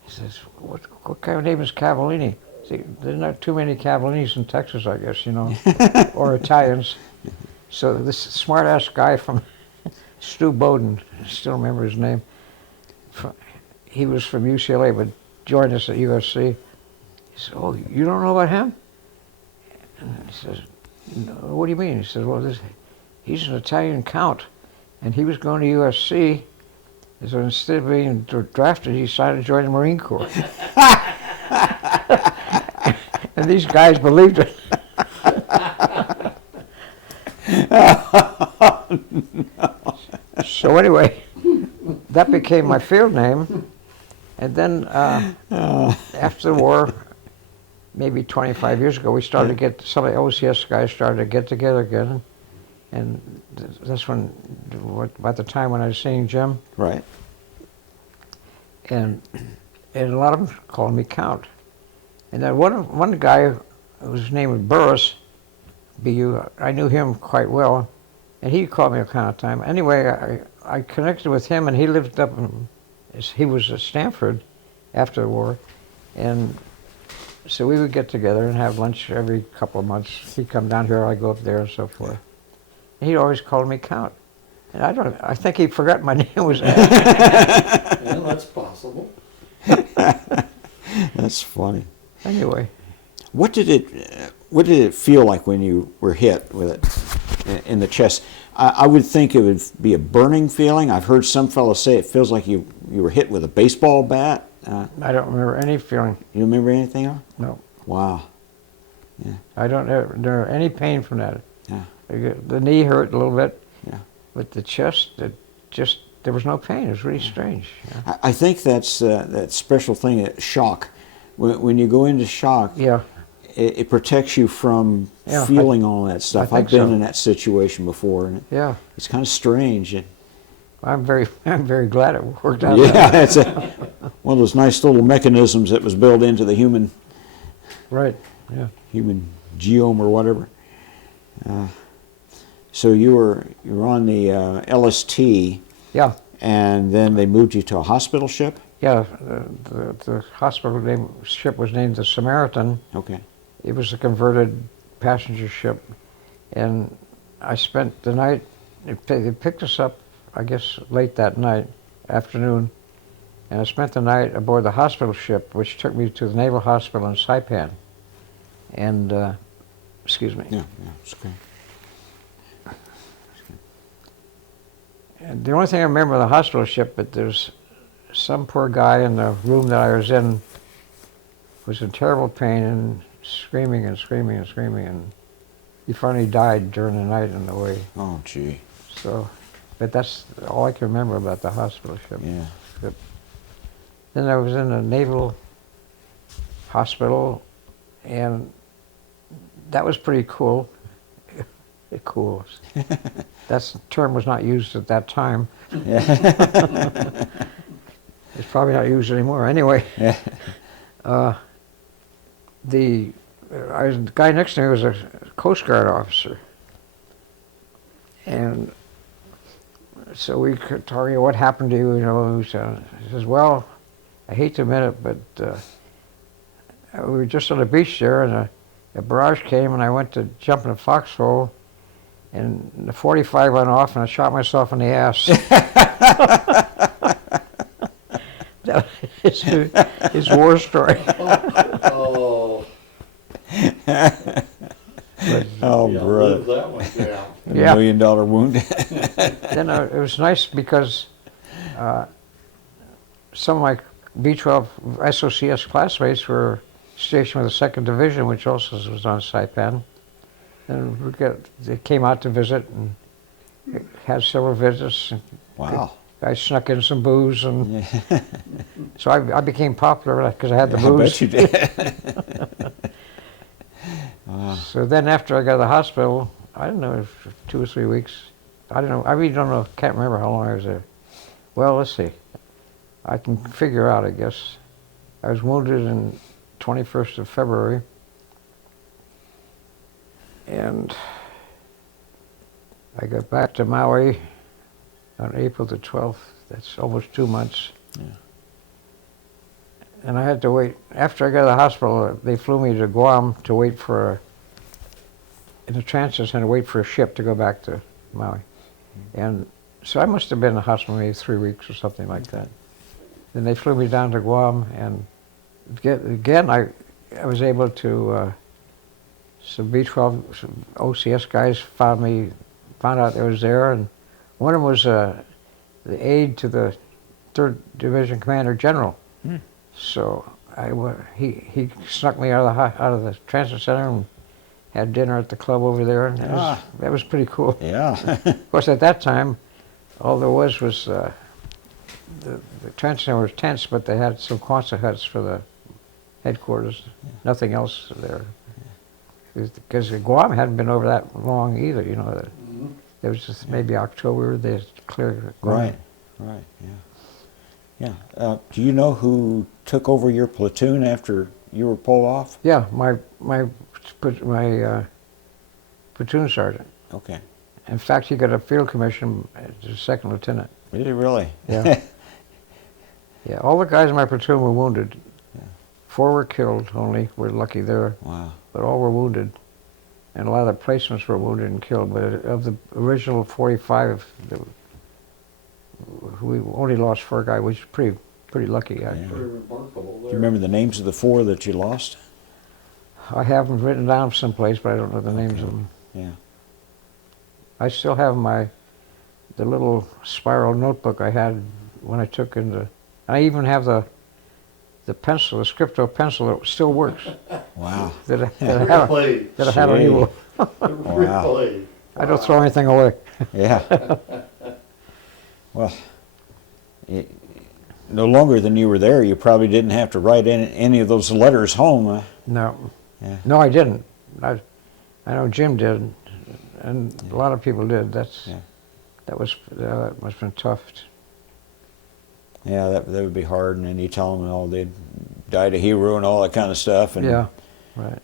He says, what kind of name is Cavallini? See, there's not too many Cavallinis in Texas, I guess, or Italians. So this smart-ass guy from Stu Bowden, I still remember his name, he was from UCLA, but joined us at USC. He said, oh, you don't know about him? And he says, no, what do you mean? He says, well, he's an Italian count, and he was going to USC, so instead of being drafted, he decided to join the Marine Corps. And these guys believed it. So anyway, that became my field name. And then after the war, maybe 25 years ago, we started to some of the OCS guys started to get together again. And that's when, about the time when I was seeing Jim. Right. And a lot of them called me Count. And then one guy, whose name was Burris, B.U., I knew him quite well, and he called me a kind of time. Anyway, I connected with him, and he lived up he was at Stanford after the war, and so we would get together and have lunch every couple of months. He'd come down here, I'd go up there, and so forth. And he always called me Count. And I think he forgot my name was Ed. Yeah, that's possible. That's funny. Anyway. What did it feel like when you were hit with it in the chest? I would think it would be a burning feeling. I've heard some fellows say it feels like you were hit with a baseball bat. I don't remember any feeling. You remember anything of it? No. Wow. Yeah. I don't know any pain from that. Yeah. The knee hurt a little bit. Yeah. But the chest, there was no pain. It was really strange. Yeah. I think that's that special thing, that shock. When you go into shock, Yeah. it protects you from feeling all that stuff. I think I've been so. in that situation before, and Yeah. it's kind of strange. I'm very glad it worked out. Yeah, it's one of those nice little mechanisms that was built into the human Right. Yeah. genome or whatever. So you were on the LST, Yeah. and then they moved you to a hospital ship. Yeah. The hospital ship was named the Samaritan. Okay. It was a converted passenger ship, and I spent the night. They picked us up, I guess, late that night, afternoon, and I spent the night aboard the hospital ship, which took me to the Naval Hospital in Saipan. And, excuse me. Yeah, it's okay. And the only thing I remember of the hospital ship, but there's some poor guy in the room that I was in was in terrible pain and screaming and screaming and screaming, and he finally died during the night on the way. Oh, gee. So, but that's all I can remember about the hospital ship. Yeah. Then I was in a naval hospital, and that was pretty cool. Cool. That term was not used at that time. Yeah. It's probably not used anymore. Anyway, Yeah. the guy next to me was a Coast Guard officer, and so we could tell you what happened to you. You know, he says, "Well, I hate to admit it, but we were just on the beach there, and a barrage came, and I went to jump in a foxhole, and the 45 went off, and I shot myself in the ass." That was his war story. Oh, Oh, yeah, bro. live that one down. $1 Yeah. million wound. Then it was nice because some of my B-12 SOCS classmates were stationed with the 2nd Division, which also was on Saipan. And they came out to visit and had several visits. Wow. I snuck in some booze, and Yeah. so I became popular because I had the I booze. bet you did. Wow. So then after I got to the hospital, I don't know, it was 2 or 3 weeks. I don't know, I really don't know, can't remember how long I was there. Well, let's see. I can figure out, I guess. I was wounded on 21st of February. And I got back to Maui on April the 12th. That's almost 2 months. Yeah. And I had to wait. After I got to the hospital, they flew me to Guam to wait for in the transit center, wait for a ship to go back to Maui. And so I must have been in the hospital maybe 3 weeks or something like that. Then they flew me down to Guam, and again I was able to, some B-12 some OCS guys found out I was there, and one of them was the aide to the 3rd Division Commander General. Hmm. So he snuck me out of the transit center and had dinner at the club over there. And that was pretty cool. Yeah. Of course, at that time, all there was the transit center was tents, but they had some Quonset huts for the headquarters. Yeah. Nothing else there. Because Guam hadn't been over that long either, you know. Mhm. It was just maybe October they cleared Guam. Right. Right. Yeah. Yeah. Do you know who took over your platoon after you were pulled off? Yeah, my platoon sergeant. Okay. In fact, he got a field commission as a 2nd lieutenant. Did he really? Yeah. Yeah, all the guys in my platoon were wounded. Yeah. 4 were killed only. We're lucky there. Wow. But all were wounded. And a lot of the placements were wounded and killed. But of the original 45, we only lost 4 guys, which is pretty lucky. Yeah. Pretty remarkable Do there. you remember the names of the 4 that you lost? I have them written down someplace, but I don't know the names of them. Yeah. I still have the little spiral notebook I had when I took into. I even have the pencil, the Scripto pencil that still works. Wow. that I Really? had on Iwo. Really? I don't throw anything away. Yeah. Well, no longer than you were there, you probably didn't have to write any of those letters home. Huh? No. Yeah. No, I didn't. I know Jim did, and a lot of people did. That must have been tough. Yeah, that would be hard, and then you tell them, oh, they died a hero and all that kind of stuff. And Yeah, right.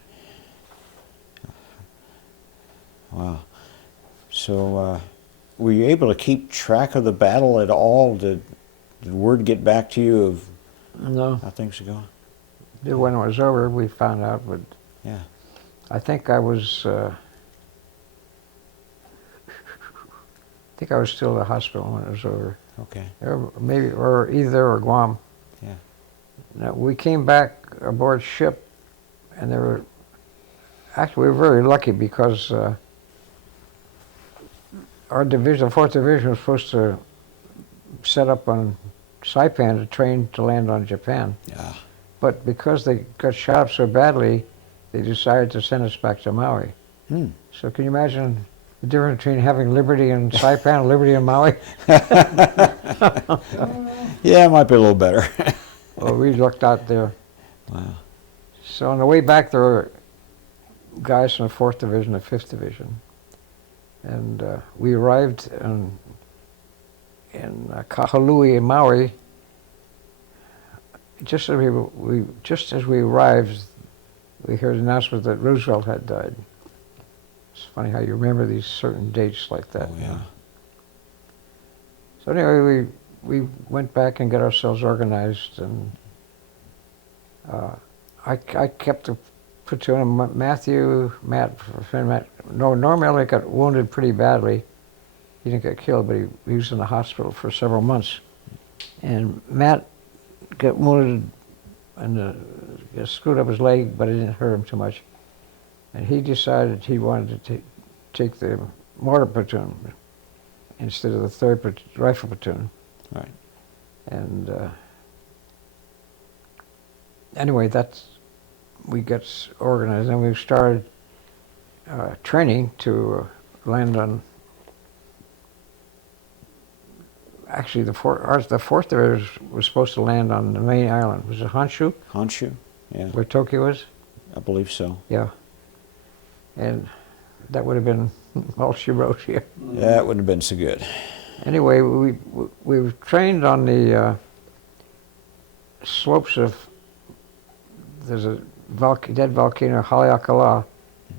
Wow. So, were you able to keep track of the battle at all? Did the word get back to you of No. how things are going? When it was over, we found out, but Yeah. I think I was still in the hospital when it was over. Okay. Or either there or Guam. Yeah. Now, we came back aboard ship, and we were very lucky because our division, the 4th Division, was supposed to set up on Saipan to train to land on Japan. Yeah. But because they got shot up so badly, they decided to send us back to Maui. Hmm. So can you imagine the difference between having liberty in Saipan and liberty in Maui? Yeah, it might be a little better. Well, we looked out there. Wow. So on the way back, there were guys from the 4th Division, the 5th Division. And we arrived in Kahului in Maui. Just as we arrived, we heard an announcement that Roosevelt had died. It's funny how you remember these certain dates like that. Oh, yeah. So anyway, we went back and got ourselves organized, and I kept the platoon. Matt, normally got wounded pretty badly. He didn't get killed, but he was in the hospital for several months. And Matt got wounded and screwed up his leg, but it didn't hurt him too much. And he decided he wanted to take the mortar platoon instead of the 3rd rifle platoon. Right. And anyway, we got organized, and we started training to land on. Actually, the 4th Division was supposed to land on the main island. Was it Honshu? Honshu, yeah, Where Tokyo is? I believe so. Yeah. And that would have been all she wrote here. That wouldn't have been so good. Anyway, we were trained on the slopes of, there's a dead volcano, Haleakala,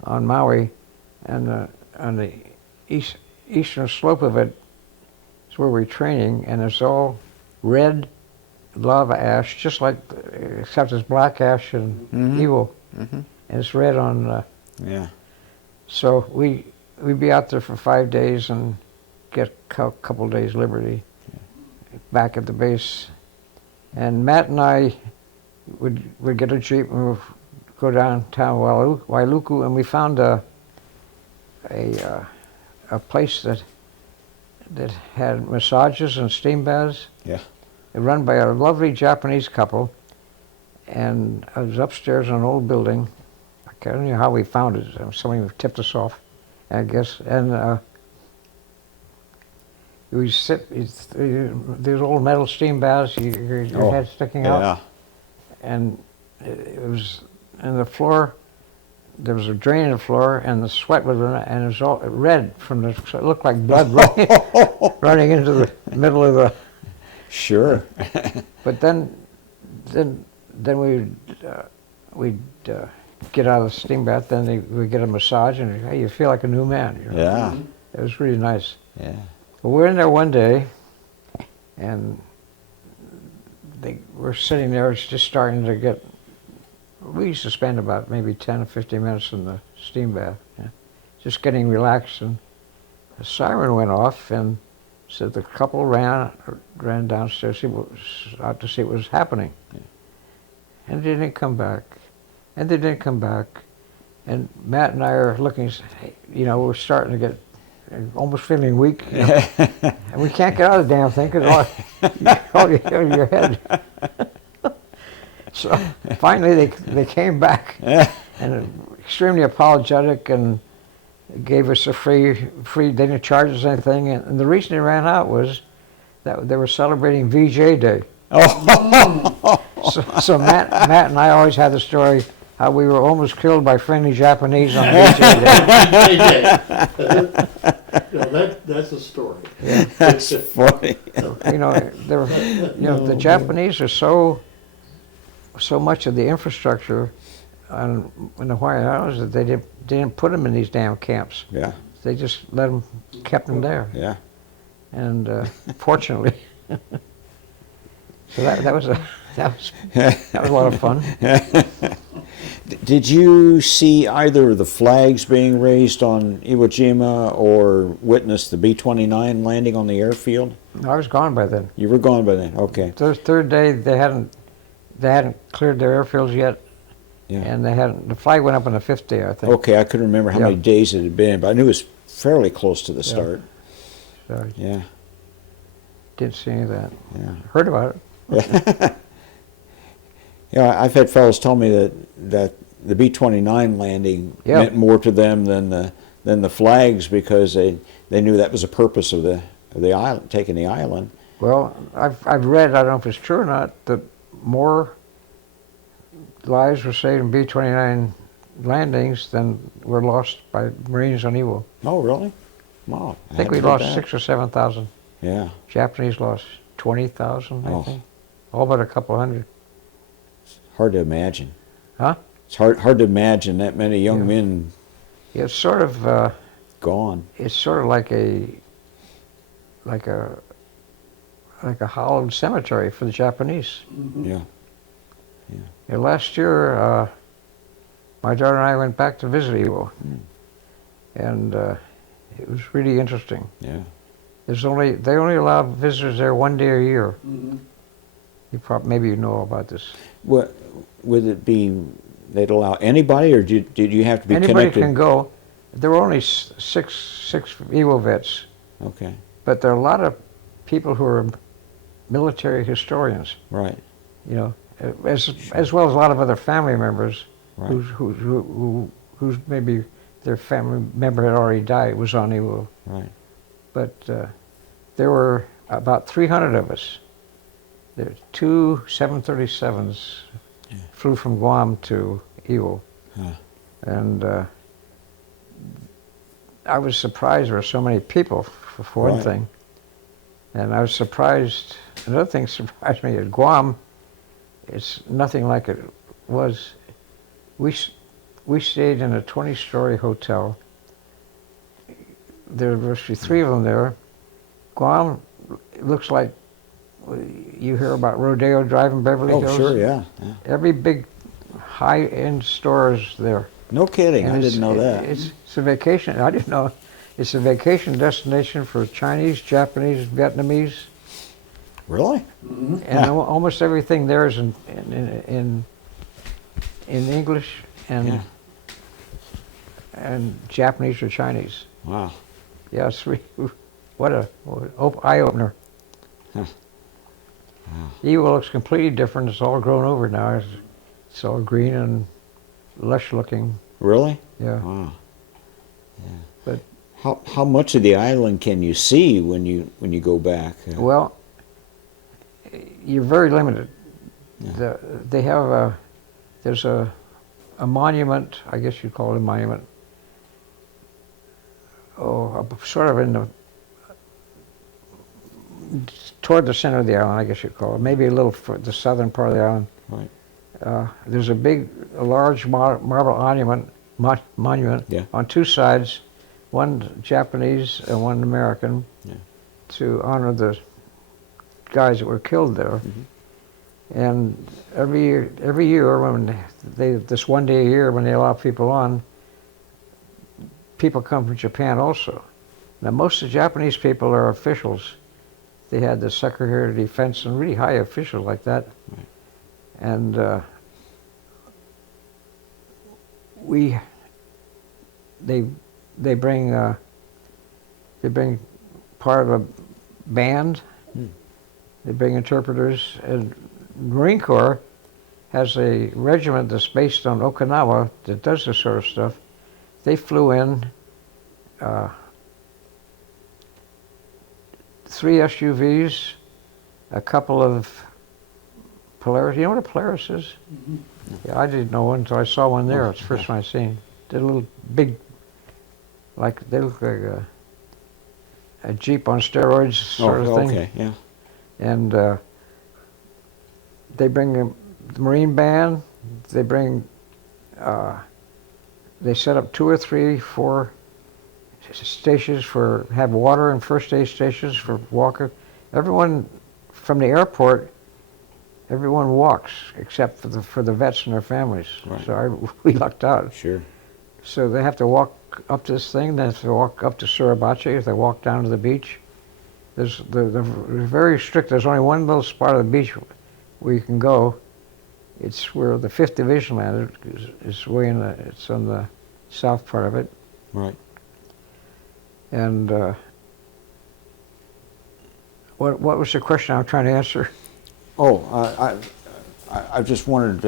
on Maui, and on the eastern slope of it is where we're training, and it's all red lava ash, just like, except it's black ash in Iwo, and it's red on. Yeah. So we'd be out there for 5 days and get a couple days liberty back at the base, and Matt and I would get a jeep and we'd go downtown Wailuku, and we found a place that had massages and steam baths. Yeah. Run by a lovely Japanese couple, and I was upstairs in an old building. I don't know how we found it. Somebody tipped us off, I guess. And we sit. These old metal steam baths. Your head sticking out. Yeah. And it was in the floor. There was a drain in the floor, and the sweat was running, and it was all red from the. So it looked like blood running into the middle of the. Sure. But then we'd get out of the steam bath. Then we'd get a massage, and hey, you feel like a new man. You know? Yeah. It was really nice. Yeah. But we're in there one day, and we're sitting there. It's just starting to get. We used to spend about maybe 10 or 15 minutes in the steam bath, just getting relaxed. And the siren went off, and said the couple ran downstairs out to see what was happening. Yeah. And they didn't come back. And they didn't come back. And Matt and I are looking, we're starting to get almost feeling weak. And we can't get out of the damn thing because all you hear in your head. So finally they came back and extremely apologetic and gave us a free, they didn't charge us anything, and the reason they ran out was that they were celebrating VJ Day. Oh. So Matt and I always had the story how we were almost killed by friendly Japanese on VJ Day. That's a story. Yeah. That's funny. The Japanese are so much of the infrastructure in the Hawaiian Islands that they didn't put them in these damn camps. Yeah. They just kept them there. Yeah. And fortunately, so that was a lot of fun. Did you see either of the flags being raised on Iwo Jima or witness the B-29 landing on the airfield? I was gone by then. You were gone by then. Okay. The third day they hadn't cleared their airfields yet. Yeah. And the flag went up on the 5th day, I think. Okay, I couldn't remember how many days it had been, but I knew it was fairly close to the start. So Yeah. didn't see any of that. Yeah. Heard about it. Yeah, I've had fellows tell me that the B-29 landing meant more to them than the than the flags because they knew that was the purpose of the island, taking the island. Well, I've read, I don't know if it's true or not, that more lives were saved in B-29 landings than were lost by Marines on Iwo. Oh, really? Wow. I think we lost 6,000 or 7,000. Yeah. Japanese lost 20,000, I Oh. think. All but a couple hundred. Hard to imagine. Huh? It's hard to imagine that many young Yeah. men It's sort of gone. it's sort of like a hollowed cemetery for the Japanese. Yeah. Yeah, last year, my daughter and I went back to visit Iwo, and it was really interesting. Yeah. They only allow visitors there 1 day a year. Mhm. Maybe you know about this. What would it be? They'd allow anybody, or did you have to be Anybody connected? can go. There were only six Iwo vets, Okay. but there are a lot of people who are military historians. Right. You know, as well as a lot of other family members Right. who's maybe their family member had already died, was on Iwo. Right. But there were about 300 of us. There were 2 737s flew from Guam to Iwo. Huh. And I was surprised there were so many people, for one Right. thing. And I was surprised, another thing surprised me, at Guam, it's nothing like it was. We stayed in a 20-story hotel. There were actually 3 of them there. Guam, it looks like you hear about Rodeo Drive in Beverly Oh, Hills. sure. Yeah. Yeah. Every big high-end store is there. No kidding. And I didn't know that. It's a vacation. I didn't know. It's a vacation destination for Chinese, Japanese, Vietnamese, Really? Mhm. and almost everything there is in English and Yeah. and Japanese or Chinese. Wow. Yeah, what a eye opener. Huh. Iwo looks completely different. It's all grown over now. It's all green and lush looking. Really? Yeah. Wow. Yeah. But How much of the island can you see when you go back? well, you're very limited. Yeah. They have there's a monument, I guess you'd call it a monument. Sort of in toward the center of the island, I guess you'd call it. Maybe a little for the southern part of the island. Right. There's a large marble monument Yeah. on 2 sides, one Japanese and one American, Yeah. to honor the guys that were killed there. Mm-hmm. And every year when this 1 day a year when they allow people on, people come from Japan also. Now most of the Japanese people are officials. They had the Secretary of Defense and really high officials like that. Right. And they bring part of a band. They bring interpreters, and Marine Corps has a regiment that's based on Okinawa that does this sort of stuff. They flew in 3 SUVs, a couple of Polaris. You know what a Polaris is? Mhm. Yeah, I didn't know one until I saw one there. It's the first one I seen. They're a little big, they look like a Jeep on steroids sort of thing. Okay. Yeah. And they bring the Marine band. They bring. They set up 2 or 3, 4 stations have water and first aid stations for walker. Everyone from the airport, everyone walks except for the vets and their families. Right. So we lucked out. Sure. So they have to walk up to this thing. They have to walk up to Suribachi. If they walk down to the beach, they're very strict. There's only one little spot of the beach where you can go. It's where the 5th Division landed. It's it's on the south part of it. Right. And what was the question I'm trying to answer? Oh, I just wondered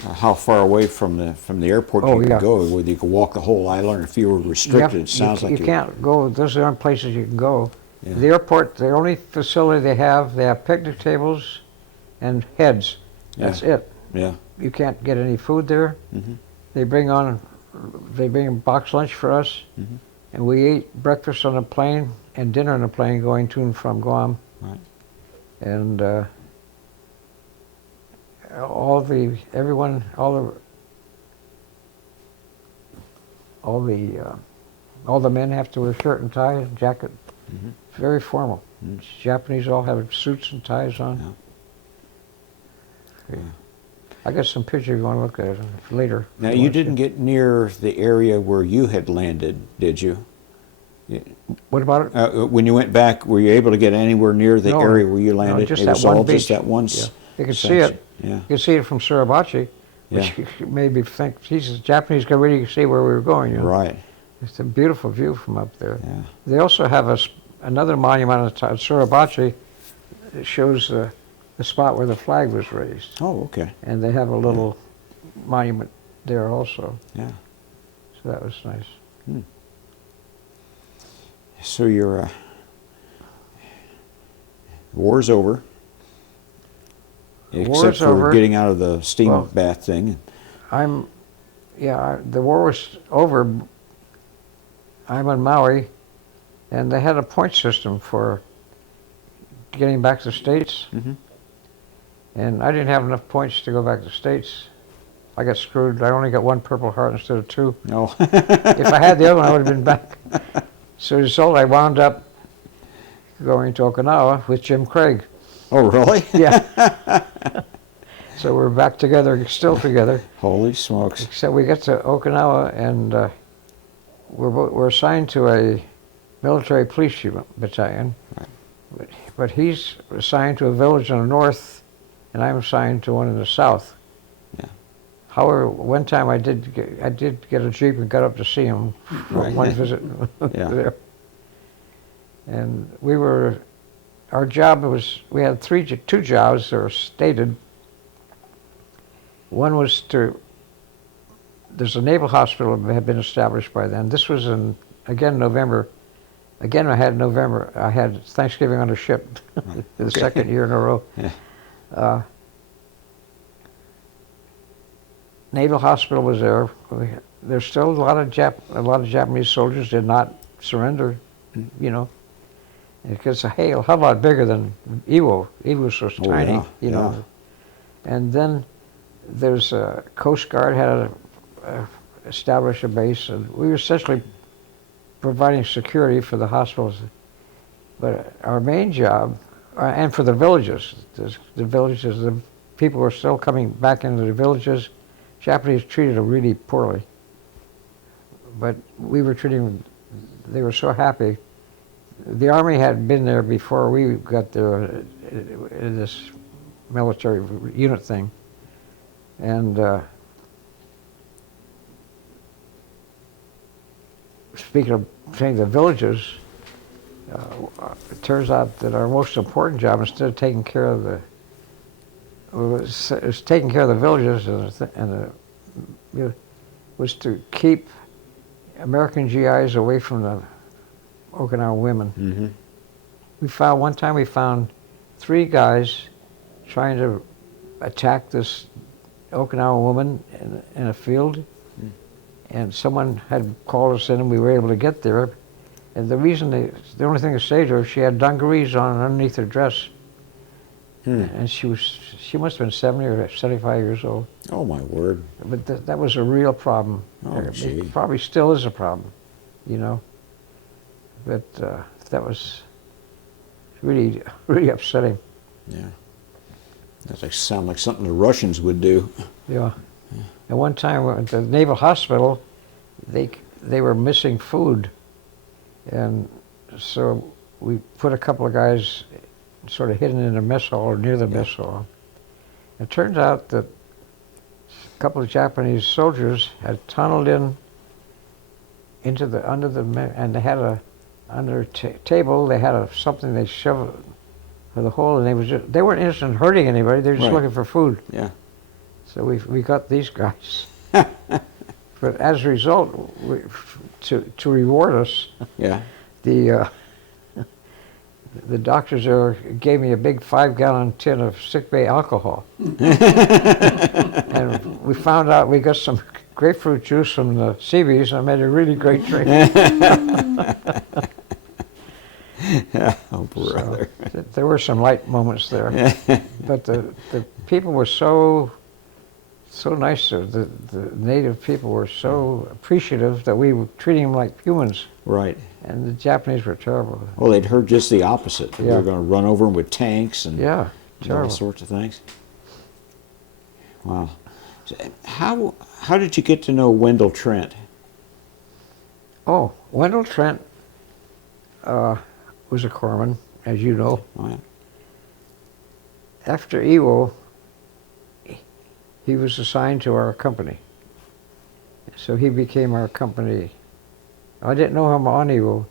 how far away from the airport Oh, you yeah. could go, whether you could walk the whole island or if you were restricted. It sounds like you can't go. Those aren't places you can go. Yeah. The airport, the only facility they have picnic tables and heads. That's it. Yeah. You can't get any food there. Mhm. They bring a box lunch for us, Mhm. and we eat breakfast on the plane and dinner on the plane going to and from Guam. Right. And all the men have to wear shirt and tie and jacket. Mhm. It's very formal. Mhm. Japanese all have suits and ties on. Yeah. I got some pictures if you want to look at it later. Now, you didn't get near the area where you had landed, did you? What about it? When you went back, were you able to get anywhere near the No, area where you no, landed? just It that was one all just beach. that one Yeah. You can see section. it. Yeah. You can see it from Suribachi, which made me think, Jesus, Japanese can really see where we were going. You know? Right. It's a beautiful view from up there. Yeah. They also have another monument at Suribachi that shows the spot where the flag was raised. Oh, okay. And they have a little monument there also. Yeah. So that was nice. So your war's over. War's Except for over. getting out of the steam Well, bath thing. The war was over. I'm on Maui, and they had a point system for getting back to the States. Mhm. And I didn't have enough points to go back to the States. I got screwed. I only got one Purple Heart instead of two. No. If I had the other one, I would have been back. So as a result, I wound up going to Okinawa with Jim Craig. Oh, really? Yeah. So we're back together, still together. Holy smokes. Except we got to Okinawa, and we're assigned to a military police battalion. Right. But he's assigned to a village in the north, and I'm assigned to one in the south. Yeah. However, one time I did get a Jeep and got up to see him for Right. one visit Yeah. there. And our job was, we had two jobs that were stated. One was there's a naval hospital that had been established by then. This was November. Again, I had Thanksgiving on a ship for the second year in a row. Yeah. Naval hospital was there. There's still a lot of Japanese soldiers did not surrender, you know. Because it's a whole lot bigger than Iwo. Iwo was tiny, yeah, you know. And then there's a Coast Guard had established a base, and we were essentially providing security for the hospitals. But our main job, and for the villages, the people were still coming back into the villages. Japanese treated them really poorly. But we were treating them, they were so happy. The Army had been there before we got there in this military unit thing. And speaking of saying the villages, it turns out that our most important job, instead of taking care of was taking care of the villages was to keep American GIs away from the Okinawa women. Mm-hmm. One time we found 3 guys trying to attack this Okinawa woman in a field, and someone had called us in, and we were able to get there. And the only thing they saved her, she had dungarees on underneath her dress, and she must have been 70 or 75 years old. Oh, my word. But that was a real problem. Oh, gee. It probably still is a problem, you know. But that was really, really upsetting. Yeah. That sounds like something the Russians would do. Yeah. And one time at the Naval Hospital, they were missing food, and so we put a couple of guys sort of hidden in the mess hall or near the mess hall. It turns out that a couple of Japanese soldiers had tunneled into the and they had under table they had something they shoved for the hole, and they weren't interested in hurting anybody. They were just Right. looking for food. Yeah. So we got these guys. But as a result, to reward us, Yeah. the doctors there gave me a big 5-gallon tin of sick bay alcohol. And we found out we got some grapefruit juice from the Seabees, and I made a really great drink. Oh, brother. So, there were some light moments there. But the people were so nice. The native people were so appreciative that we were treating them like humans. Right. And the Japanese were terrible. Well, they'd heard just the opposite. We Yeah. were going to run over them with tanks and Yeah, all terrible. sorts of things. Wow. So, how did you get to know Wendell Trent? Oh, Wendell Trent was a corpsman, as you know. Oh, yeah. After Iwo, he was assigned to our company. So he became our company. I didn't know him on Iwo,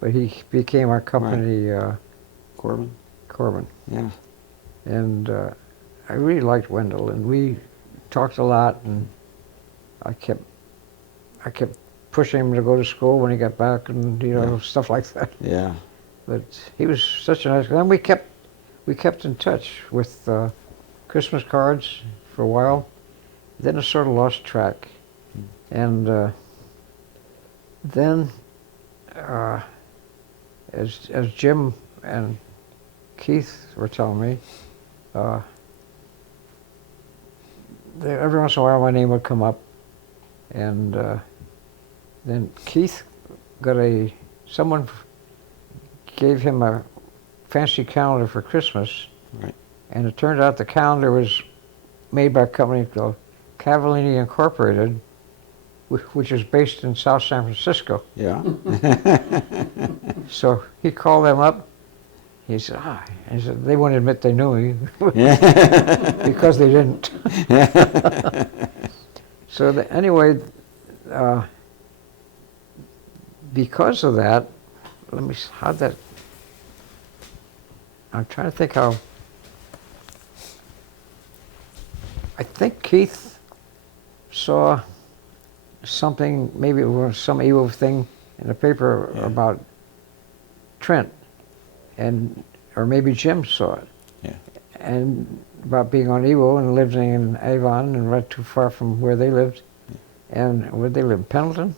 but he became our company Corbin? corpsman. Yeah. And I really liked Wendell, and we talked a lot, and I kept pushing him to go to school when he got back, and stuff like that. Yeah. But he was such a nice guy. And we kept in touch with Christmas cards for a while. Then it sort of lost track, and then as Jim and Keith were telling me, every once in a while my name would come up, and then Keith got someone gave him a fancy calendar for Christmas, Right. and it turned out the calendar was made by a company called Cavallini Incorporated, which is based in South San Francisco. Yeah. So he called them up. He said, and he said they wouldn't admit they knew me because they didn't. So anyway, because of that, how'd that? I'm trying to think how. I think Keith saw something, maybe it was some Iwo thing in the paper about Trent, or maybe Jim saw it. Yeah. And about being on Iwo and living in Avon and right too far from where they lived. And where they lived, Pendleton?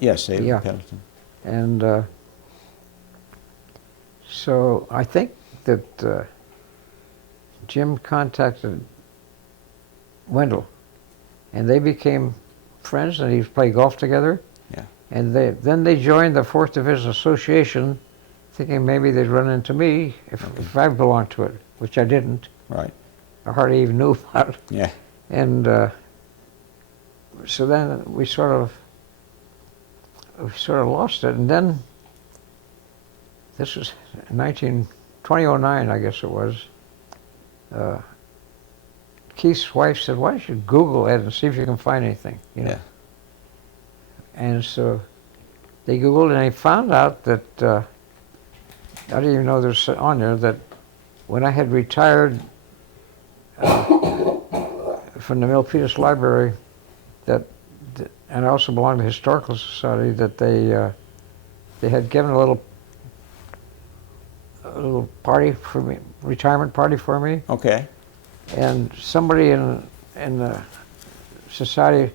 Yes, they live Yeah. in Pendleton. And so I think that Jim contacted Wendell, and they became friends, and he played golf together. Yeah. And then they joined the 4th Division Association, thinking maybe they'd run into me if I belonged to it, which I didn't. Right. I hardly even knew about it. Yeah. And so then we sort of lost it. And then this was 2009, I guess it was. Keith's wife said, "Why don't you Google Ed and see if you can find anything?" Yeah. And so they Googled, and they found out that I didn't even know there's on there that when I had retired from the Milpitas Library, and I also belonged to the Historical Society, that they had given a little party for me, retirement party for me. Okay. And somebody in the society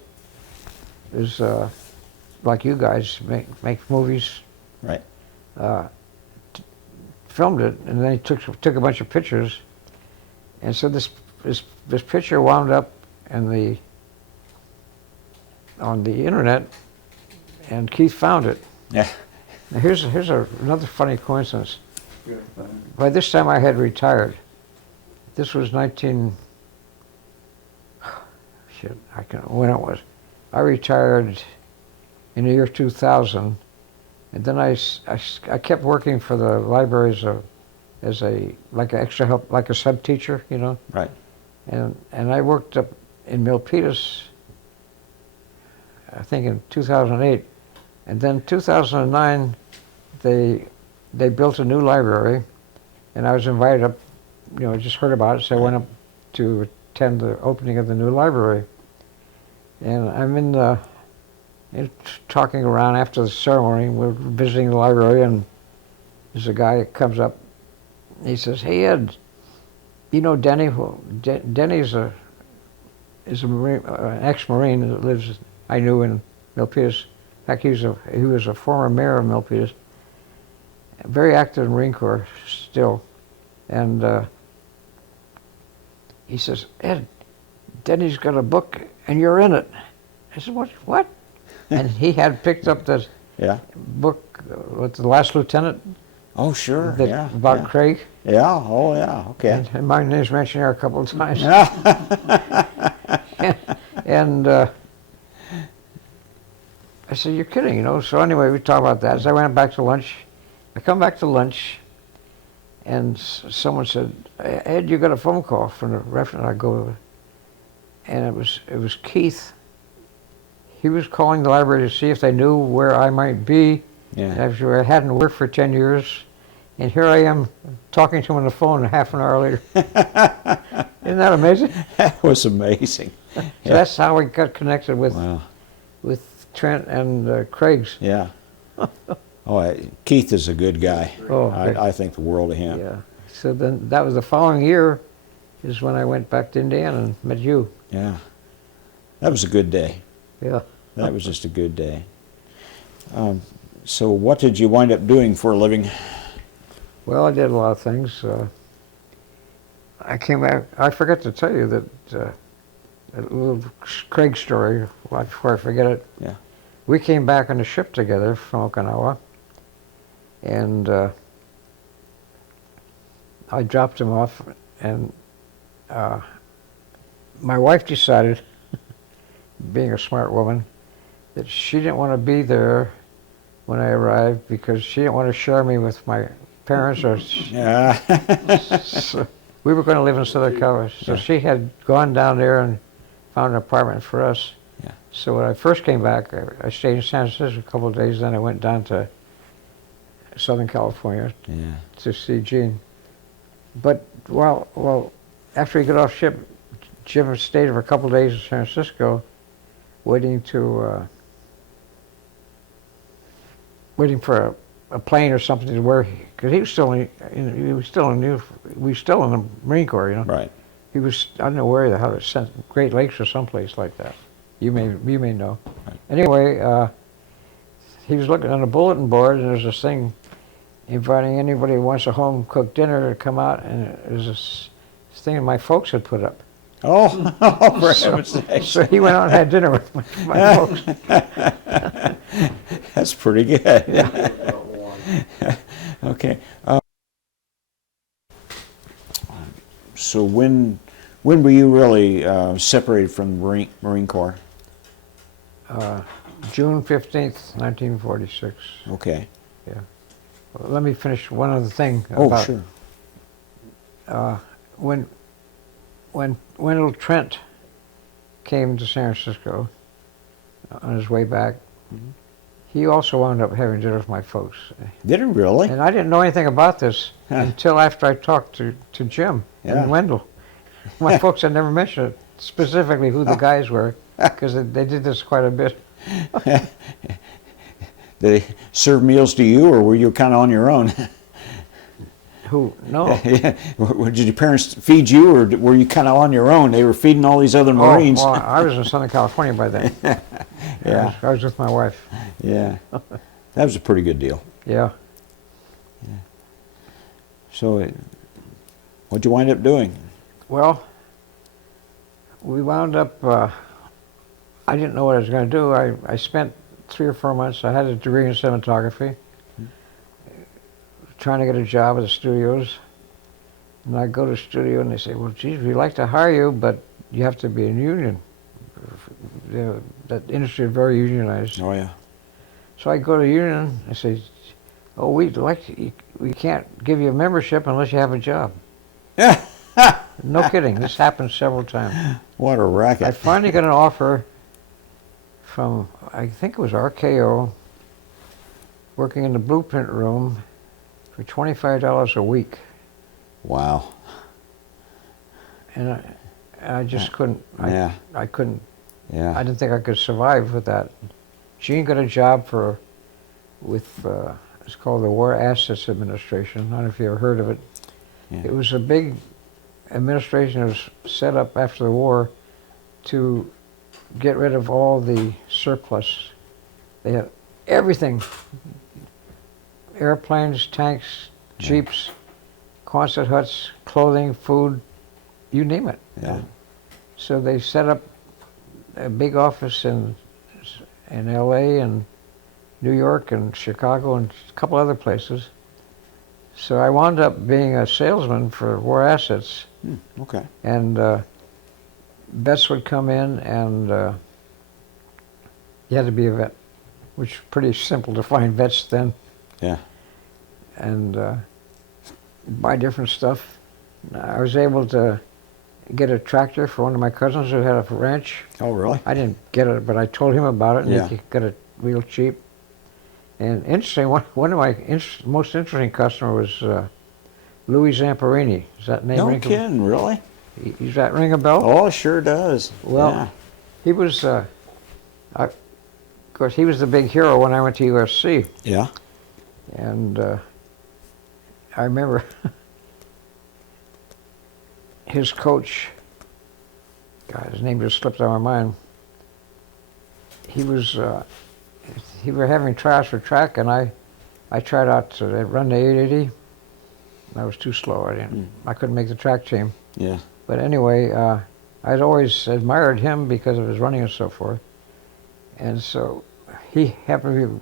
is like you guys make movies. Right. Filmed it, and then he took a bunch of pictures, and so this picture wound up on the internet, and Keith found it. Yeah. Now here's another funny coincidence. By this time I had retired. This was when it was. I retired in the year 2000, and then I kept working for the libraries as like an extra help, like a sub teacher, Right. And I worked up in Milpitas, I think in 2008, and then 2009 they built a new library, and I was invited up. I just heard about it, so I went up to attend the opening of the new library. And I'm talking around after the ceremony. We're visiting the library, and there's a guy that comes up. He says, "Hey Ed, you know Denny? Well, Denny's is a Marine, an ex-Marine that lives. I knew in Milpitas. In fact, he was a former mayor of Milpitas. Very active in the Marine Corps still." And he says, "Ed, Denny's got a book, and you're in it." I said, "What?" And he had picked up that Yeah. book with the Last Lieutenant. Oh, sure. That, Yeah. about yeah. Craig. Yeah. Oh, yeah. Okay. And my name's mentioned there a couple of times. Yeah. And I said, "You're kidding, you know?" So anyway, we talked about that. As I went back to lunch, I come back to lunch, and someone said, "Ed, you got a phone call from the reference." I go, and it was Keith. He was calling the library to see if they knew where I might be. Yeah. After I hadn't worked for 10 years, and here I am talking to him on the phone half an hour later. Isn't that amazing? That was amazing. So that's how we got connected with Wow. with Trent and Craig's. Yeah. Oh, Keith is a good guy. Oh, okay. I think the world of him. Yeah. So then that was the following year is when I went back to Indiana and met you. Yeah. That was a good day. Yeah. That was just a good day. So what did you wind up doing for a living? Well, I did a lot of things. I came back. I forgot to tell you that a little Craig story before I forget it. Yeah. We came back on a ship together from Okinawa, and I dropped him off, and my wife decided, being a smart woman, that she didn't want to be there when I arrived because she didn't want to share me with my parents. Yeah. So we were going to live in Southern California, so she had gone down there and found an apartment for us. Yeah. So when I first came back, I stayed in San Francisco a couple of days, then I went down to Southern California Yeah. to see Gene. But well, after he got off ship, Jim stayed for a couple of days in San Francisco, waiting for a plane or something to where, because he was still in the Marine Corps, you know. Right. He was, I don't know where how they sent, Great Lakes or someplace like that. You may know. Right. Anyway, he was looking on a bulletin board, and there's this thing inviting anybody who wants a home cooked dinner to come out, and there's this thing that my folks had put up. Oh, for heaven's sake. So he went out and had dinner with my folks. That's pretty good. Yeah. Okay. So when were you really separated from the Marine Corps? June 15th, 1946. Okay. Yeah. Well, let me finish one other thing. Oh, about, sure. When little Trent came to San Francisco on his way back, he also wound up having dinner with my folks. Did it really? And I didn't know anything about this until after I talked to Jim Yeah. and Wendell. My folks had never mentioned it, specifically who the guys were, because they did this quite a bit. Did they serve meals to you, or were you kind of on your own? Who? No. Yeah. Did your parents feed you, or were you kind of on your own? They were feeding all these other Marines. Oh, well, I was in Southern California by then. Yeah. I was with my wife. Yeah. That was a pretty good deal. Yeah. So, what'd you wind up doing? Well, we wound up, I didn't know what I was going to do. I spent 3 or 4 months. I had a degree in cinematography, trying to get a job at the studios. And I go to the studio and they say, "Well, geez, we'd like to hire you, but you have to be in union." That industry is very unionized. Oh, yeah. So I go to union. I say, "Oh, we can't give you a membership unless you have a job." Yeah. No kidding. This happened several times. What a racket. I finally got an offer from, I think it was RKO, working in the blueprint room for $25 a week. Wow. And and I just couldn't. Yeah. I couldn't. Yeah. I didn't think I could survive with that. Gene got a job with it's called the War Assets Administration. I don't know if you ever heard of it. Yeah. It was a big administration that was set up after the war to get rid of all the surplus. They had everything: airplanes, tanks, jeeps, Quonset huts, clothing, food, you name it. Yeah. So they set up a big office in L.A. and New York and Chicago and a couple other places. So I wound up being a salesman for War Assets, Okay. and vets would come in, and you had to be a vet, which was pretty simple to find vets then, Yeah. and buy different stuff. I was able to get a tractor for one of my cousins who had a ranch. Oh, really? I didn't get it, but I told him about it, and Yeah. he got it real cheap. And interesting, one of my most interesting customers was Louis Zamperini. Does that name No ring kidding, really? Does that ring a bell? Oh, sure does. Well, yeah. he was, of course, he was the big hero when I went to USC. Yeah. And I remember his coach, God, his name just slipped out of my mind. He were having tryouts for track, and I tried out to run the 880. I was too slow. I couldn't make the track team. Yeah. But anyway, I'd always admired him because of his running and so forth. And so he happened to be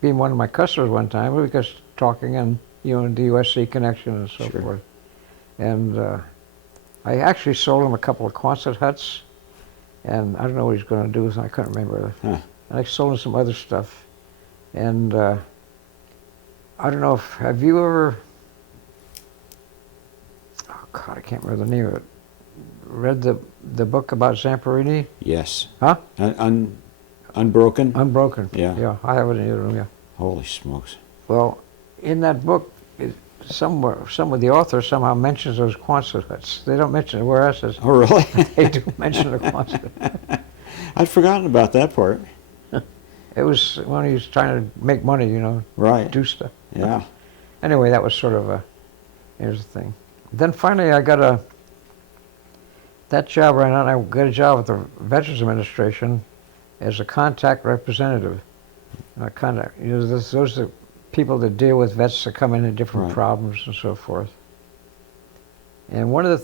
being one of my customers one time. We were just talking, and the USC connection and so Sure. forth. And I actually sold him a couple of Quonset huts, and I don't know what he's going to do with them. I couldn't remember. Huh. And I sold him some other stuff. And I don't know if, have you ever, oh God, I can't remember the name of it, read the book about Zamperini? Yes. Huh? Unbroken? Unbroken. Yeah. Yeah, I have it in the other room, yeah. Holy smokes. Well, in that book, some of the author somehow mentions those Quonset huts. They don't mention it, whereas Oh, really? they do mention the Quonset. I'd forgotten about that part. It was when he was trying to make money, Right. do stuff. Yeah. Anyway, that was sort of here's the thing. Then finally I got that job ran out, I got a job with the Veterans Administration as a contact representative. Those are the people that deal with vets that come in different Right. Problems problems and so forth. And one of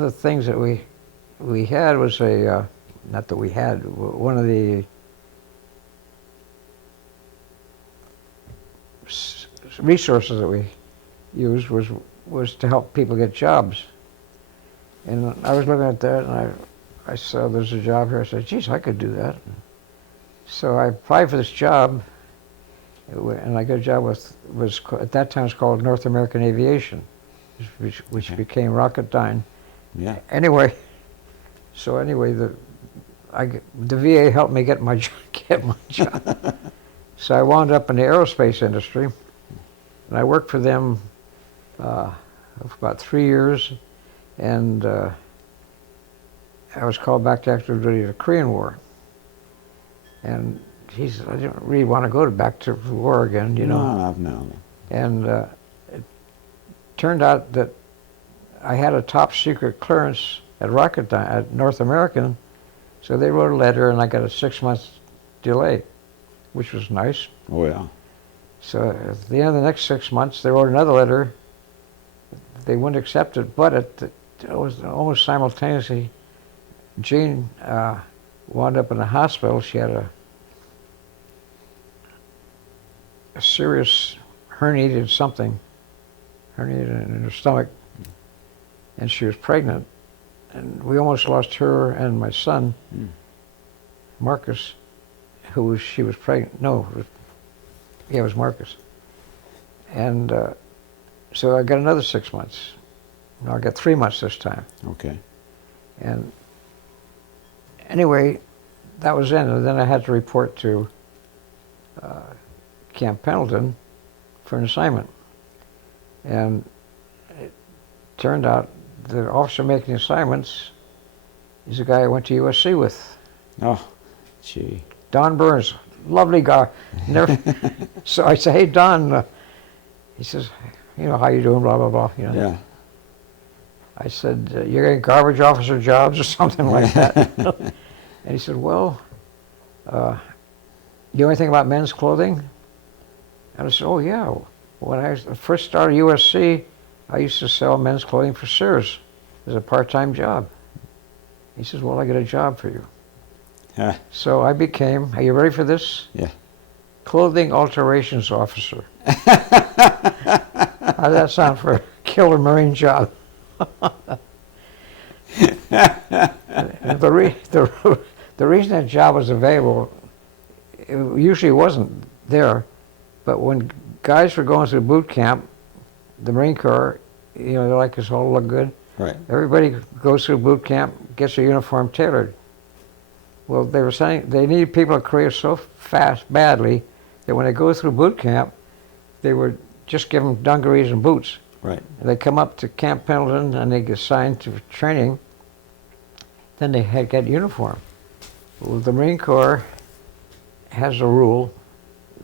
the things that we had was not that we had, one of the resources that we used was to help people get jobs. And I was looking at that, and I saw there's a job here. I said, geez, I could do that. So I applied for this job, and I got a job at that time it was called North American Aviation, which Okay. became Rocketdyne. Yeah. Anyway, the VA helped me get my job. So I wound up in the aerospace industry, and I worked for them for about 3 years, and I was called back to active duty to the Korean War. And geez, I didn't really want to go back to war again, No. And it turned out that I had a top secret clearance at Rocketdyne, at North American, so they wrote a letter, and I got a 6-month delay, which was nice. Oh, yeah. So at the end of the next 6 months, they wrote another letter. They wouldn't accept it, but it was almost simultaneously, Jean wound up in the hospital. She had a serious herniated in her stomach, and she was pregnant. And we almost lost her and my son, Marcus, she was pregnant. No, it was Marcus. And so I got another 6 months. No, I got 3 months this time. Okay. And anyway, that was it. And then I had to report to Camp Pendleton for an assignment. And it turned out the officer making assignments He's a guy I went to USC with. Oh, gee. Don Burns, lovely guy. Never. So I say, hey, Don. He says, how you doing? Blah blah blah. Yeah. I said, you're getting garbage officer jobs or something like that. And he said, well, you know anything about men's clothing? And I said, oh yeah. When I first started USC, I used to sell men's clothing for Sears as a part-time job. He says, well, I got a job for you. Huh. So I became, are you ready for this? Yeah. Clothing alterations officer. How does that sound for a killer Marine job? The reason that job was available, it usually wasn't there, but when guys were going through boot camp, the Marine Corps, they like us all to look good. Right. Everybody goes through boot camp, gets their uniform tailored. Well, they were saying they needed people to career so badly that when they go through boot camp, they would just give them dungarees and boots. Right. And they come up to Camp Pendleton and they get assigned to training. Then they get uniform. Well, the Marine Corps has a rule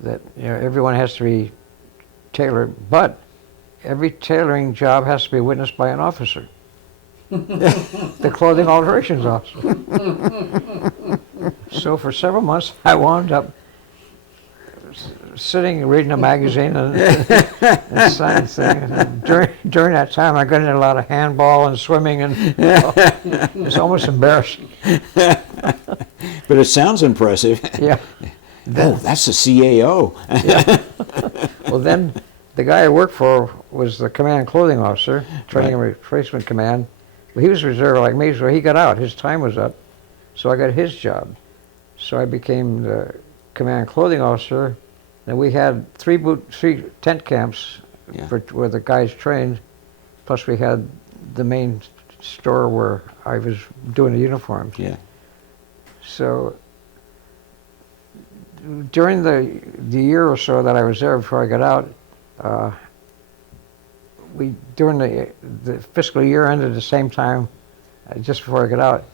that everyone has to be tailored, but every tailoring job has to be witnessed by an officer. The clothing alterations officer. So for several months, I wound up sitting reading a magazine and science thing. And during that time, I got into a lot of handball and swimming, and it was almost embarrassing. But it sounds impressive. Yeah. Oh, that's the CAO. Yeah. Well, then the guy I worked for was the command clothing officer, training and replacement command. Well, he was a reserve like me, so he got out. His time was up, so I got his job. So I became the command clothing officer. And we had three tent camps where the guys trained, plus we had the main store where I was doing the uniforms. Yeah. So during the year or so that I was there before I got out, during the fiscal year ended at the same time, just before I got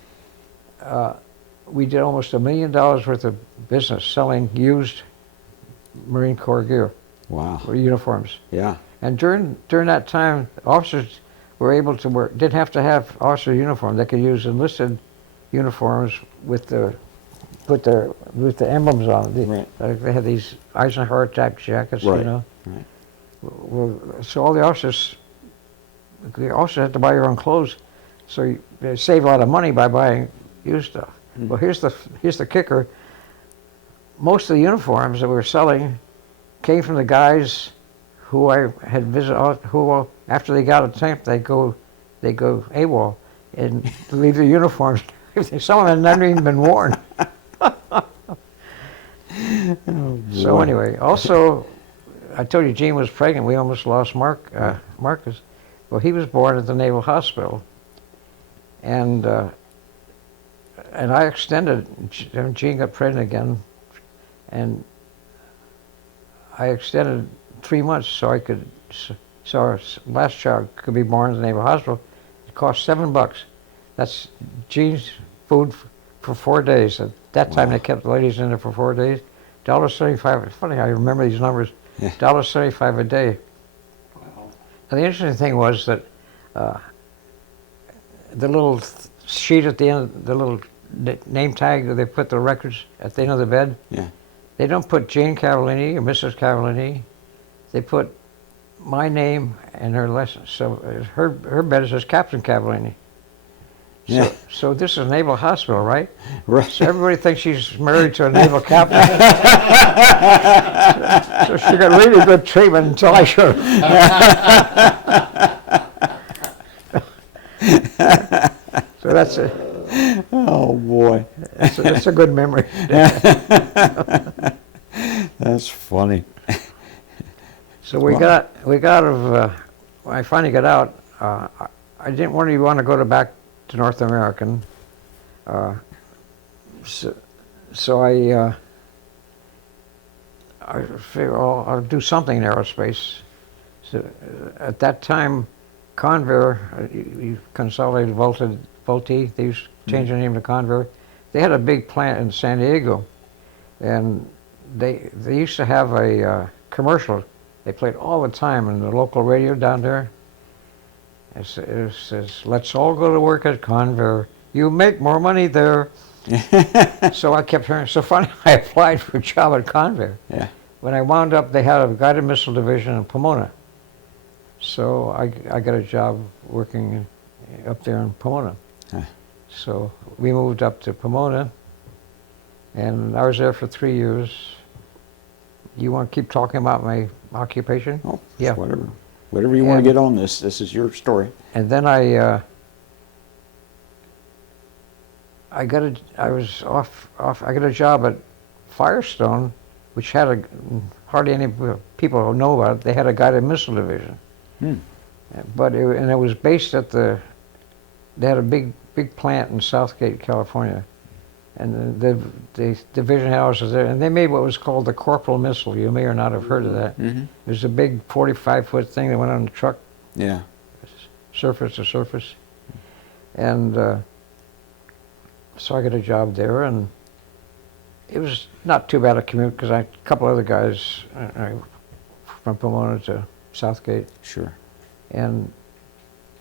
out, we did almost $1 million worth of business selling used Marine Corps gear. Wow. Or uniforms. Yeah. And during that time, officers were able to didn't have to have officer uniform. They could use enlisted uniforms with the emblems on it. Right. They had these Eisenhower type jackets, Right. Right. Well, So all the officers had to buy your own clothes, so they save a lot of money by buying used stuff. Mm-hmm. Well, here's the kicker. Most of the uniforms that we were selling came from the guys who I had visited, who after they got a tank, they go AWOL and leave their uniforms. Some of them had never even been worn. So anyway, also, I told you Jean was pregnant. We almost lost Marcus. Well, he was born at the Naval Hospital, and I extended. Jean got pregnant again, and I extended 3 months so our last child could be born at the Naval Hospital. It cost $7. That's Jean's food for 4 days. At that time, they kept the ladies in there for 4 days. $1.75. It's funny, I remember these numbers. Yeah. $1.75 a day. Wow. And the interesting thing was that the little sheet at the end, the little name tag that they put the records at the end of the bed, yeah. they don't put Jane Cavallini or Mrs. Cavallini. They put my name and her lesson. So her bed says Captain Cavallini. Yeah. So this is a naval hospital, right? Right. So everybody thinks she's married to a naval captain. So she got really good treatment until I showed her. So that's it. Oh boy. That's a good memory. That's funny. So we got when I finally got out, I didn't really want to go back to North American. So I figured, I'll do something in aerospace. So at that time, Convair, Consolidated Pulte. They used to change the name to Convair. They had a big plant in San Diego, and they used to have a commercial. They played all the time in the local radio down there. It says, "Let's all go to work at Convair. You make more money there." So I kept hearing. So finally, I applied for a job at Convair. Yeah. When I wound up, they had a guided missile division in Pomona. So I got a job working up there in Pomona. Huh. So we moved up to Pomona, and I was there for 3 years. You want to keep talking about my occupation? Oh, Yeah. Whatever you want to get on this. This is your story. And then I got a job at Firestone, which had hardly any people who know about it. They had a guided missile division. But it was based at they had a big plant in Southgate, California, and the division house was there, and they made what was called the Corporal missile. You may or not have heard of that. It was a big 45-foot thing that went on the truck, Yeah. surface to surface, and so I got a job there, and it was not too bad a commute because a couple other guys from Pomona to Southgate. Sure. And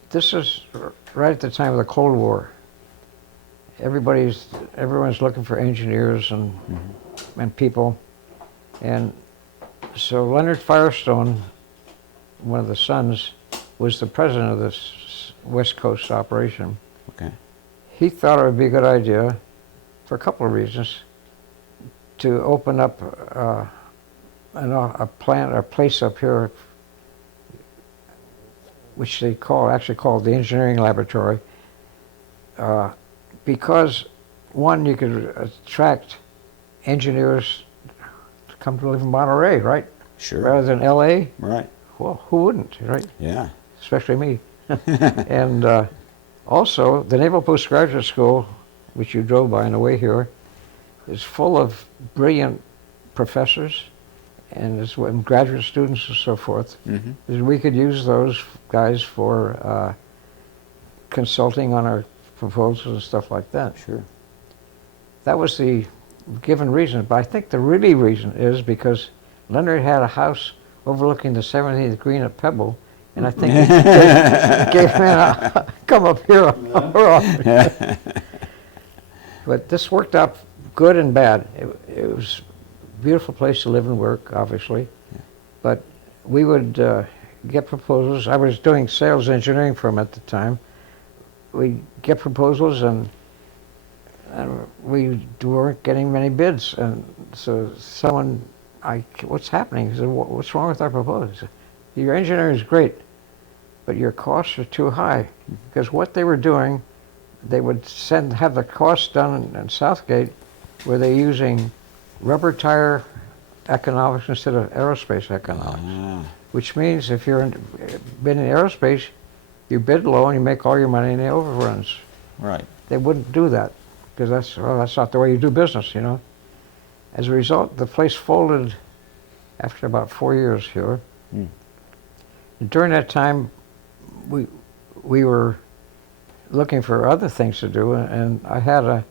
this is right at the time of the Cold War. Everyone's looking for engineers and people. And so Leonard Firestone, one of the sons, was the president of this West Coast operation. Okay. He thought it would be a good idea, for a couple of reasons, to open up a place up here, which they actually called the engineering laboratory, because one, you could attract engineers to come to live in Monterey, right? Sure. Rather than L.A. Right. Well, who wouldn't, right? Yeah. Especially me. And also, the Naval Postgraduate School, which you drove by on the way here, is full of brilliant professors and graduate students and so forth. We could use those guys for consulting on our proposals and stuff like that. Sure. That was the given reason, but I think the really reason is because Leonard had a house overlooking the 17th green at Pebble, and I think he gave me a come up here more often. But this worked out good and bad. It was a beautiful place to live and work, obviously, but we would get proposals. I was doing sales engineering for him at the time. We'd get proposals, and we weren't getting many bids, and so what's happening? He said, what's wrong with our proposal? He said, your engineering is great, but your costs are too high, because what they were doing, they would have the costs done in Southgate, where they're using rubber tire economics instead of aerospace economics, which means if you've been in aerospace, you bid low and you make all your money in the overruns. Right. They wouldn't do that, because that's not the way you do business, you know. As a result, the place folded after about 4 years here. And during that time, we were looking for other things to do, and I had I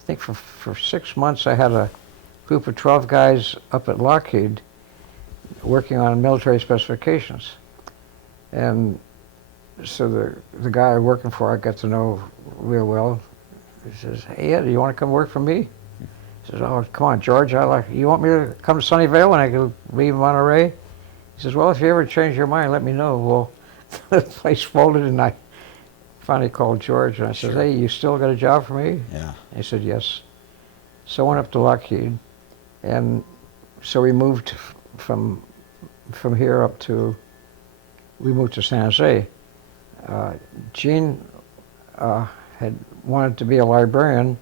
think for 6 months I had a group of 12 guys up at Lockheed working on military specifications. And so the guy I'm working for, I got to know real well. He says, "Hey Ed, you want to come work for me?" He says, "Oh, come on, George, you want me to come to Sunnyvale when I could leave Monterey?" He says, "Well, if you ever change your mind, let me know." Well, the place folded, and I finally called George, and I said, "Hey, you still got a job for me?" Yeah. He said, "Yes." So I went up to Lockheed, and so we moved from here up to, we moved to San Jose. Jean had wanted to be a librarian,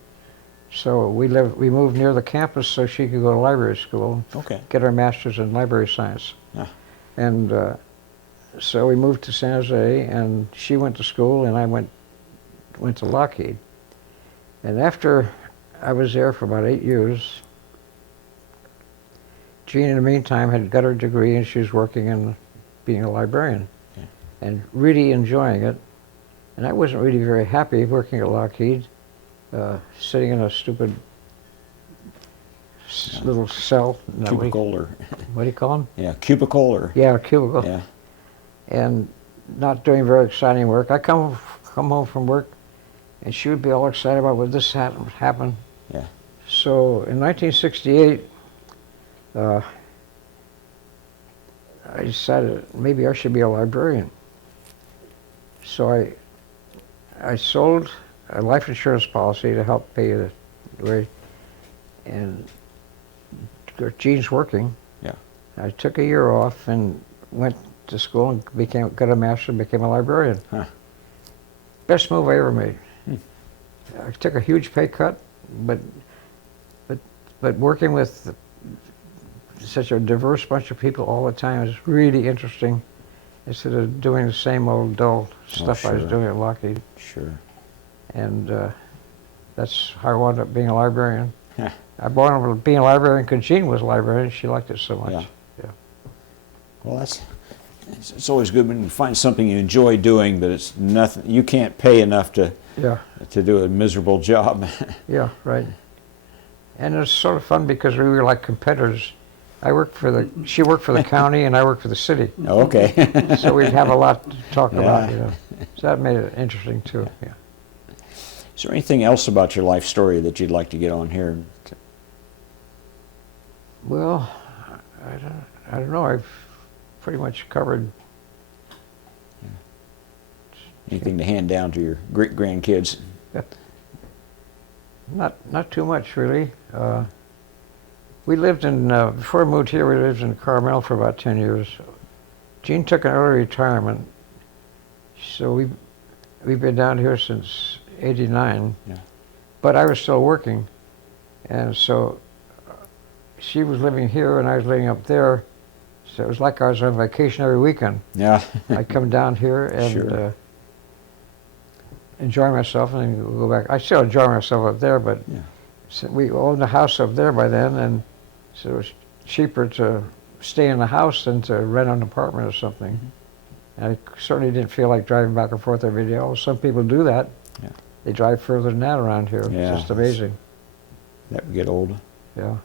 so we moved near the campus so she could go to library school, get her master's in library science. And so we moved to San Jose, and she went to school, and I went to Lockheed. And after I was there for about 8 years, Jean, in the meantime, had got her degree, and she was working in being a librarian, and really enjoying it. And I wasn't really very happy working at Lockheed, sitting in a stupid little cell. Cubicle or, What do you call them? yeah, cubicle or, Yeah, a cubicle. yeah. And not doing very exciting work. I come home from work, and she would be all excited about what this happened. Yeah. So in 1968, I decided maybe I should be a librarian. So I sold a life insurance policy to help pay the way, and Gene's working. Yeah. I took a year off and went to school and got a master's and became a librarian. Huh. Best move I ever made. I took a huge pay cut, but working with such a diverse bunch of people all the time is really interesting, instead of doing the same old dull stuff I was sure. doing at Lockheed. Sure. And that's how I wound up being a librarian. Yeah. I wound up being a librarian because Gene was a librarian. She liked it so much. Yeah. Yeah. Well, it's always good when you find something you enjoy doing, but it's nothing, you can't pay enough to Yeah. do a miserable job. Yeah, right. And it was sort of fun because we were like competitors. She worked for the county and I worked for the city. Oh, okay. So we'd have a lot to talk about, Yeah. you know. So that made it interesting too, yeah. Is there anything else about your life story that you'd like to get on here? Well, I don't know. I've pretty much covered. Anything to hand down to your great grandkids? Not too much, really. We lived in, before we moved here, we lived in Carmel for about 10 years. Gene took an early retirement, so we've been down here since '89. Yeah. But I was still working, and so she was living here and I was living up there, so it was like I was on vacation every weekend. Yeah. I'd come down here and Sure. Enjoy myself and then go back. I still enjoy myself up there, but Yeah. so we owned a house up there by then, and so it was cheaper to stay in the house than to rent an apartment or something. Mm-hmm. And I certainly didn't feel like driving back and forth every day. Oh, some people do that. Yeah. They drive further than that around here. Yeah. It's just amazing. That would get old. Yeah.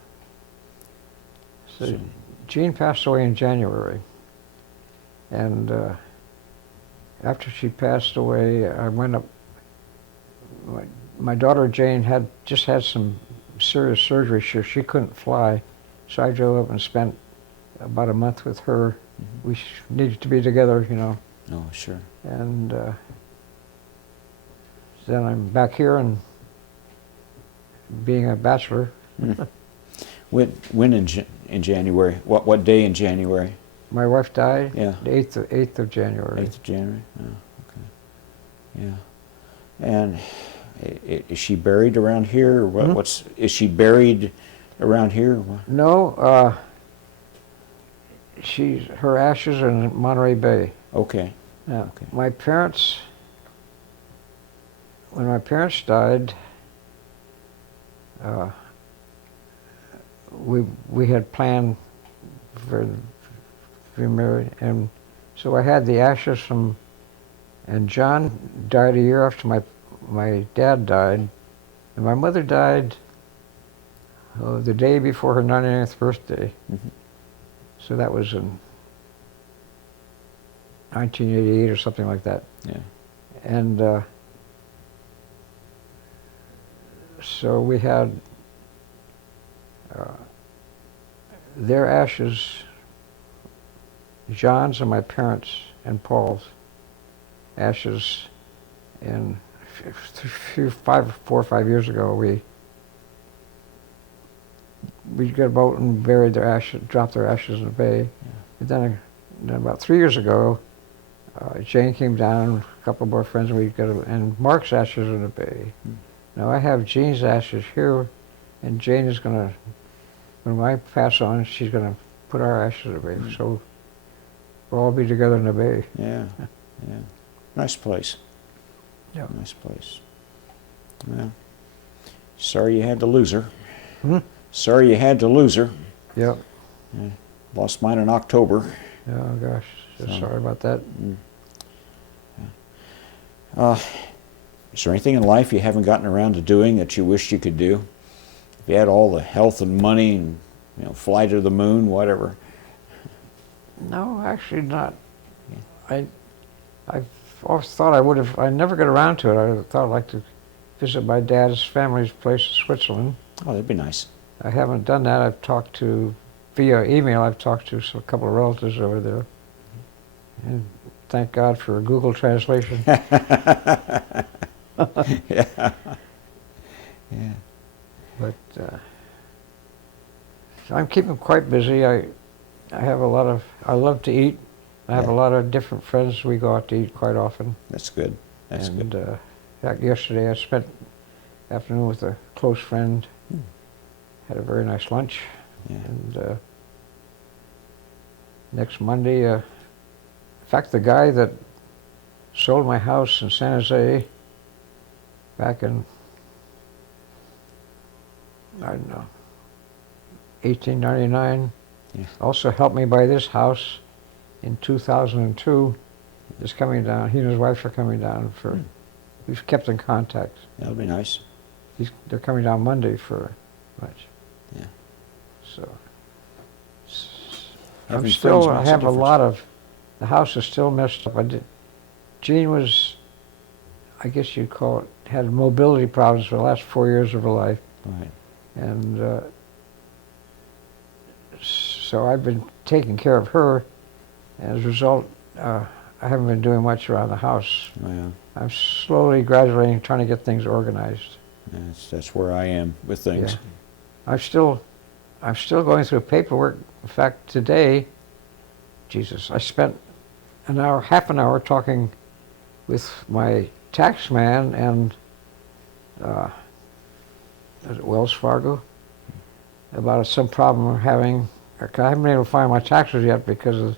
So So- Jean passed away in January, and after she passed away, I went up. My daughter Jane had just had some serious surgery. She couldn't fly, so I drove up and spent about a month with her. Mm-hmm. We needed to be together, you know. Oh, sure. And then I'm back here and being a bachelor. When in January? What day in January? My wife died Yeah. the 8th of January. 8th of January? Oh, okay. Yeah. And is she buried around here? Or what, is she buried around here? No, her ashes are in Monterey Bay. Okay. Now, Okay. when my parents died, we had planned for being married, and so I had the ashes from. And John died a year after my dad died, and my mother died the day before her 99th birthday. Mm-hmm. So that was in 1988 or something like that. Yeah. And so we had their ashes, John's and my parents and Paul's ashes, and 4 or 5 years ago we got a boat and buried their ashes, dropped their ashes in the bay. Yeah. And then about 3 years ago, Jane came down, a couple more friends, and and Mark's ashes are in the bay. Now I have Jane's ashes here, and Jane is gonna, when I pass on, she's gonna put our ashes in the bay. So we'll all be together in the bay. Yeah. Yeah. Nice place. Yeah. Nice place. Well, sorry you had to lose her. Sorry you had to lose her. Yep. Lost mine in October. Oh gosh, so So- sorry about that. Is there anything in life you haven't gotten around to doing that you wish you could do? If you had all the health and money and, fly to the moon, whatever. No, actually not. I've always thought I never got around to it. I thought I'd like to visit my dad's family's place in Switzerland. Oh, that'd be nice. I haven't done that. I've talked to, via email, I've talked to a couple of relatives over there. And thank God for Google Translation. Yeah. Yeah. But so I'm keeping quite busy. I have I love to eat. I have a lot of different friends. We go out to eat quite often. That's good. That's good. In fact, yesterday I spent the afternoon with a close friend. Had a very nice lunch. Yeah. And next Monday, in fact, the guy that sold my house in San Jose back in, I don't know, 1899, also helped me buy this house in 2002. Is coming down. He and his wife are coming down for. We've kept in contact. That'll be nice. They're coming down Monday for lunch. Yeah. So Having I'm still. friends I makes a have a difference. lot of. The house is still messed up. Jean was, I guess you'd call it, had mobility problems for the last 4 years of her life, Right. and so I've been taking care of her. And as a result, I haven't been doing much around the house. Well, I'm slowly, gradually trying to get things organized. that's where I am with things. Yeah. I'm still going through paperwork. In fact, today, Jesus, I spent half an hour talking with my tax man and at Wells Fargo about some problem we're having. I haven't been able to find my taxes yet because of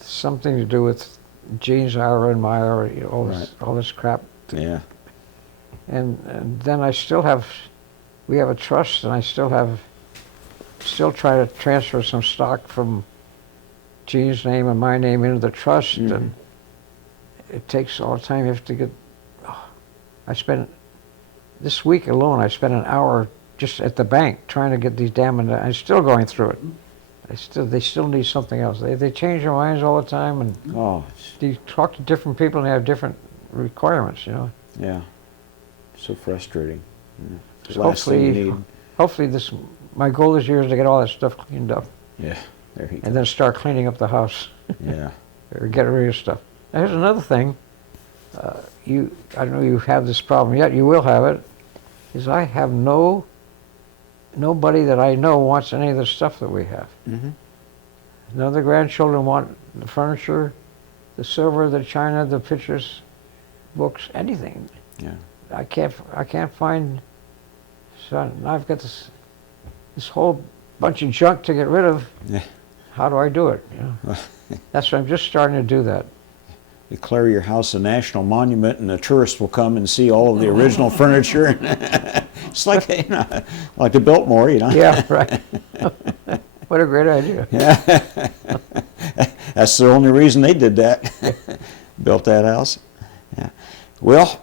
something to do with Jean's IRA and my IRA, all this crap. Yeah. And then I still have, we have a trust, and I still try to transfer some stock from Jean's name and my name into the trust, and it takes all the time. You have to get. This week alone, I spent an hour just at the bank trying to get these I'm still going through it. They still need something else. They change their minds all the time, and you talk to different people and they have different requirements. Yeah. So frustrating. Yeah. The So last thing you need. hopefully my goal this year is to get all that stuff cleaned up, Yeah. There you go. and then start cleaning up the house Yeah. or get rid of stuff. Now, here's another thing. I don't know you have this problem yet. You will have it. Is I have nobody that I know wants any of the stuff that we have. Mm-hmm. None of the grandchildren want the furniture, the silver, the china, the pictures, books, anything. Yeah. I can't find. So now I've got this whole bunch of junk to get rid of. Yeah. How do I do it? That's what I'm just starting to do that. Declare your house a national monument, and a tourist will come and see all of the original furniture. It's like like the Biltmore, Yeah, right. What a great idea. Yeah. That's the only reason they did that. Built that house. Yeah. Well,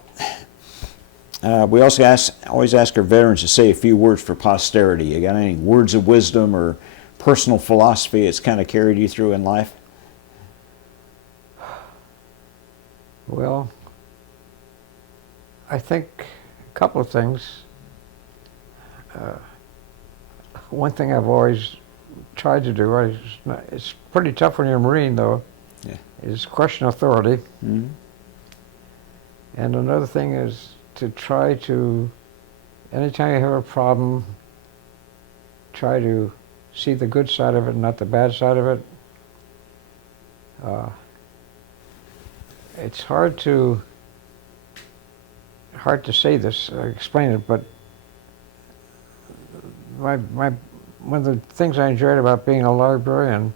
we also always ask our veterans to say a few words for posterity. You got any words of wisdom or personal philosophy that's kind of carried you through in life? Well, I think a couple of things. One thing I've always tried to do, it's pretty tough when you're a Marine though, is question authority. Mm-hmm. And another thing is to try to, anytime you have a problem, try to see the good side of it, not the bad side of it. It's hard to say this, explain it, but one of the things I enjoyed about being a librarian,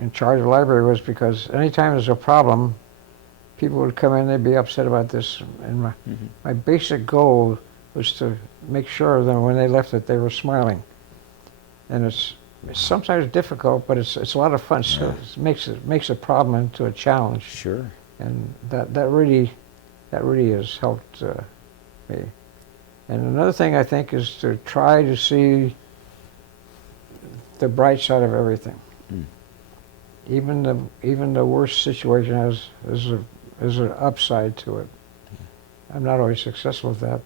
in charge of the library, was because anytime there's a problem, people would come in, they'd be upset about this, and my basic goal was to make sure that when they left it, they were smiling. And it's sometimes difficult, but it's a lot of fun. So it makes a problem into a challenge. Sure. and that really has helped me. And another thing I think is to try to see the bright side of everything. Even the worst situation has an upside to it. I'm not always successful with that,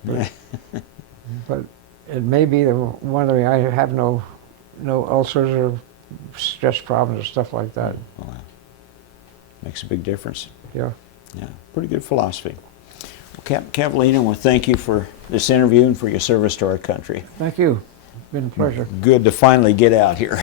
but it may be one of the I have no ulcers or stress problems or stuff like that. Wow. Makes a big difference. Yeah. Yeah, pretty good philosophy. Well, Capt Cavallini, I want to thank you for this interview and for your service to our country. Thank you. It's been a pleasure. Good to finally get out here.